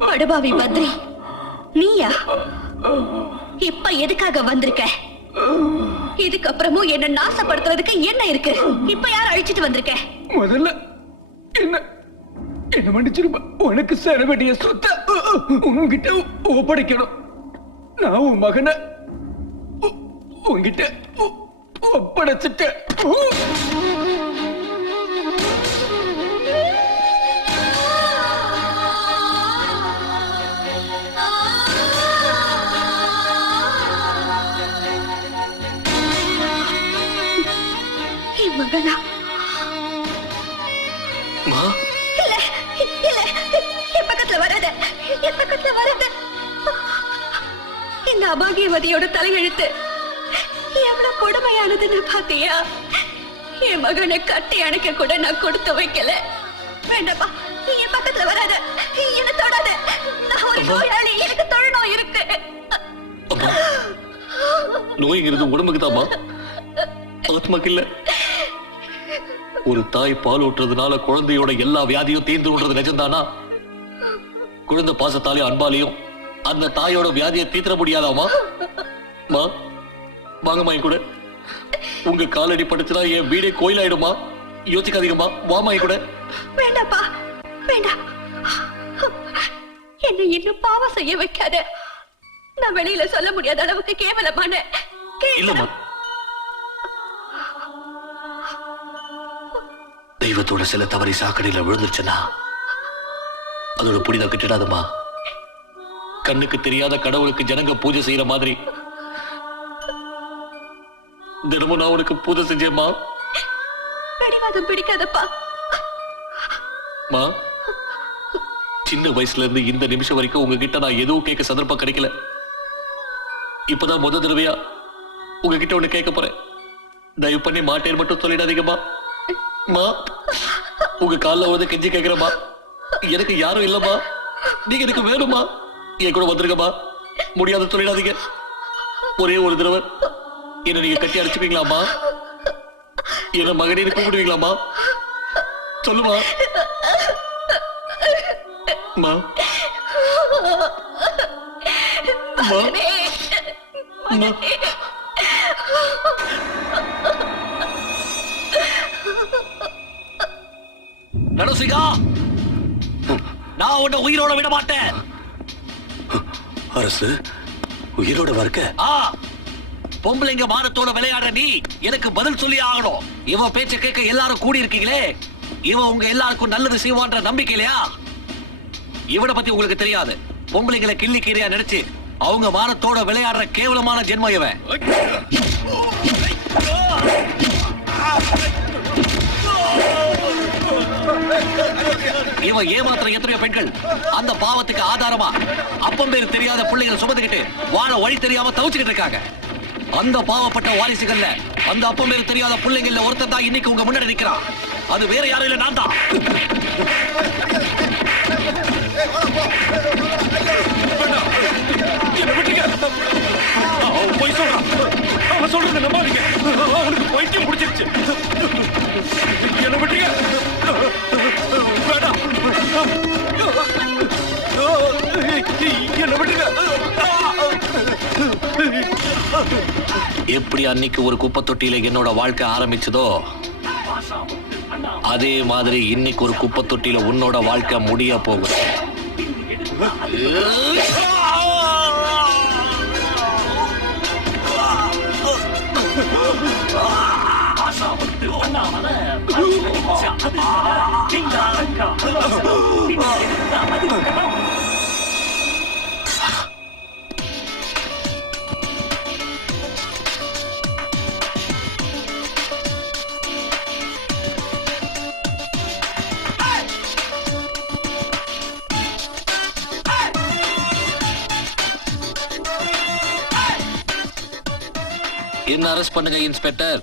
படுபாவி பத்ரி, நீயா? இப்ப எதுக்காக வந்திருக்க? இதுக்கப்புறமும் என்ன நாசப்படுத்துறதுக்கு என்ன இருக்கு? இப்ப யார் அழிச்சிட்டு வந்திருக்க? முதல்ல என்ன என்ன மன்னிச்சிருமா. உனக்கு சேர வேண்டிய சொத்தை உன்கிட்ட ஒப்படைக்கணும். நான் உன் மகனை உன்கிட்ட ஒப்படைச்சிட்டேன். என் மகனா? மா இல்ல இல்ல, என் பக்கத்துல வராத, என் பக்கத்துல வராத. இந்த அபாகியவதியோட தலையெழுத்து எவ்வளவு கொடுமையானதுன்னு பாத்தியா? என் மகனை கட்டி அணைக்க கூட நான் கொடுத்து வைக்கல. வேண்டாப்பா, நீ என் பக்கத்துல வராத, என்ன தொடாத. நான் ஒரு நோயாளி, எனக்கு தொழுநோய் இருக்கு. அம்மா, நோய்ங்கிறது உடம்புக்கு தாமா, ஆத்மாக்கு இல்ல. ஒரு தாய் பால் ஊட்டுறதுனால குழந்தையோட எல்லா வியாதியும் தீர்ந்து விடுறது நிஜம்தானா? குழந்தை பாசத்தாலையும் அன்பாலையும் அந்த தாயோட வியாதியை தீர்த்த முடியாதாமா? மா, வாங்கம்மா என் கூட. உங்க காலடி படுத்துனா என் வீடே கோயிலாயிடுமா? யோசிக்காதீங்கம்மா, வாமா என் கூட. வேண்டாப்பா, வேண்டாம். என்னை இன்னும் பாவம் செய்ய வைக்காத. நான் வெளியில சொல்ல முடியாத அளவுக்கு கேவலமான இல்லம்மா, தெய்வத்தோட சில தவறி சாக்கடையில விழுந்துருச்சுன்னா அதோட புனித கிட்டிடாதம்மா. கண்ணுக்கு தெரியாத கடவுளுக்கு ஜனங்க பூஜை செய்யற மாதிரி தினமும் நான் உனக்கு பூஜை செஞ்சேம்மா. பிடிவாதம் பிடிக்காதப்பா. மா, சின்ன வயசுல இருந்து இந்த நிமிஷம் வரைக்கும் உங்ககிட்ட நான் எதுவும் கேட்க சந்தர்ப்பம் கிடைக்கல. இப்பதான் முத தடவையா உங்ககிட்ட ஒண்ணு கேட்க போறேன். தயவு பண்ணி மாட்டேன் மட்டும் சொல்லிடாதீங்கம்மா. மா, உங்க காலில் வந்து கெஞ்சி கேட்கிறமா. எனக்கு யாரும் இல்லம்மா, நீங்க எனக்கு வேணுமா? என் கூட வந்துருங்கம்மா. முடியாத சொல்லிடாதீங்க. ஒரே ஒரு தடவை என்ன நீங்க கட்டி அடிச்சுப்பீங்களாமா? என்ன மகனே கூப்பிடுவீங்களாமா? சொல்லுமா. மா, மா, மா. நரசிங்கா, நான் உன்னை உயிரோட விட மாட்டேன். அரசு உயிரோட வர்க்க பொம்பளைங்க மானத்தோட விளையாடுற நீ எனக்கு பதில் சொல்லி ஆகணும். இவன் பேச்ச கேட்க எல்லாரும் கூடி இருக்கீங்களே, இவன் உங்க எல்லாருக்கும் நல்லது செய்வான்ற நம்பிக்கை இல்லையா? இவனை பத்தி உங்களுக்கு தெரியாது. பொம்பளைங்களை கிள்ளி கீரையா நினைச்சு அவங்க மானத்தோட விளையாடுற கேவலமான ஜென்மம் இவன். இவன் ஏமாத்துற எத்தனையோ பெண்கள் அந்த பாவத்துக்கு ஆதாரமா அப்பம் பேர் தெரியாத பிள்ளைகள் சுமந்துக்கிட்டு வாழ வழி தெரியாம தவிச்சுக்கிட்டு இருக்காங்க. அந்த பாவப்பட்ட வாரிசுகள்ல அந்த அப்பம் பேர் தெரியாத பிள்ளைங்கள்ல ஒருத்தர் தான் இன்னைக்கு உங்க முன்னாடி நிக்கிறான். அது வேற யாரும் இல்ல, நான் தான். போய் சொல்றான். அவன் சொல்றது நம்பாதீங்க. அவனுக்கு பைத்தியம் பிடிச்சிருச்சு. என்ன விட்டுங்க. வேண்டாம், என்ன விட்டுங்க. எப்படி அன்னைக்கு ஒரு குப்பை தொட்டியில என்னோட வாழ்க்கை ஆரம்பிச்சதோ அதே மாதிரி இன்னைக்கு ஒரு குப்பை தொட்டியில உன்னோட வாழ்க்கை முடிய போகுது. என்ன அரெஸ்ட் பண்ணுங்க இன்ஸ்பெக்டர்.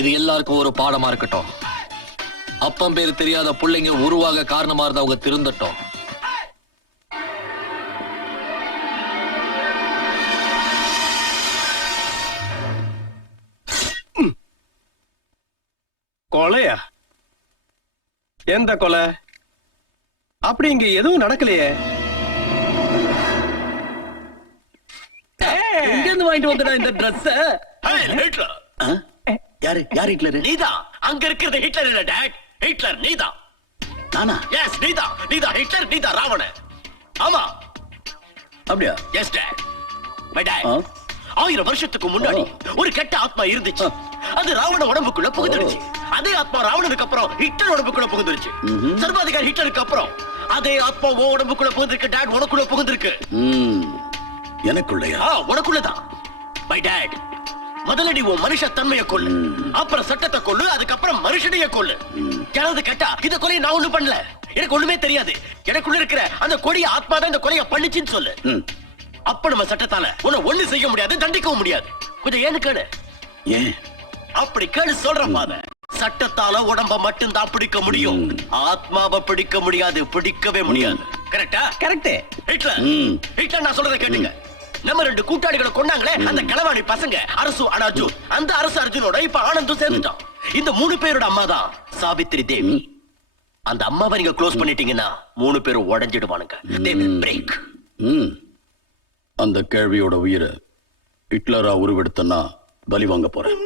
இது எல்லாருக்கும் ஒரு பாடமா இருக்கட்டும். அப்பம் பேர் தெரியாத பிள்ளைங்க உருவாக காரணமா இருந்தவங்க திருந்தட்டும். கொலையா? எந்த கொலை? அப்படி இங்க எதுவும் நடக்கலையே. எங்க இருந்து வாங்கிட்டு வந்தா இந்த Dress? யாரு யார் ஹிட்லர்? நீதான். அங்க இருக்கிறது ஹிட்லர் இல்ல டாட், ஹிட்லர் நீதான். நானா? எஸ் நீதான் ஹிட்லர், நீதான் ராவணன். ஆமா. அப்படியா? Yes dad. My dad. ஆ? 1000 வருஷத்துக்கு முன்னாடி ஒரு கெட்ட ஆத்மா இருந்துச்சு. அது ராவண உடம்புக்குள்ள புகுந்துருச்சு. அதே ஆத்மா ராவணனுக்கு அப்புறம் ஹிட்லர் உடம்புக்குள்ள புகுந்துருச்சு. சர்வாதிகாரி ஹிட்லருக்கு அப்புறம் அதே ஆத்மா உடம்புக்குள்ள புகுந்திருக்கு. டாட், உனக்குள்ள புகுந்திருக்கு. எனக்குள்ளயா? உனக்குள்ளதான். மை டாட், முதல்ல நீ உன் மனுஷ தன்மையை கொள்ளு, அப்புறம் சட்டத்தை கொள்ளு, அதுக்கப்புறம் மனுஷனைய கொள்ளு. யாராவது கேட்டா இந்த கொலையை நான் ஒண்ணு பண்ணல, எனக்கு ஒண்ணுமே தெரியாது, எனக்குள்ள இருக்கிற அந்த கொடிய ஆத்மா தான் இந்த கொலையை பண்ணுச்சுன்னு சொல்லு. அப்ப நம்ம சட்டத்தால உன்னை ஒண்ணு செய்ய முடியாது, தண்டிக்கவும் முடியாது. கொஞ்சம் ஏன்னு கேளு. ஏன் அப்படி கேளு சொல்றேன் ஃபாதர். சட்டத்தால உடம்ப மட்டும் தான் பிடிக்க முடியும், ஆத்மாவை பிடிக்க முடியாது, பிடிக்கவே முடியாது. கரெக்டா? கரெக்ட். ஹிட்லர் நான் சொல்றதை கேட்டுங்க. நம்ம 2 கூட்டாளிகளை கொண்டாங்களே அந்த களவாணி பசங்க, அரசு அர்ஜுன். அந்த அரசு அர்ஜுனோட இப்ப ஆனந்தும் சேர்ந்துட்டான். இந்த 3 பேரோட அம்மா தான் சாவித்ரி தேவி. அந்த அம்மாவை நீங்க க்ளோஸ் பண்ணிட்டீங்கன்னா 3 பேரும் உடைஞ்சிடுவானுங்க. They will break. அந்த கேள்வியோட உயிரை ஹிட்லரா உருவெடுத்தனா பலி வாங்க போறேன்.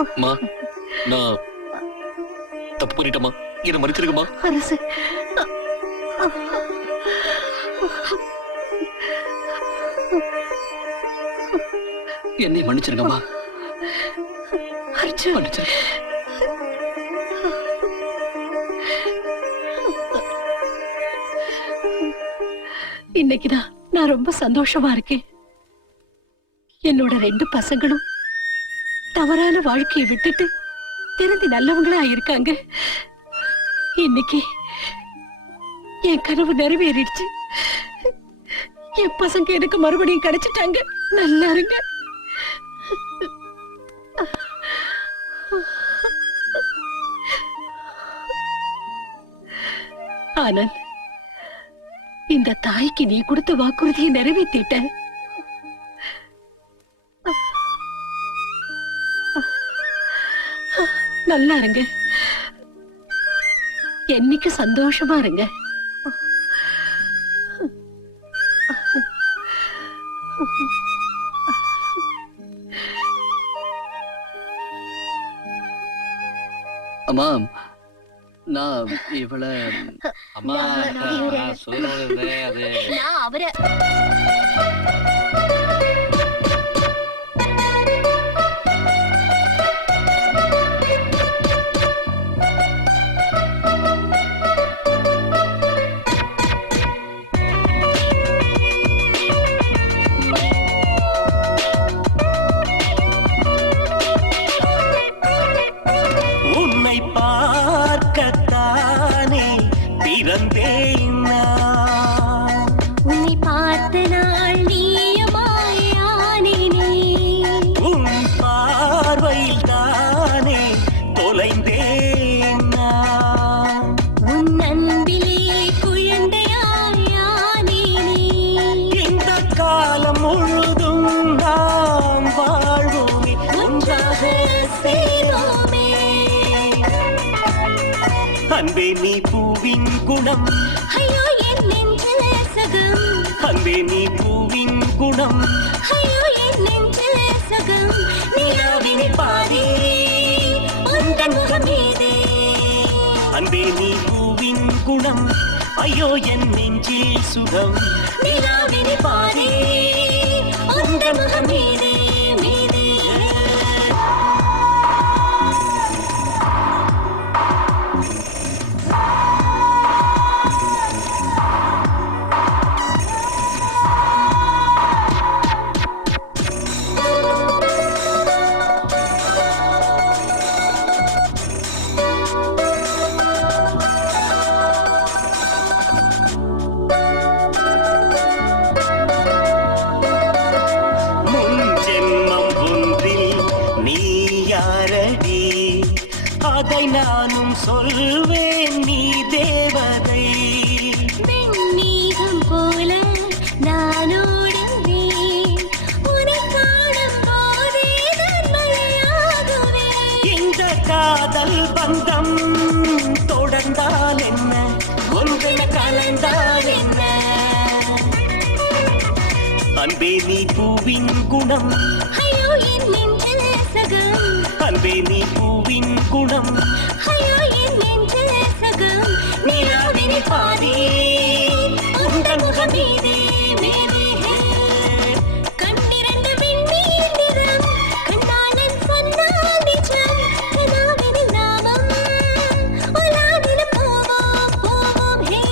அம்மா, நான் தப்பு பண்ணிட்டேம்மா, என்ன மன்னிச்சிருக்கமா? அரசு, என்னை மன்னிச்சிருங்கம்மா. அர்ஜுன், மன்னிச்சிருங்க. இன்னைக்குதான் நான் ரொம்ப சந்தோஷமா இருக்கேன். என்னோட 2 பசங்களும் தவறான வாழ்க்கையை விட்டுட்டு திறந்து நல்லவங்களா இருக்காங்க. இன்னைக்கு என் கனவு நிறைவேறிடுச்சு. என் பசங்க எனக்கு மறுபடியும் கிடைச்சிட்டாங்க. நல்லா இருங்க. ஆனந்த், இந்த தாய்க்கு நீ கொடுத்த வாக்குறுதியை நிறைவேற்றிட்ட. நல்லா இருங்க, என்னைக்கு சந்தோஷமா இருங்க. அம்மா, நான் இவள அம்மா, நான் சொல்லுவது அது நான் அவரை உன்னை பார்க்கத்தானே பிறந்தேன் நான். உன்னை பார்த்த நாள் நீயமாயானேனே. உன் பார்வையில் தானே தொலைந்தேன் நான். உன் அன்பிலே குழந்தையாயானேனே. இந்த காலம் முழுதும் நாம் வாழ்வோமே, ஒன்றாக சேரோமே. அன்பே நீ பூவின் குணம், ஐயோ என் நெஞ்சில் சகம். அன்பே நீ பூவின் குணம், ஐயோ என் நெஞ்சில் சகம். நிலாவினை பாதி உந்தன் முகம் மீதே. அன்பே நீ பூவின் குணம், ஐயோ என் நெஞ்சில் சுகம். நிலாவினை பாதி உந்தன் முகம் மீதே மீதே. முன் ஜென்மம் ஒன்றில் நீ யாரடி, அதை நானும் சொல்வேன், நீ தேவதை. வெண்மேகம் போல நான் ஓடுவேன். உன்னை காணும் போதே நான் மழையாகுவேன். இந்த காதல் பந்தம் தொடர்ந்தால் என்ன, ஒன்றென கலந்தால் என்ன. அன்பே நீ பூவின் குணம், ஐயோ என் நெஞ்சில் சகம். அன்பே நீ பூவின் குணம் நிலாவினி பாதி உந்தன் முகம் மீதே கண்டிரண்டு விண்ணீர் நிறம் கண்ணாளன் சொன்னால் நிஜம் கனாவினில் நாமம் உலாவில போவோம் போவோம் ஹே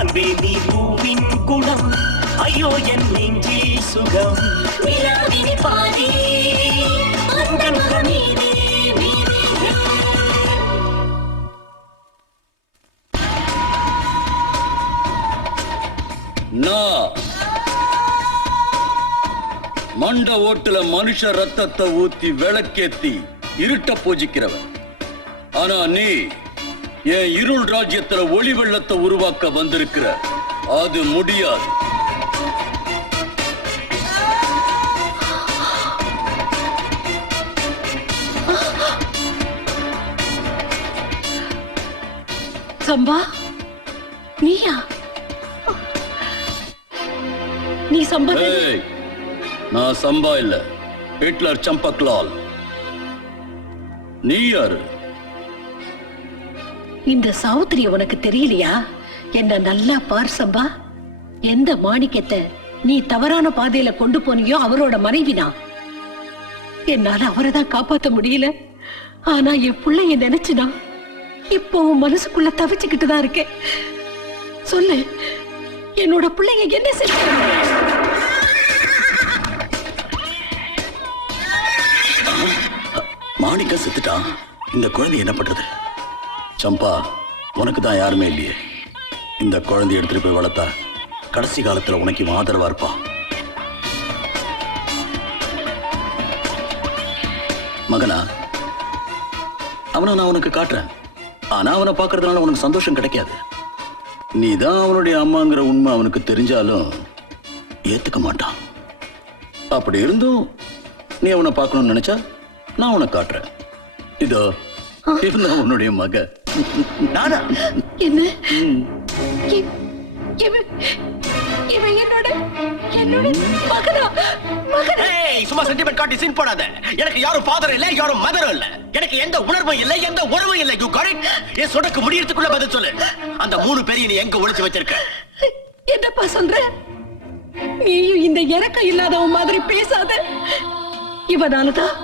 அன்பே நீ பூவின் குணம் ஐயோ என் நெஞ்சில் சுகம் நிலாவினி பாதி உந்தன் முகம் மீதே மண்ட ஓட்டுல மனுஷ ரத்தத்தை ஊத்தி விளக்கேத்தி இருட்ட பூஜிக்கிறவன். ஆனா நீ என் இருள் ராஜ்யத்துல ஒளி வெள்ளத்தை உருவாக்க வந்திருக்கிற. அது முடியாது. சம்பா, நீயா? நீ சம்பா? ஏய், நான் சம்பா இல்ல, ஹிட்லர் சம்பக்லால். நீ யாரு? இந்த சௌத்ரிய உனக்கு தெரியலையா? என்ன நல்லா பார் சம்பா. எந்த மாணிக்கத்தை நீ தவறான பாதையில கொண்டு போனியோ அவரோட மனைவிதான். என்னால அவரை தான் காப்பாத்த முடியல. ஆனா என் பிள்ளைய நினைச்சுனா இப்போ உன் மனசுக்குள்ள தவிச்சுக்கிட்டு தான் இருக்கேன். சொல்லு, என்னோட பிள்ளைங்க என்ன செய்ய? மாணிக்க செத்துட்டான். இந்த குழந்தை என்ன பண்றது? சம்பா, உனக்கு தான் யாருமே இல்லையே. இந்த குழந்தைய எடுத்துட்டு போய் வளர்த்தா கடைசி காலத்துல உனக்கு இவன் ஆதரவா இருப்பான். மகனா, அவனை நான் உனக்கு காட்டுறேன். ஆனா அவனை பார்க்கறதுனால உனக்கு சந்தோஷம் கிடைக்காது. நீதான் அவனுடைய அம்மாங்கிற உண்மை அவனுக்கு தெரிஞ்சாலும் ஏத்துக்க மாட்டான். அப்படி இருந்தும் நீ அவனை பார்க்கணும்னு நினைச்சா நான் உனக்கு காட்டுறேன். இதோ இவன் உன்னுடைய மக. நானா? என்ன? இவன் என்னோட மகனா? சும்மா சென்டிமெண்ட் காட்டி சீன் போடாத. எனக்கு யாரும் ஃபாதர் இல்ல, யாரும் மதரும் இல்ல. எனக்கு எந்த உணர்வும் இல்ல, எந்த உறவும் இல்ல. You got it? என் சொடக்கு முடியறதுக்குள்ள பதில் சொல்லு. அந்த 3 பேரையும் நீ எங்க ஒளிச்சு வச்சிருக்க? என்னப்பா சொல்ற? நீயும் இந்த இறக்கம் இல்லாதவன் மாதிரி பேசாத. இவனாலதான்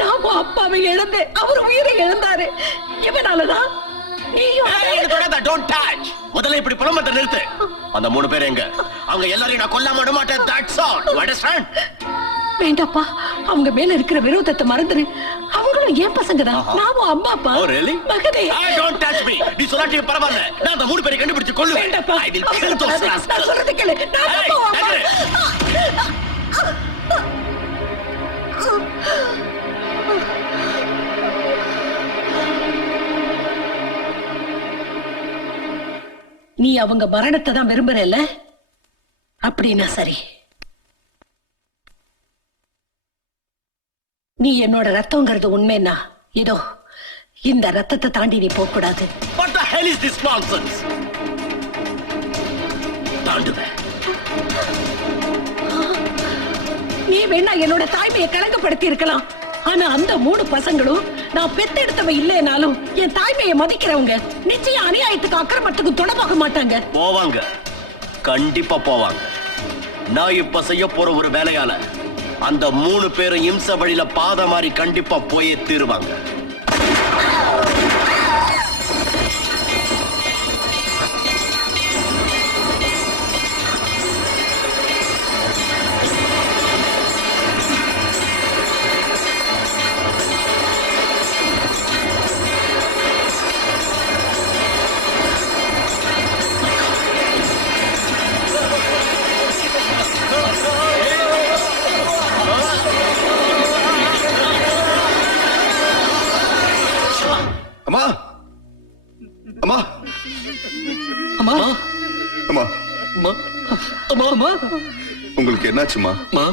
நான் அப்பாவை இழந்தேன். அவர் உயிரை இழந்தாரு. இவனாலதான் முதல்ல இப்படி புலம்பத்தை நிறுத்து. அந்த 3 பேர் எங்க? அவங்க எல்லாரையும் நான் கொல்லாம விட மாட்டேன். That's all. You understand? வேண்டாப்பா, அவங்க மேல இருக்கிற விரோதத்தை மறந்துரு. அவங்களும் ஏன் பசங்க தான். நாமும் அம்மா அப்பா. Oh really? மகனே, don't touch me. நீ சொல்லாட்டி பரவாயில்லை. நான் அந்த 3 பேரை கண்டுபிடிச்சு கொல்லுவேன். வேண்டாப்பா. I will kill those rascals. நான் சொல்றது கேளு. நீ அவங்க மரணத்தை தான் விரும்புறல்ல? அப்படின்னா சரி. நீ என்னோட ரத்தம்ங்கிறது உண்மைன்னா இதோ இந்த ரத்தத்தை தாண்டி நீ போக கூடாது. What the hell is this nonsense? தாண்டுவேன். நீ வேணா என்னோட தாய்மையை கலங்கப்படுத்தி இருக்கலாம். ஆனா அந்த 3 பசங்களும் நான் பெத்தெடுத்தவ இல்லைனாலும் என் தாய்மையை மதிக்கிறவங்க. நிச்சயம் அநியாயத்துக்கு அக்கிரமத்துக்கு தொடர்பாக மாட்டாங்க. போவாங்க, கண்டிப்பா போவாங்க. நான் இப்ப செய்ய போற ஒரு வேலையால அந்த 3 பேரும் இம்ச வழியில பாத மாதிரி கண்டிப்பா போயே தீருவாங்க. அம்மா, அம்மா, அம்மா, அம்மா, அம்மா, அம்மா, அம்மா, உங்களுக்கு என்னாச்சுமா? அம்மா,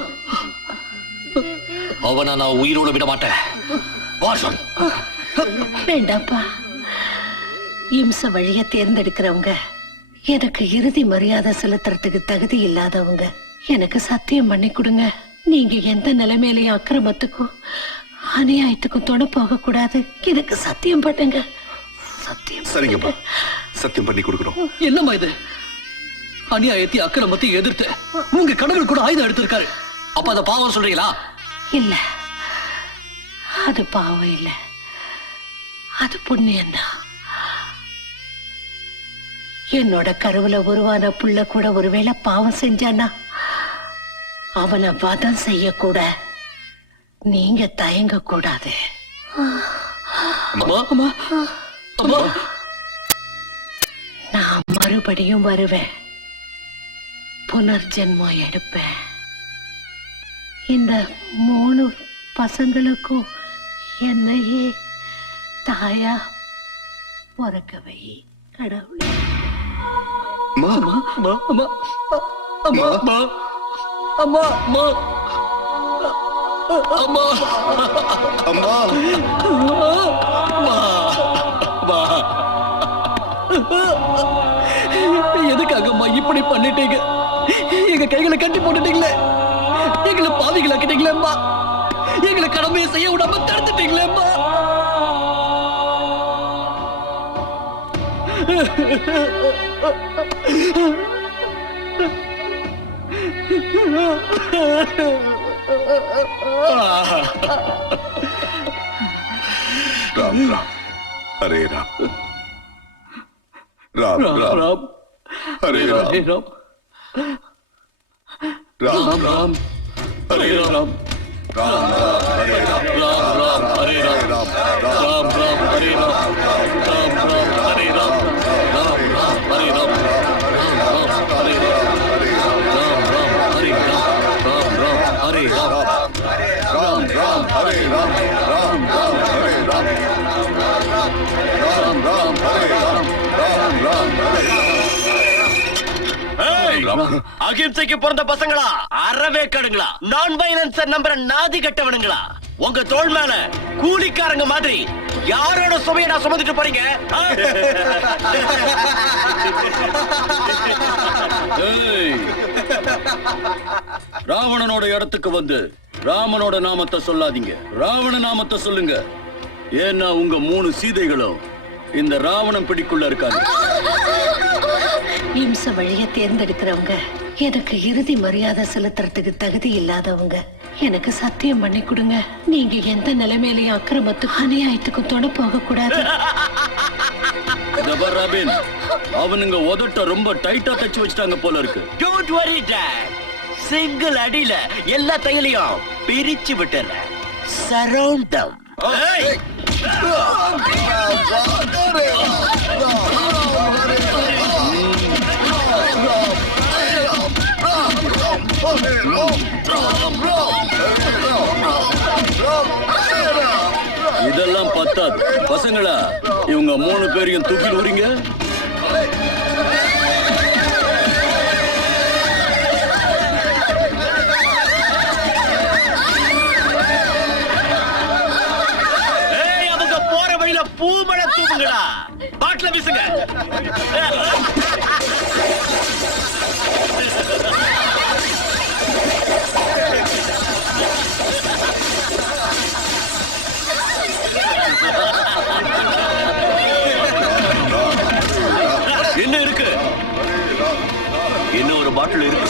அவனை நான் உயிரோட விட மாட்டேன். வாசன், வேண்டாப்பா. இம்ச வழிய தேர்ந்தெடுக்கிறவங்க எனக்கு இறுதி மரியாதை செலுத்துறதுக்கு தகுதி இல்லாதவங்க. எனக்கு சத்தியம் பண்ணி கொடுங்க. நீங்க எந்த நிலைமையிலையும் அக்கிரமத்துக்கும் அநியாயத்துக்கும் துணை போக கூடாது. எனக்கு சத்தியம் பண்ணுங்க. சத்தியம். சரிங்கம்மா, சத்தியம் பண்ணி கொடுக்குறோம். என்னம்மா இது? அநியாயத்தை அக்கிரமத்தை எதிர்த்து உங்க கடவுள் கூட ஆயுதம் எடுத்திருக்காரு. அப்ப அத பாவம் சொல்றீங்களா? இல்ல, அது பாவம் இல்ல, அது புண்ணியம்தான். என்னோட கருவுல உருவான புள்ள கூட ஒருவேளை பாவம் செஞ்சானா அவனை வதம் செய்யக்கூட நீங்க தயங்க கூடாது. அம்மா, அம்மா, அம்மா. நான் மறுபடியும் வருவேன், புனர்ஜென்மம் எடுப்பேன். இந்த 3 பசங்களுக்கும் என்னையே தாயா பிறக்கவை கடவுளே. அம்மா, அம்மா, அம்மா, அம்மா, அம்மா, அம்மா, அம்மா, அம்மா, எதுக்காகம்மா இப்படி பண்ணிட்டீங்க? எங்க கைகளை கட்டி போட்டுட்டீங்களே, எங்களை பாவிகளாக்கிட்டீங்களேம்மா, எங்களை கடமையை செய்ய விடாம தடுத்துட்டீங்களேம்மா. ராம் ராம் ஹரே ராம், ராம் ராம் ராம் ஹரே ராம், ராம் ராம் ராம் ஹரே ராம், ராம் ராம் ஹரே ராம், ராம் ராம் ஹரே ராம், ராம் ராம் ஹரே ராம், ராம் ராம் ஹரே ராம், ராம் ராம் ஹரே ராம், ராம் ராம் ஹரே ராம், ராம் ராம் ஹரே ராம், ராம் ராம் ஹரே ராம், ராம் ராம் ஹரே ராம், ராம் ராம் ஹரே ராம், ராம் ராம் ஹரே ராம். அகிம்சைக்கு பிறந்த பசங்களா, அறவே கடுங்களா, நான் வைலன்ஸ் நம்புற நாதி கட்டவனுங்களா, உங்க தோள் மேல கூலிக்காரங்க மாதிரி யாரோட சுமையை நான் சுமந்துட்டு போறீங்க? ராவணனோட இடத்துக்கு வந்து ராமனோட நாமத்தை சொல்லாதீங்க, ராவண நாமத்தை சொல்லுங்க. ஏன்னா உங்க 3 சீதைகளும் இந்த ராவணன் பிடிக்குள்ள இருக்காங்க. இம்ச வழிய தேர்ந்தெடுக்கிறவங்க எனக்கு இறுதி மரியாதை செலுத்துறதுக்கு தகுதி இல்லாதவங்க. எனக்கு சத்தியம் பண்ணி கொடுங்க, நீங்க எந்த நிலைமையிலையும் அக்கிரமத்துக்கும் அநியாயத்துக்கும் துணை போக கூடாது. ராபின், அவனுங்க உதட்ட ரொம்ப டைட்டா தச்சு வச்சிட்டாங்க போல இருக்கு. Don't worry, Dad. சிங்கிள் அடியில எல்லா தையலையும் பிரிச்சு விட்டுறேன். Surround them. இதெல்லாம் பத்தாது பசங்களா, இவங்க 3 பேரையும் தூக்கி விடுறீங்க. அவங்க போற வழியில பூமழை தூவுங்களா, பாட்டில வீசுங்க. என்ன இருக்கு? இன்னும் ஒரு பாட்டில் இருக்கு.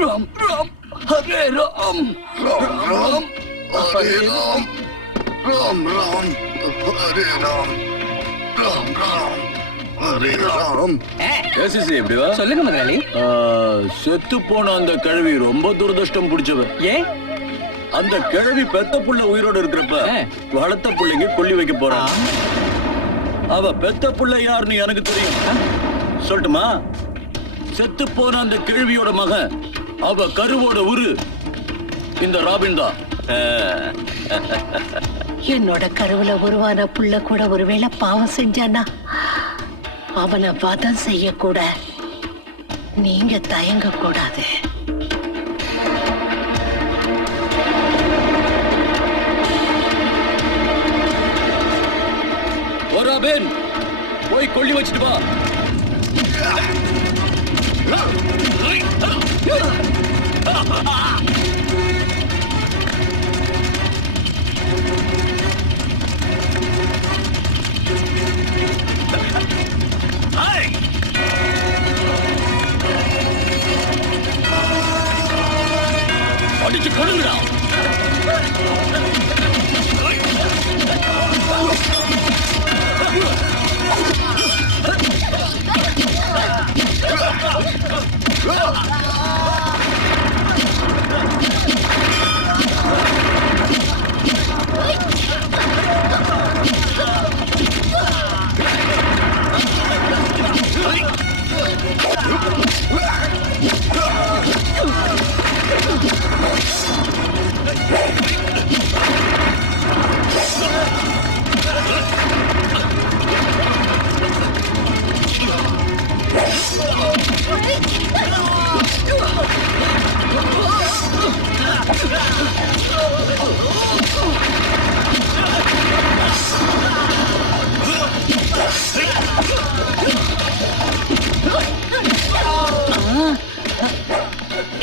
ராம் ராம் ஹரே ராம், ராம் ராம் ஹரே ராம், ராம் ராம் ஹரே ராம், ராம் ராம் ஹரே ராம். ஏசிசி எப்படி வா? சொல்லுங்க முதலாளி. செத்து போன அந்த கிழவி ரொம்ப துரதிருஷ்டம் பிடிச்சவ. ஏன்? அந்த கிழவி பெத்த புள்ள உயிரோடு இருக்கிறப்ப வளர்த்த புள்ளைங்க கொல்லி வைக்க போறான். அவ பெத்த புள்ள யாருன்னு எனக்கு தெரியும். சொல்லட்டுமா? செத்து போன அந்த கேள்வியோட மகன், அவ கருவோட உரு இந்த ராபின் தான். என்னோட கருவுல உருவான புள்ள கூட ஒருவேளை பாவம் செஞ்சானா அவனை வதம் செய்யக்கூட நீங்க தயங்க கூடாது. ஓ ராபின், போய் கொள்ளி வச்சுட்டு வா. அடிச்சு கொள்ளுங்கடா.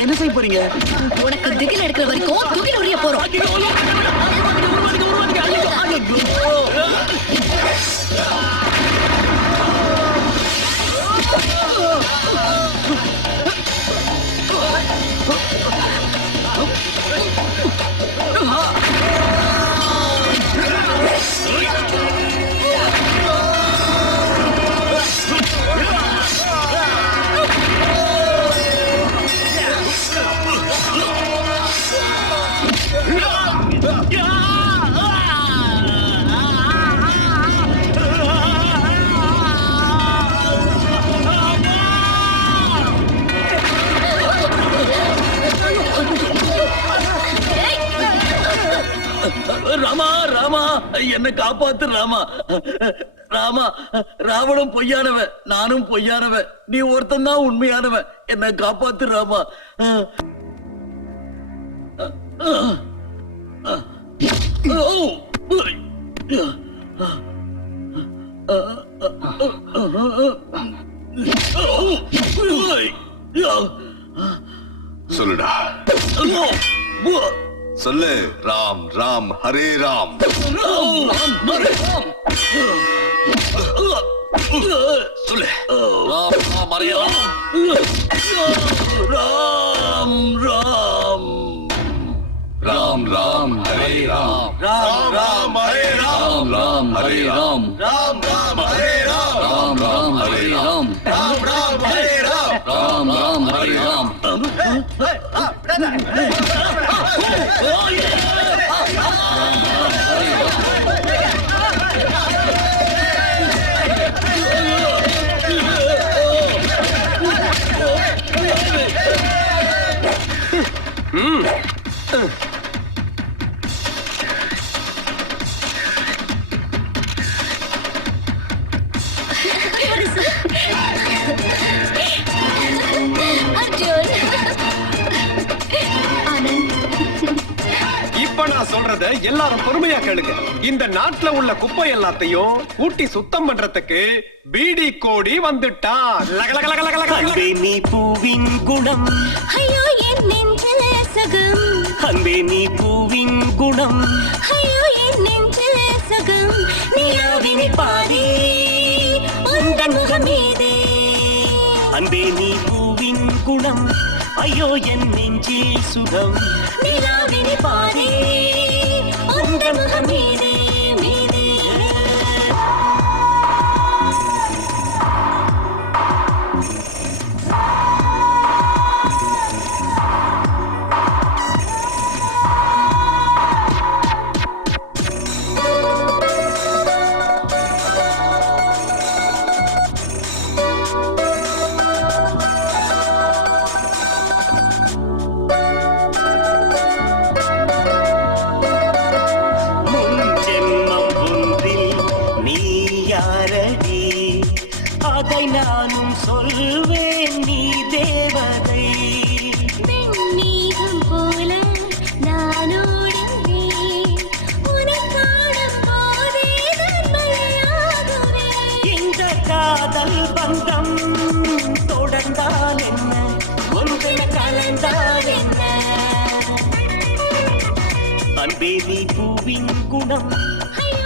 என்ன செய்ய போறீங்க? உனக்கு திகில் எடுக்கிற வரைக்கும் துகில் உரிய போறோம். ராமா, ராமா, என்ன காப்பாத்து ராமா. ராமா, ராவணன் பொய்யானவன், நானும் பொய்யானவன், நீ ஒருத்தன் தான் உண்மையானவன். என்ன காப்பாத்து ராமா. சொல்லுடா, சொல்லு. ராம் ராம் ஹரே ராம். சொல்லு. ராம் ராம் ஹரே ராம். ராம் ராம் ராம் ராம் ஹரே ராம். ராம் ராம் ஹரே ராம். ராம் ஹரே ராம். ராம் ராம் ஹரே ராம். ராம் ராம் ஹரே ராம். ராம் ராம் ஹரே ராம். ராம் ராம் ஹரே ராம். இப்ப நான் சொல்றத எல்லாரும் பொறுமையா கேளுங்க. இந்த நாட்டுல உள்ள குப்பை எல்லாத்தையும் கூட்டி சுத்தம் பண்றதுக்கு பீடி கோடி வந்துட்டான். அன்பே நீ பூவின் குணம், ஐயோ என் நெஞ்சில சகம். அன்பே நீ பூவின் குணம், ஐயோ என் நெஞ்சில சகம். நிலாவினை பாதி உந்தன் முகமீதே. அன்பே நீ பூவின் குணம், ஐயோ என் நெஞ்சில் சுகம். நிலாவினை பாதி உந்தன் முகமீதே மீதே. நானும் சொல்வேன் நீ தேவதை. வெண்ணீகம் போல நானோடுவேன், உன்னை காணும் போதே நான் மழையாகுவேன். இந்த காதல் பந்தம் தொடர்ந்தால் என்ன, ஒன்று கலந்தால் என்ன. அன்பே நீ பூவின் குணம், ஐயா